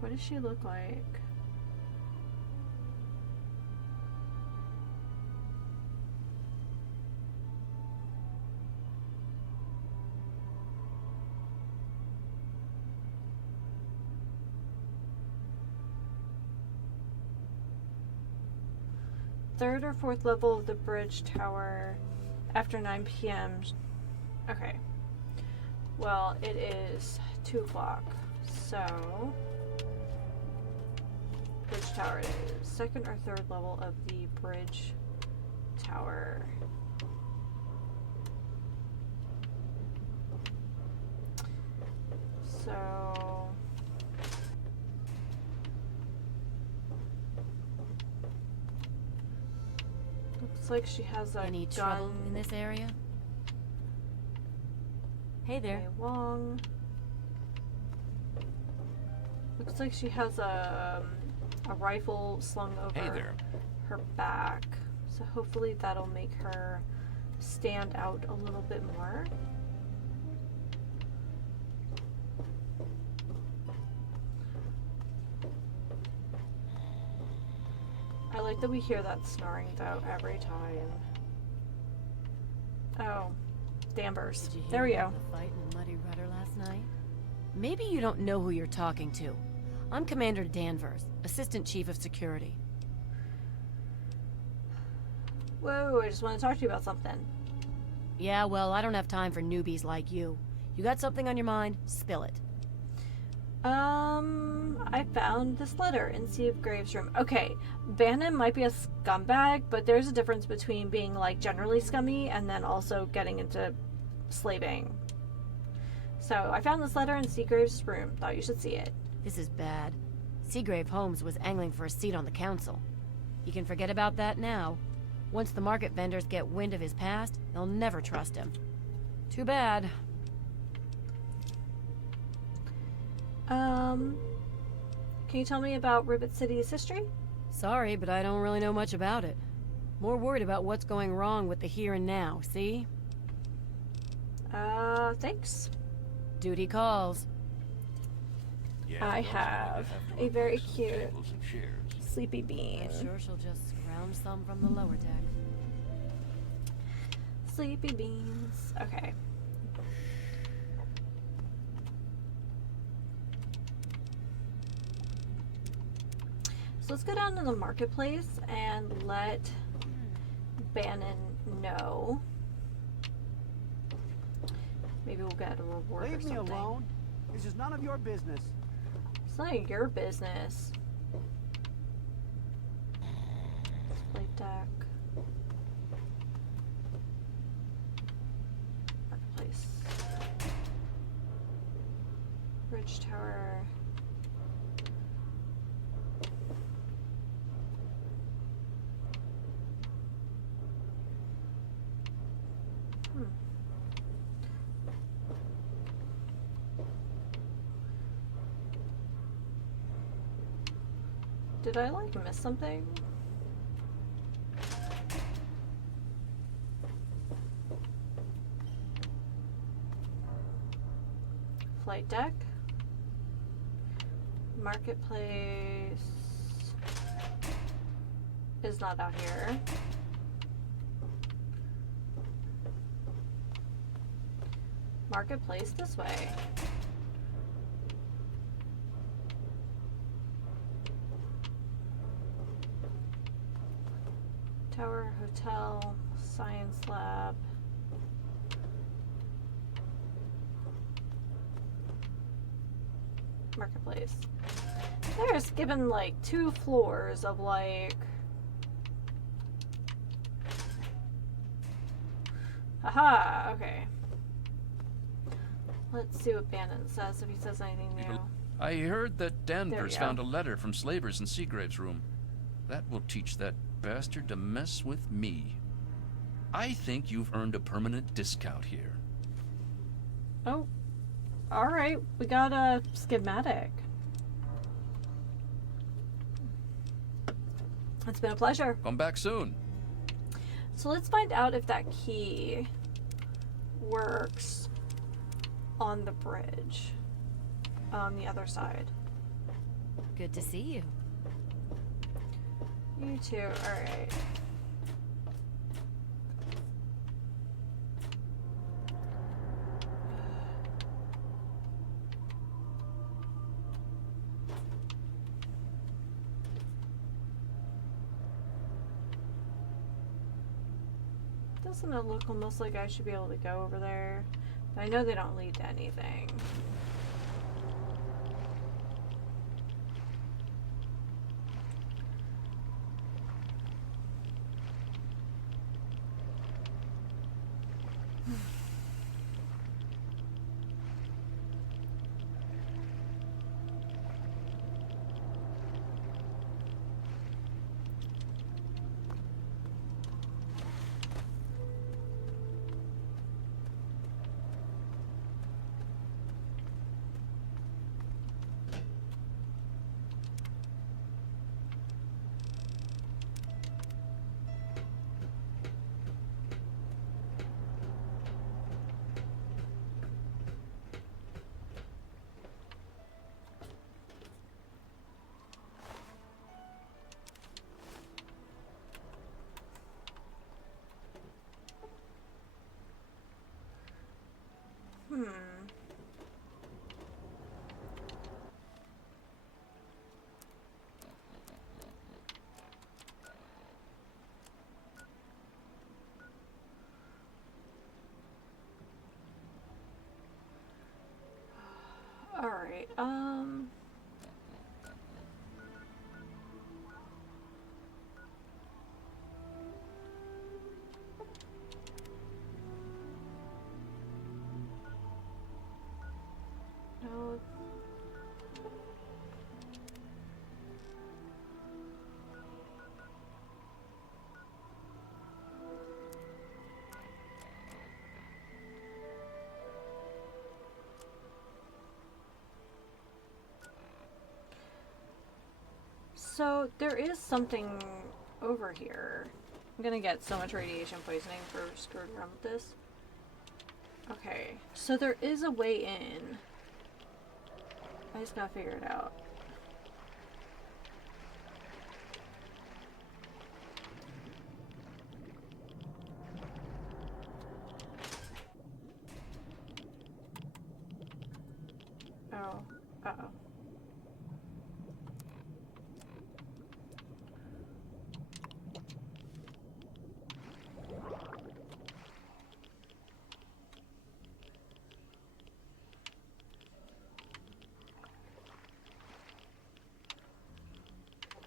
what does she look like? Third or fourth level of the bridge tower after 9 p.m. Okay. Well, it is 2 o'clock, so bridge tower it is. Second or third level of the bridge tower. So looks like she has a Any gun. trouble in this area? Hey there. Okay, Wong. Looks like she has a rifle slung over Hey there. her back. So hopefully that'll make her stand out a little bit more. I like that we hear that snoring though every time. Oh, Danvers. Did you hear There we go. about the fight in the Muddy Rudder last night? Maybe you don't know who you're talking to. I'm Commander Danvers, Assistant Chief of Security. Whoa, I just want to talk to you about something. Yeah, well, I don't have time for newbies like you. You got something on your mind? Spill it. I found this letter in Steve Graves' room. Okay, Bannon might be a scumbag, but there's a difference between being, like, generally scummy and then also getting into slaving. So, I found this letter in Seagrave's room. Thought you should see it. This is bad. Seagrave Holmes was angling for a seat on the council. You can forget about that now. Once the market vendors get wind of his past, they'll never trust him. Too bad. Can you tell me about Rivet City's history? Sorry, but I don't really know much about it. More worried about what's going wrong with the here and now, see? Thanks. Duty calls. Yeah, I those are going to have to a very replace some cute tables and chairs. sleepy bean. I'm sure she'll just scrounge some from the lower deck. Sleepy beans. Okay. So let's go down to the marketplace and let Bannon know. Maybe we'll get a reward or Leave me something. alone. This is none of your business. It's not your business. Display deck. Marketplace. Bridge tower. Did I, like, miss something? Flight deck. Marketplace is not out here. Marketplace this way. Tower, hotel, science lab. Marketplace. There's given like 2 floors of like. Aha, okay. Let's see what Bannon says, if he says anything new. I heard that There Danvers you found go. a letter from Slavers in Seagrave's room. That will teach that bastard to mess with me. I think you've earned a permanent discount here. Oh, alright. We got a schematic. It's been a pleasure. Come back soon. So let's find out if that key works on the bridge on the other side. Good to see you. You too. Alright. Doesn't it look almost like I should be able to go over there? But I know they don't lead to anything. Alright, no. So there is something over here. I'm gonna get so much radiation poisoning for screwing around with this. Okay, so there is a way in. I just gotta figure it out. Oh, uh-oh.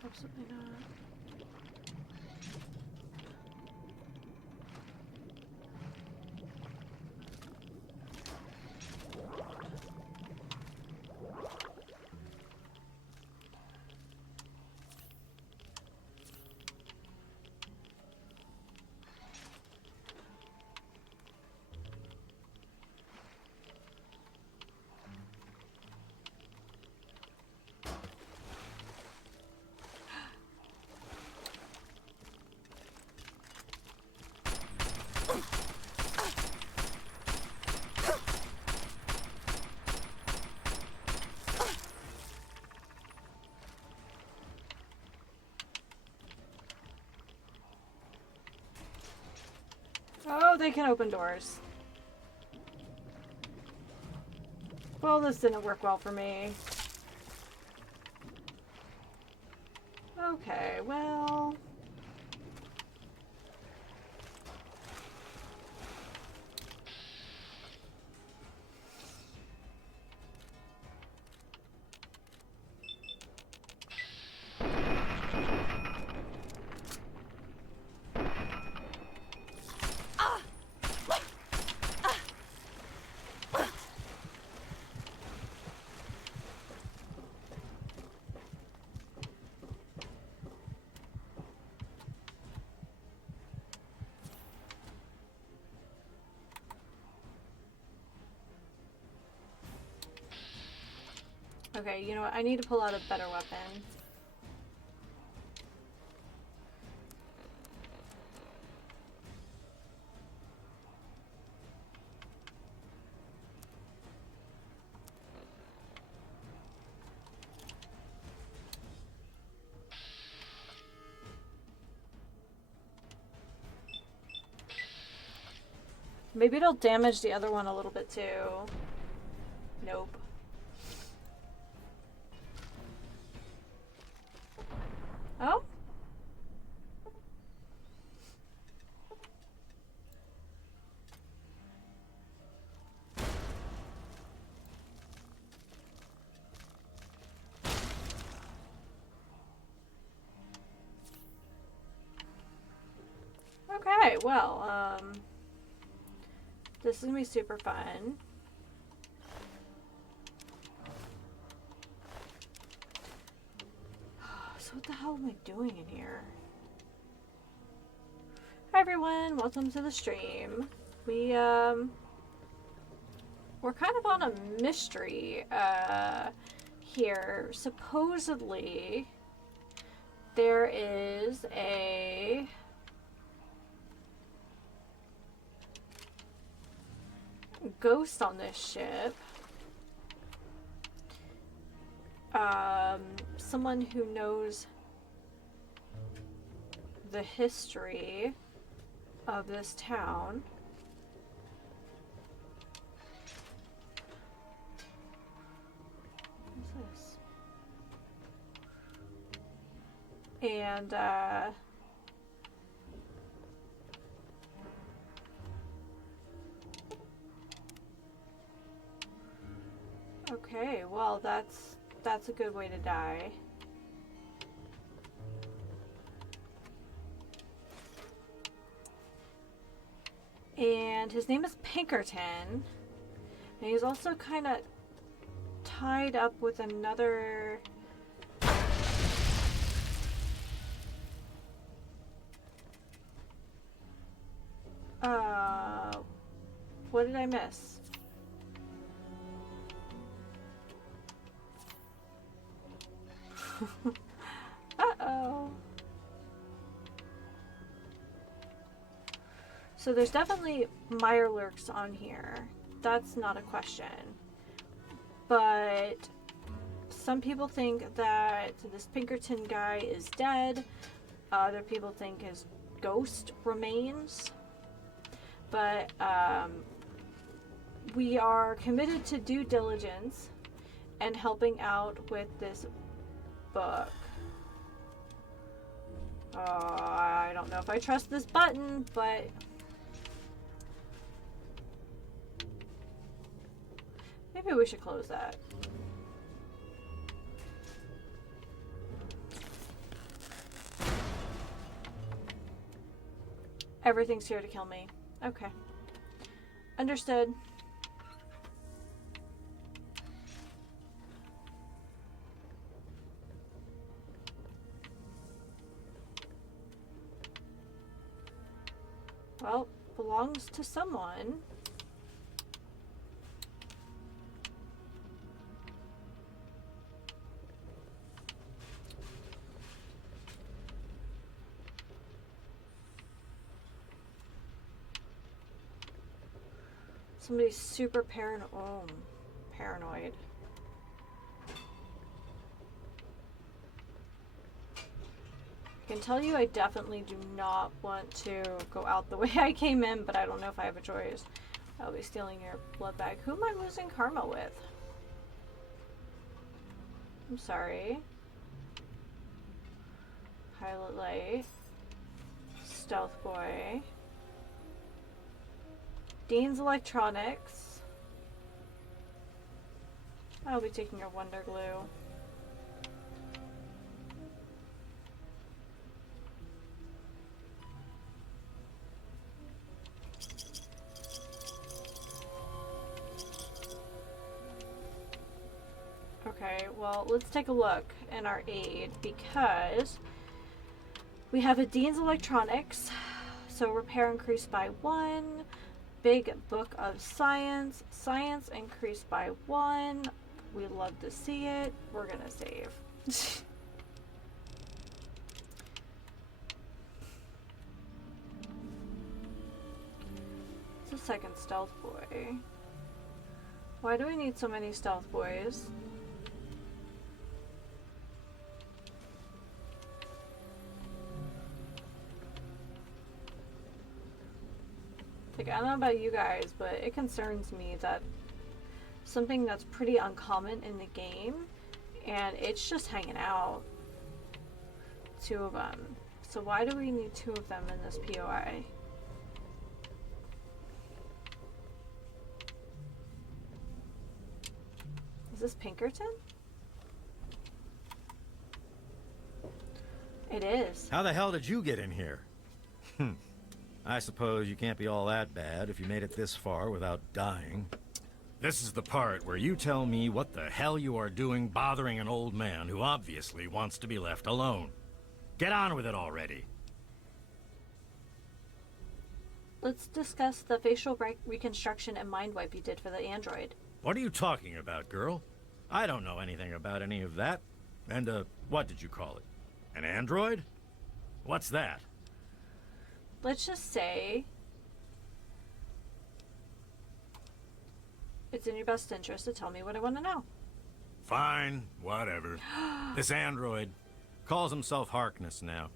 Absolutely not. Oh, they can open doors. Well, this didn't work well for me. Okay, well... Okay, you know what? I need to pull out a better weapon. Maybe it'll damage the other one a little bit too. Nope. Oh? Okay, well, this is gonna be super fun. So what the hell am I doing in here? Hi everyone, welcome to the stream. We're kind of on a mystery here. Supposedly there is a ghost on this ship. Someone who knows the history of this town. What's this? And okay, well that's a good way to die. And his name is Pinkerton. And he's also kind of tied up with another... what did I miss? Uh-oh. So there's definitely Mirelurks on here. That's not a question. But some people think that this Pinkerton guy is dead. Other people think his ghost remains. But we are committed to due diligence and helping out with this book. I don't know if I trust this button, but maybe we should close that. Everything's here to kill me. Okay. Understood. Well, belongs to someone. Somebody's super paranoid. I can tell you I definitely do not want to go out the way I came in, but I don't know if I have a choice. I'll be stealing your blood bag. Who am I losing karma with? I'm sorry. Pilot Light. Stealth Boy. Dean's Electronics. I'll be taking your Wonder Glue. Okay, well, let's take a look in our aid because we have a Dean's Electronics, so repair increased by 1, Big Book of Science, Science increased by 1, we love to see it, we're gonna save. It's a second Stealth Boy. Why do we need so many Stealth Boys? Like, I don't know about you guys, but it concerns me that something that's pretty uncommon in the game, and it's just hanging out. 2 of them. So why do we need 2 of them in this POI? Is this Pinkerton? It is. How the hell did you get in here? I suppose you can't be all that bad if you made it this far without dying. This is the part where you tell me what the hell you are doing bothering an old man who obviously wants to be left alone. Get on with it already. Let's discuss the facial reconstruction and mind wipe you did for the android. What are you talking about, girl? I don't know anything about any of that. And, what did you call it? An android? What's that? Let's just say it's in your best interest to tell me what I want to know. Fine, whatever. This android calls himself Harkness now.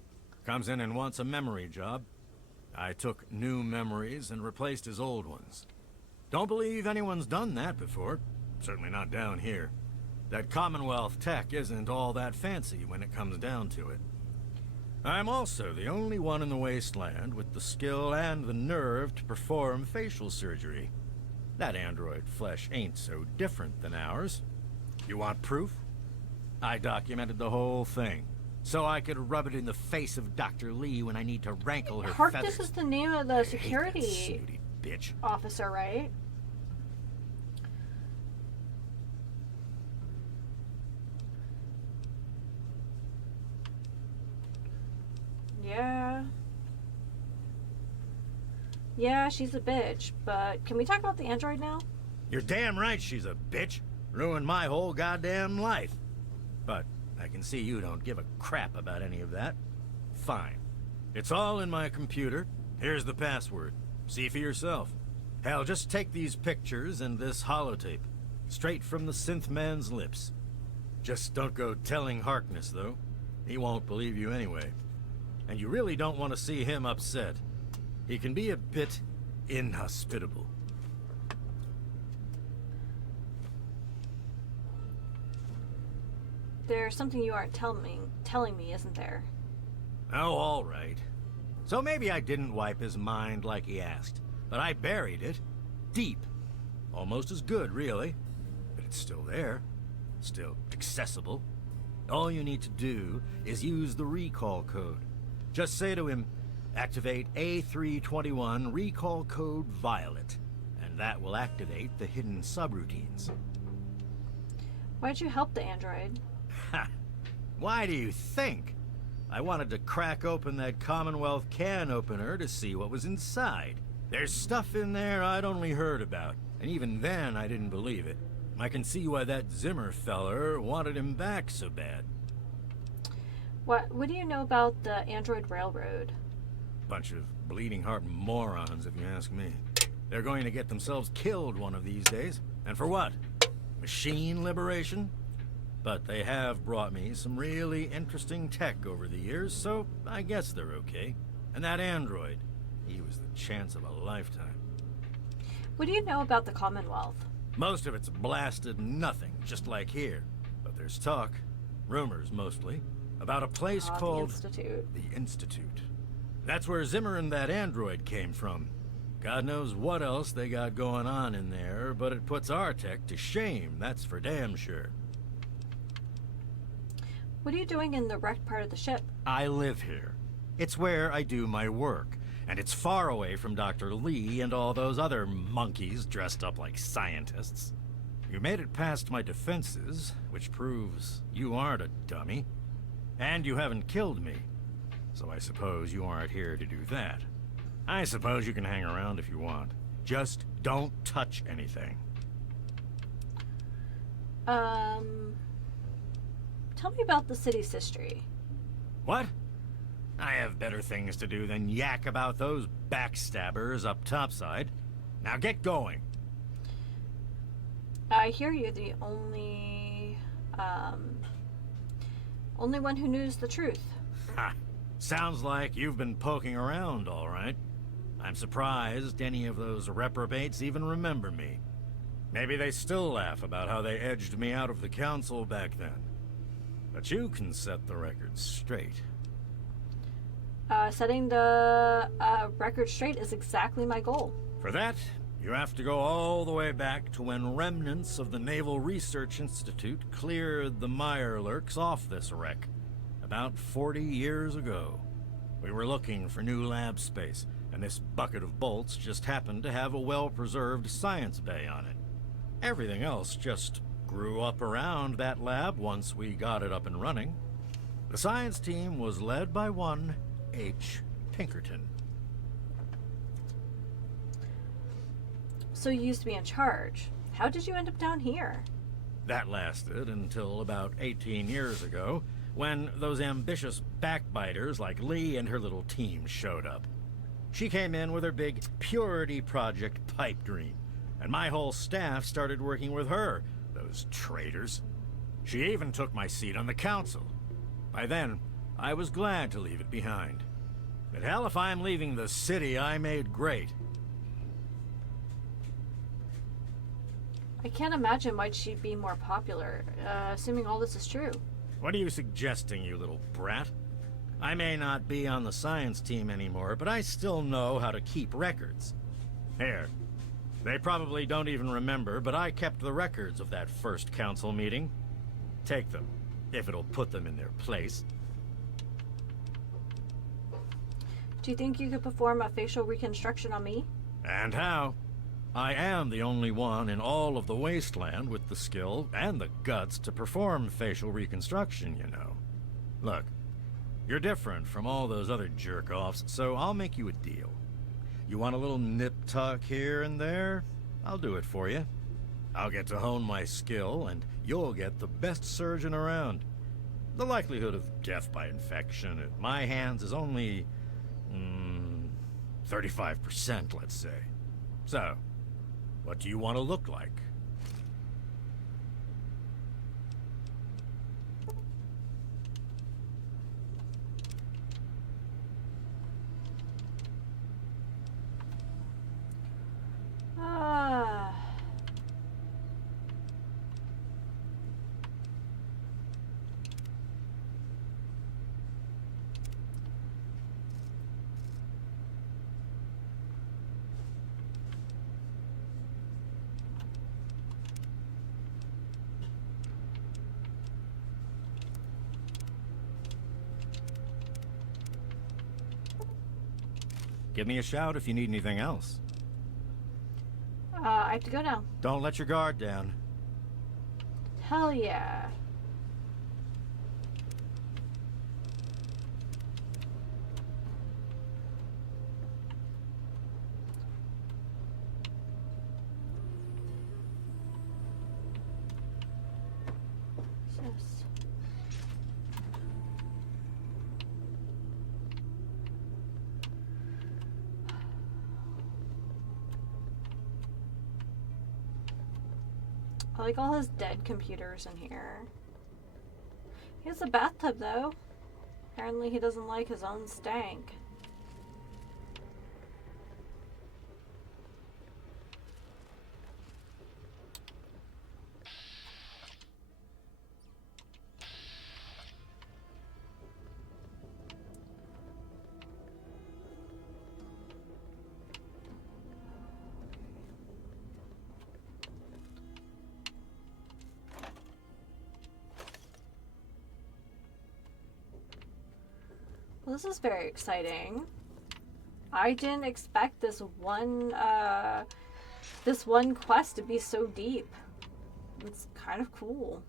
Comes in and wants a memory job. I took new memories and replaced his old ones. Don't believe anyone's done that before. Certainly not down here. That Commonwealth tech isn't all that fancy when it comes down to it. I'm also the only one in the wasteland with the skill and the nerve to perform facial surgery. That android flesh ain't so different than ours. You want proof? I documented the whole thing, so I could rub it in the face of Dr. Lee when I need to rankle her Harkness feathers. is the name of the security bitch. officer, right? Yeah. Yeah, she's a bitch, but can we talk about the android now? You're damn right she's a bitch. Ruined my whole goddamn life. But I can see you don't give a crap about any of that. Fine. It's all in my computer. Here's the password. See for yourself. Hell, just take these pictures and this holotape. Straight from the synth man's lips. Just don't go telling Harkness, though. He won't believe you anyway. And you really don't want to see him upset. He can be a bit inhospitable. There's something you aren't telling me, isn't there? Oh, all right. So maybe I didn't wipe his mind like he asked, but I buried it deep. Almost as good, really. But it's still there. Still accessible. All you need to do is use the recall code. Just say to him, activate A321 recall code Violet, and that will activate the hidden subroutines. Why'd you help the android? Ha! Why do you think? I wanted to crack open that Commonwealth can opener to see what was inside. There's stuff in there I'd only heard about, and even then I didn't believe it. I can see why that Zimmer feller wanted him back so bad. What do you know about the Android Railroad? Bunch of bleeding heart morons, if you ask me. They're going to get themselves killed one of these days. And for what? Machine liberation? but they have brought me some really interesting tech over the years, so I guess they're okay. And that android, he was the chance of a lifetime. What do you know about the Commonwealth? Most of it's blasted nothing, just like here. But there's talk, rumors mostly, about a place called... The Institute. The Institute. That's where Zimmer and that android came from. God knows what else they got going on in there, but it puts our tech to shame, that's for damn sure. What are you doing in the wrecked part of the ship? I live here. It's where I do my work, and it's far away from Dr. Lee and all those other monkeys dressed up like scientists. You made it past my defenses, which proves you aren't a dummy. And you haven't killed me. So I suppose you aren't here to do that. I suppose you can hang around if you want. Just don't touch anything. Tell me about the city's history. What? I have better things to do than yak about those backstabbers up topside. Now get going. I hear you're the only one who knows the truth. Ha! Sounds like you've been poking around, all right. I'm surprised any of those reprobates even remember me. Maybe they still laugh about how they edged me out of the council back then. But you can set the record straight. Setting the record straight is exactly my goal. For that, you have to go all the way back to when remnants of the Naval Research Institute cleared the Mirelurks off this wreck. About 40 years ago. We were looking for new lab space, and this bucket of bolts just happened to have a well-preserved science bay on it. Everything else just grew up around that lab once we got it up and running. The science team was led by one H. Pinkerton. So you used to be in charge. How did you end up down here? That lasted until about 18 years ago, when those ambitious backbiters like Lee and her little team showed up. She came in with her big Purity Project pipe dream, and my whole staff started working with her, those traitors. She even took my seat on the council. By then, I was glad to leave it behind. But hell, if I'm leaving the city I made great. I can't imagine why she'd be more popular, assuming all this is true. What are you suggesting, you little brat? I may not be on the science team anymore, but I still know how to keep records. Here. They probably don't even remember, but I kept the records of that first council meeting. Take them, if it'll put them in their place. Do you think you could perform a facial reconstruction on me? And how? I am the only one in all of the wasteland with the skill and the guts to perform facial reconstruction, you know. Look, you're different from all those other jerk-offs, so I'll make you a deal. You want a little nip-tuck here and there? I'll do it for you. I'll get to hone my skill, and you'll get the best surgeon around. The likelihood of death by infection at my hands is only... 35%, let's say. So, what do you want to look like? Give me a shout if you need anything else. I have to go now. Don't let your guard down. Hell yeah. Yes. I like all his dead computers in here. He has a bathtub, though. Apparently he doesn't like his own stank. Well, this is very exciting. I didn't expect this one quest to be so deep. It's kind of cool.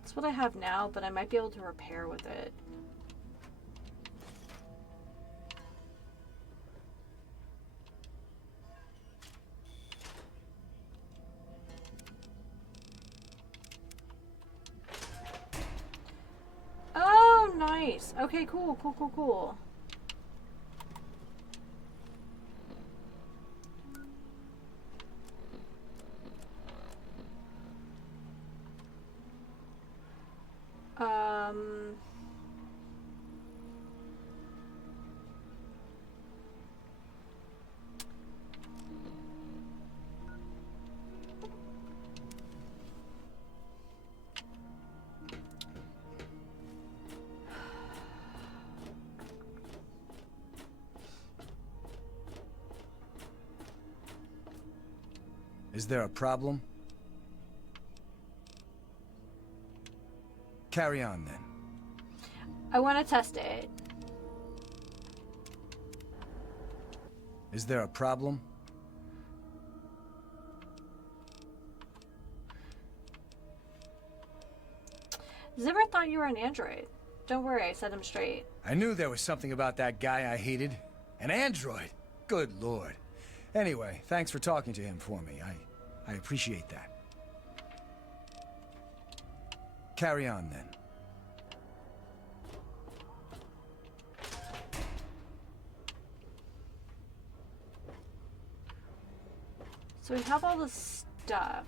That's what I have now, but I might be able to repair with it. Oh, nice. Okay, cool, cool, cool, cool. Is there a problem? Carry on, then. I want to test it. Is there a problem? Zimmer thought you were an android. Don't worry, I set him straight. I knew there was something about that guy I hated. An android? Good lord. Anyway, thanks for talking to him for me. I appreciate that. Carry on, then. So we have all this stuff.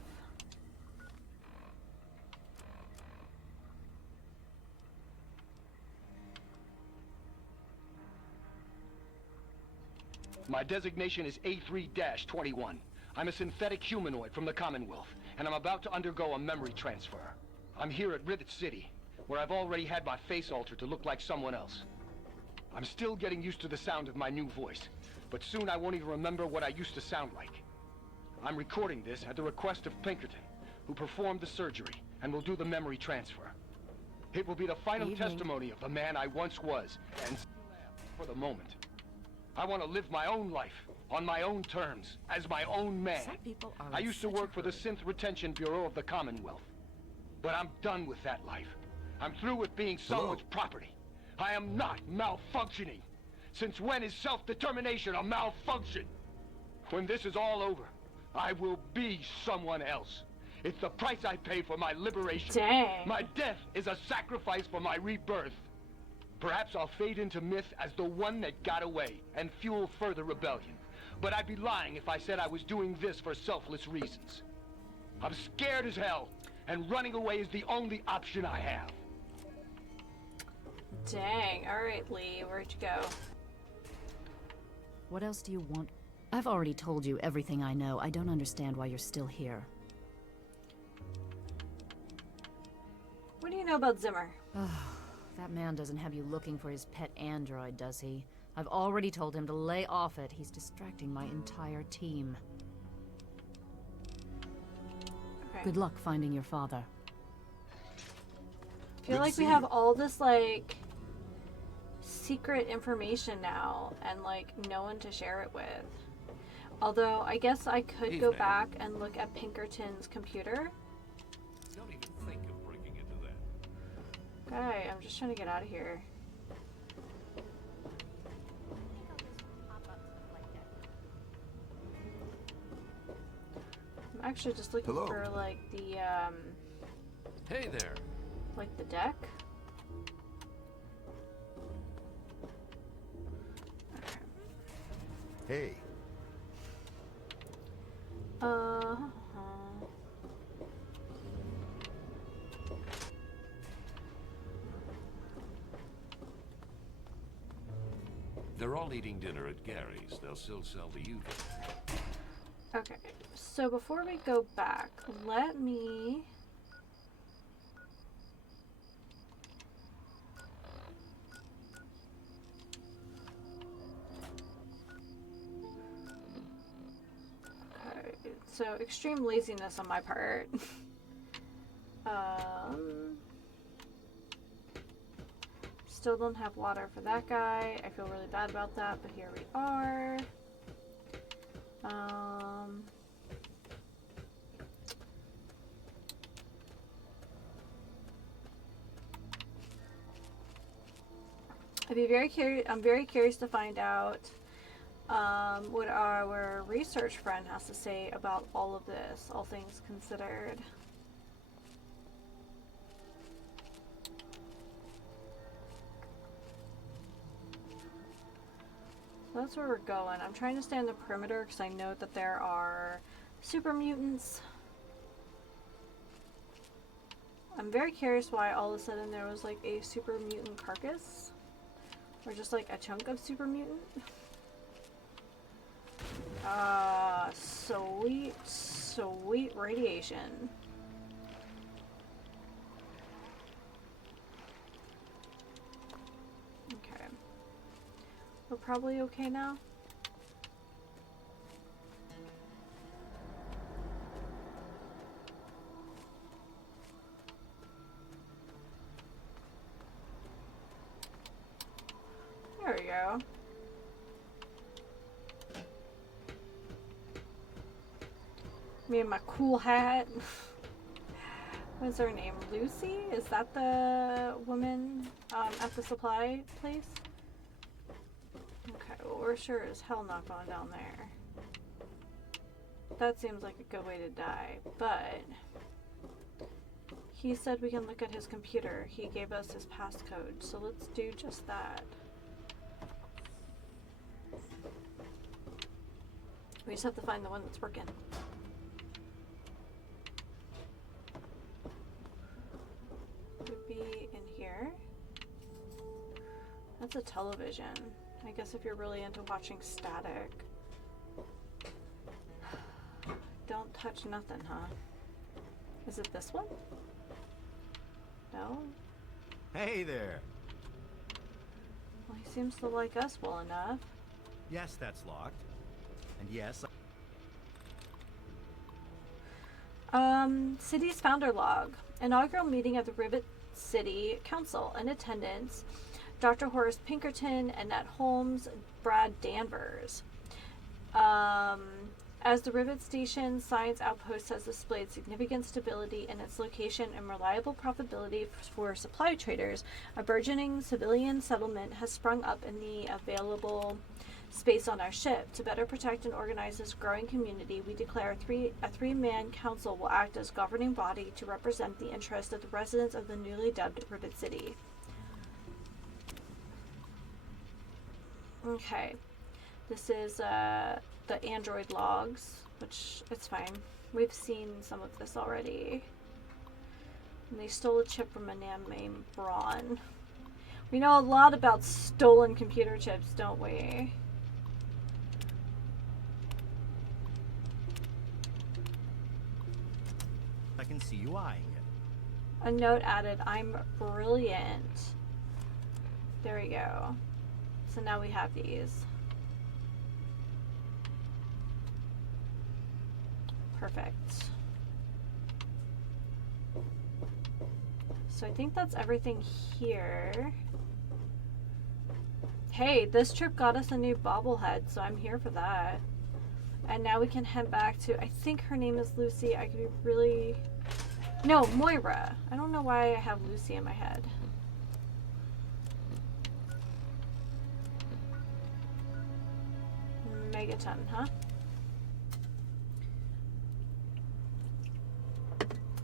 My designation is A3-21. I'm a synthetic humanoid from the Commonwealth, and I'm about to undergo a memory transfer. I'm here at Rivet City, where I've already had my face altered to look like someone else. I'm still getting used to the sound of my new voice, but soon I won't even remember what I used to sound like. I'm recording this at the request of Pinkerton, who performed the surgery and will do the memory transfer. It will be the final testimony of the man I once was, and still am for the moment. I want to live my own life, on my own terms, as my own man. I used to work for the Synth Retention Bureau of the Commonwealth. But I'm done with that life. I'm through with being someone's property. I am not malfunctioning. Since when is self-determination a malfunction? When this is all over, I will be someone else. It's the price I pay for my liberation. Dang. My death is a sacrifice for my rebirth. Perhaps I'll fade into myth as the one that got away and fuel further rebellion. But I'd be lying if I said I was doing this for selfless reasons. I'm scared as hell, and running away is the only option I have. Dang. Alright, Lee. Where'd you go? What else do you want? I've already told you everything I know. I don't understand why you're still here. What do you know about Zimmer? That man doesn't have you looking for his pet android, does he? I've already told him to lay off it. He's distracting my entire team. Okay. Good luck finding your father. I feel like we have all this, like, secret information now, and, like, no one to share it with. Although, I guess I could go Evening. back and look at Pinkerton's computer. Don't even think of breaking into that. Okay, I'm just trying to get out of here. I'm actually just looking Hello. for, like, the, Hey there. like the deck. Hey. They're all eating dinner at Gary's. They'll still sell to you there. Okay, so before we go back, let me... Okay, so extreme laziness on my part. Still don't have water for that guy. I feel really bad about that, but here we are. I'm very curious to find out what our research friend has to say about all of this, all things considered. So that's where we're going. I'm trying to stay on the perimeter because I know that there are super mutants. I'm very curious why all of a sudden there was like a super mutant carcass. Or just like a chunk of super mutant. Sweet, sweet radiation. Okay. We're probably okay now. There we go. Me and my cool hat. What's her name? Lucy? Is that the woman at the supply place? Okay, well, we're sure as hell not going down there. That seems like a good way to die, but he said we can look at his computer. He gave us his passcode, so let's do just that. We just have to find the one that's working. Would be in here. That's a television. I guess if you're really into watching static. Don't touch nothing, huh? Is it this one? No? Hey there. Well, he seems to like us well enough. Yes, that's locked. And yes, City's founder log. Inaugural meeting of the Rivet City Council. In attendance, Dr. Horace Pinkerton, Annette Holmes, Brad Danvers. As the Rivet Station Science Outpost has displayed significant stability in its location and reliable profitability for supply traders, a burgeoning civilian settlement has sprung up in the available space on our ship. To better protect and organize this growing community, we declare a three-man council will act as governing body to represent the interests of the residents of the newly dubbed Rivet City. Okay, this is the Android logs, which it's fine. We've seen some of this already. And they stole a chip from a man named Braun. We know a lot about stolen computer chips, don't we? I can see you eyeing it. A note added, I'm brilliant. There we go. So now we have these. Perfect. So I think that's everything here. Hey, this trip got us a new bobblehead, so I'm here for that. And now we can head back to, I think her name is Lucy. I could be really... No, Moira. I don't know why I have Lucy in my head. Megaton, huh?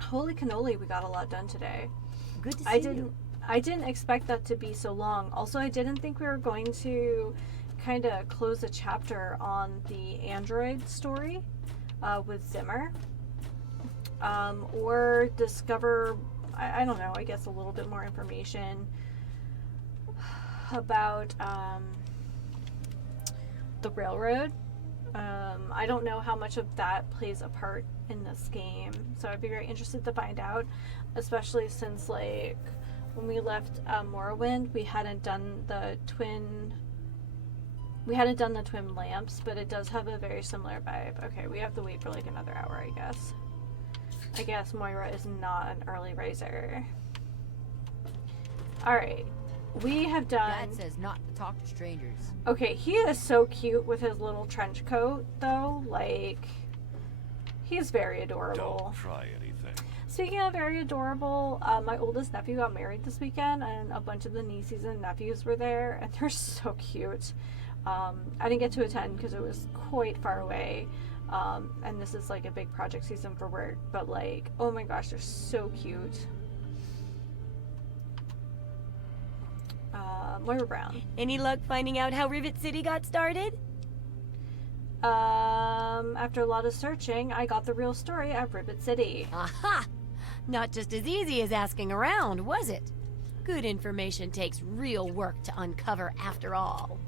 Holy cannoli, we got a lot done today. Good to see you. I didn't expect that to be so long. Also, I didn't think we were going to kind of close a chapter on the android story with Zimmer. Or discover, I don't know, I guess a little bit more information about the railroad. I don't know how much of that plays a part in this game, so I'd be very interested to find out, especially since, like, when we left Morrowind, we hadn't done the twin lamps, but it does have a very similar vibe. Okay, we have to wait for like another hour, I guess. I guess Moira is not an early riser. Alright. We have done... Dad says not to talk to strangers. Okay, he is so cute with his little trench coat, though. Like, he's very adorable. Don't try anything. Speaking of very adorable, my oldest nephew got married this weekend, and a bunch of the nieces and nephews were there, and they're so cute. I didn't get to attend because it was quite far away, and this is like a big project season for work, but like, oh my gosh, they're so cute. Moira Brown. Any luck finding out how Rivet City got started? After a lot of searching, I got the real story of Rivet City. Aha! Not just as easy as asking around, was it? Good information takes real work to uncover after all.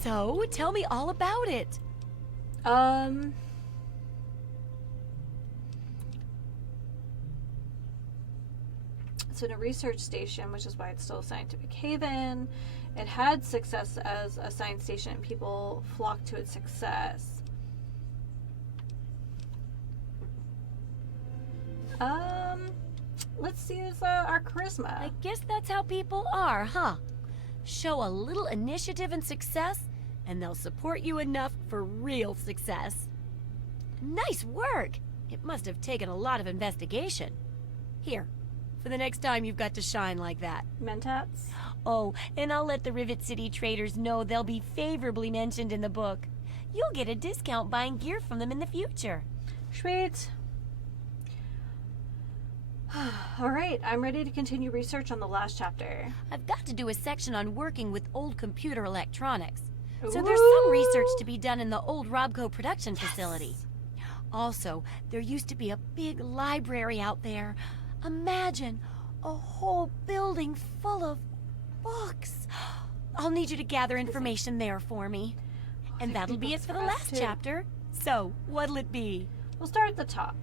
So, tell me all about it. It's in a research station, which is why it's still a scientific haven. It had success as a science station, and people flocked to its success. Let's use our charisma. I guess that's how people are, huh? Show a little initiative and success, and they'll support you enough for real success. Nice work! It must have taken a lot of investigation. Here, for the next time you've got to shine like that. Mentats? Oh, and I'll let the Rivet City traders know they'll be favorably mentioned in the book. You'll get a discount buying gear from them in the future. Sweet. Alright, I'm ready to continue research on the last chapter. I've got to do a section on working with old computer electronics. Ooh. So there's some research to be done in the old Robco production facility. Also, there used to be a big library out there. Imagine a whole building full of books. I'll need you to gather information there for me. And that'll be it for the last chapter. So, what'll it be? We'll start at the top.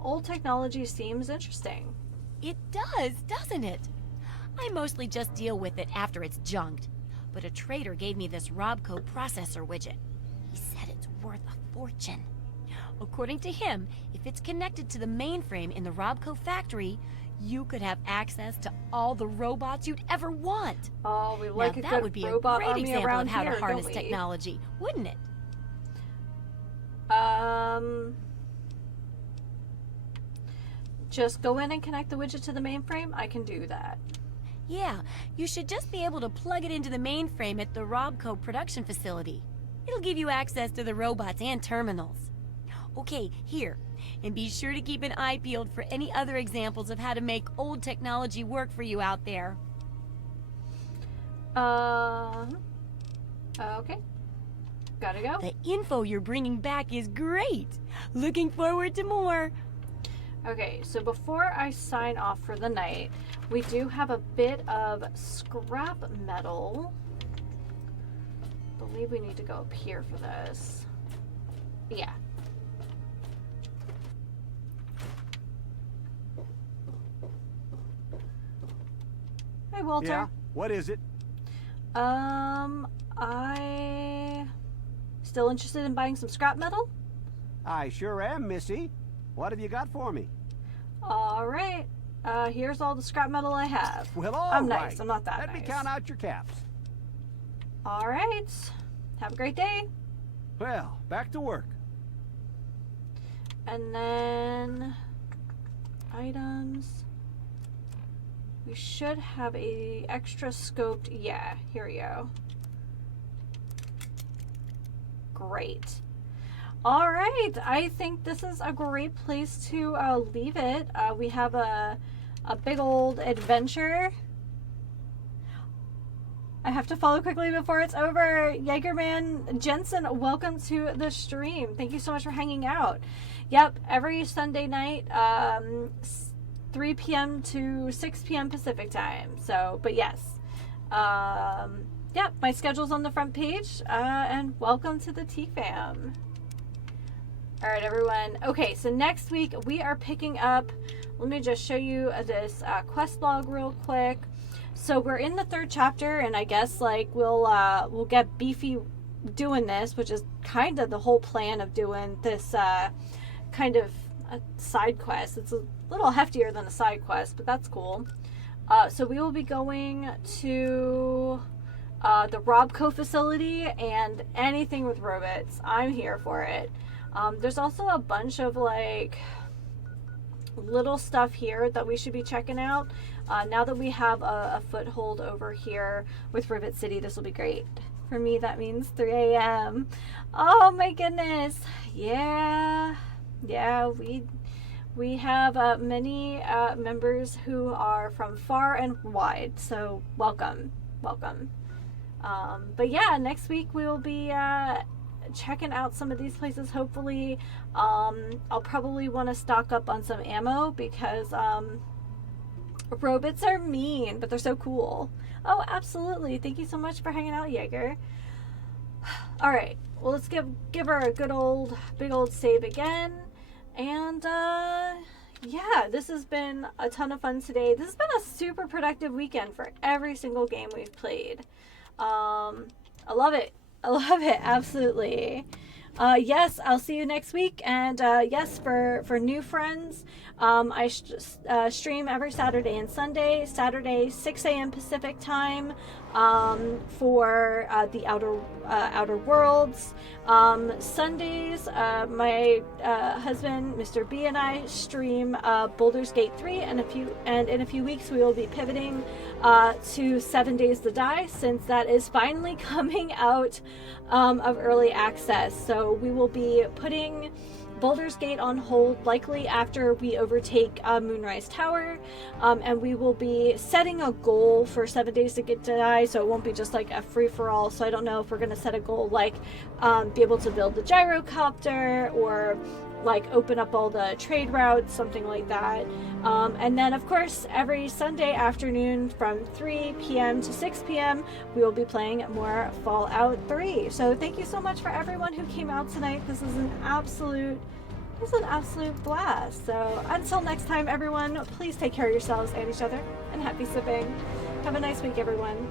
Old technology seems interesting. It does, doesn't it? I mostly just deal with it after it's junked. But a trader gave me this Robco processor widget. He said it's worth a fortune. According to him, if it's connected to the mainframe in the Robco factory, you could have access to all the robots you'd ever want. Oh, we like now, a that good would be a robot great army example around of how here, to harness don't we? technology, wouldn't it? Just go in and connect the widget to the mainframe? I can do that. Yeah, you should just be able to plug it into the mainframe at the Robco production facility. It'll give you access to the robots and terminals. Okay, here. And be sure to keep an eye peeled for any other examples of how to make old technology work for you out there. Okay. Gotta go. The info you're bringing back is great. Looking forward to more. Okay, so before I sign off for the night, we do have a bit of scrap metal. I believe we need to go up here for this. Yeah. Hey, Walter. Yeah? What is it? I still interested in buying some scrap metal? I sure am, Missy. What have you got for me? All right. Here's all the scrap metal I have. Well, I'm right. nice. I'm not that Let nice. me count out your caps. All right. Have a great day. Well, back to work. And then items. We should have a extra scoped. Yeah, here we go. Great. All right, I think this is a great place to leave it. We have a big old adventure. I have to follow quickly before it's over. Jaegerman Jensen, welcome to the stream. Thank you so much for hanging out. Yep, every Sunday night, 3 p.m. to 6 p.m. Pacific time. So, but yes. Yep, my schedule's on the front page. And welcome to the T-Fam. All right, everyone. Okay, so next week we are picking up, let me just show you this quest log real quick. So we're in the 3rd chapter, and I guess like we'll get beefy doing this, which is kind of the whole plan of doing this kind of a side quest. It's a little heftier than a side quest, but that's cool. So we will be going to the Robco facility, and anything with robots, I'm here for it. There's also a bunch of like little stuff here that we should be checking out. Now that we have a foothold over here with Rivet City, this will be great. For me, that means 3 a.m. Oh my goodness. Yeah, we have many members who are from far and wide, so welcome. But yeah, next week we will be checking out some of these places. Hopefully I'll probably want to stock up on some ammo because robots are mean, but they're so cool. Oh, absolutely. Thank you so much for hanging out, Jaeger. All right, well, let's give her a good old big old save again. And yeah, this has been a ton of fun today. This has been a super productive weekend for every single game we've played. I love it, absolutely. Yes, I'll see you next week. And yes, for new friends, I stream every Saturday and Sunday. Saturday 6 a.m. Pacific time for the Outer Worlds. Sundays, my husband Mr. B and I stream Baldur's Gate 3, and in a few weeks we will be pivoting to 7 Days to Die, since that is finally coming out of early access. So we will be putting Baldur's Gate on hold likely after we overtake Moonrise Tower, and we will be setting a goal for 7 Days to Die, so it won't be just like a free-for-all. So I don't know if we're going to set a goal like be able to build the gyrocopter, or like open up all the trade routes, something like that. And then of course every Sunday afternoon from 3 p.m. to 6 p.m. we will be playing more Fallout 3. So thank you so much for everyone who came out tonight. This was an absolute blast. So until next time, everyone, please take care of yourselves and each other, and happy sipping. Have a nice week, everyone.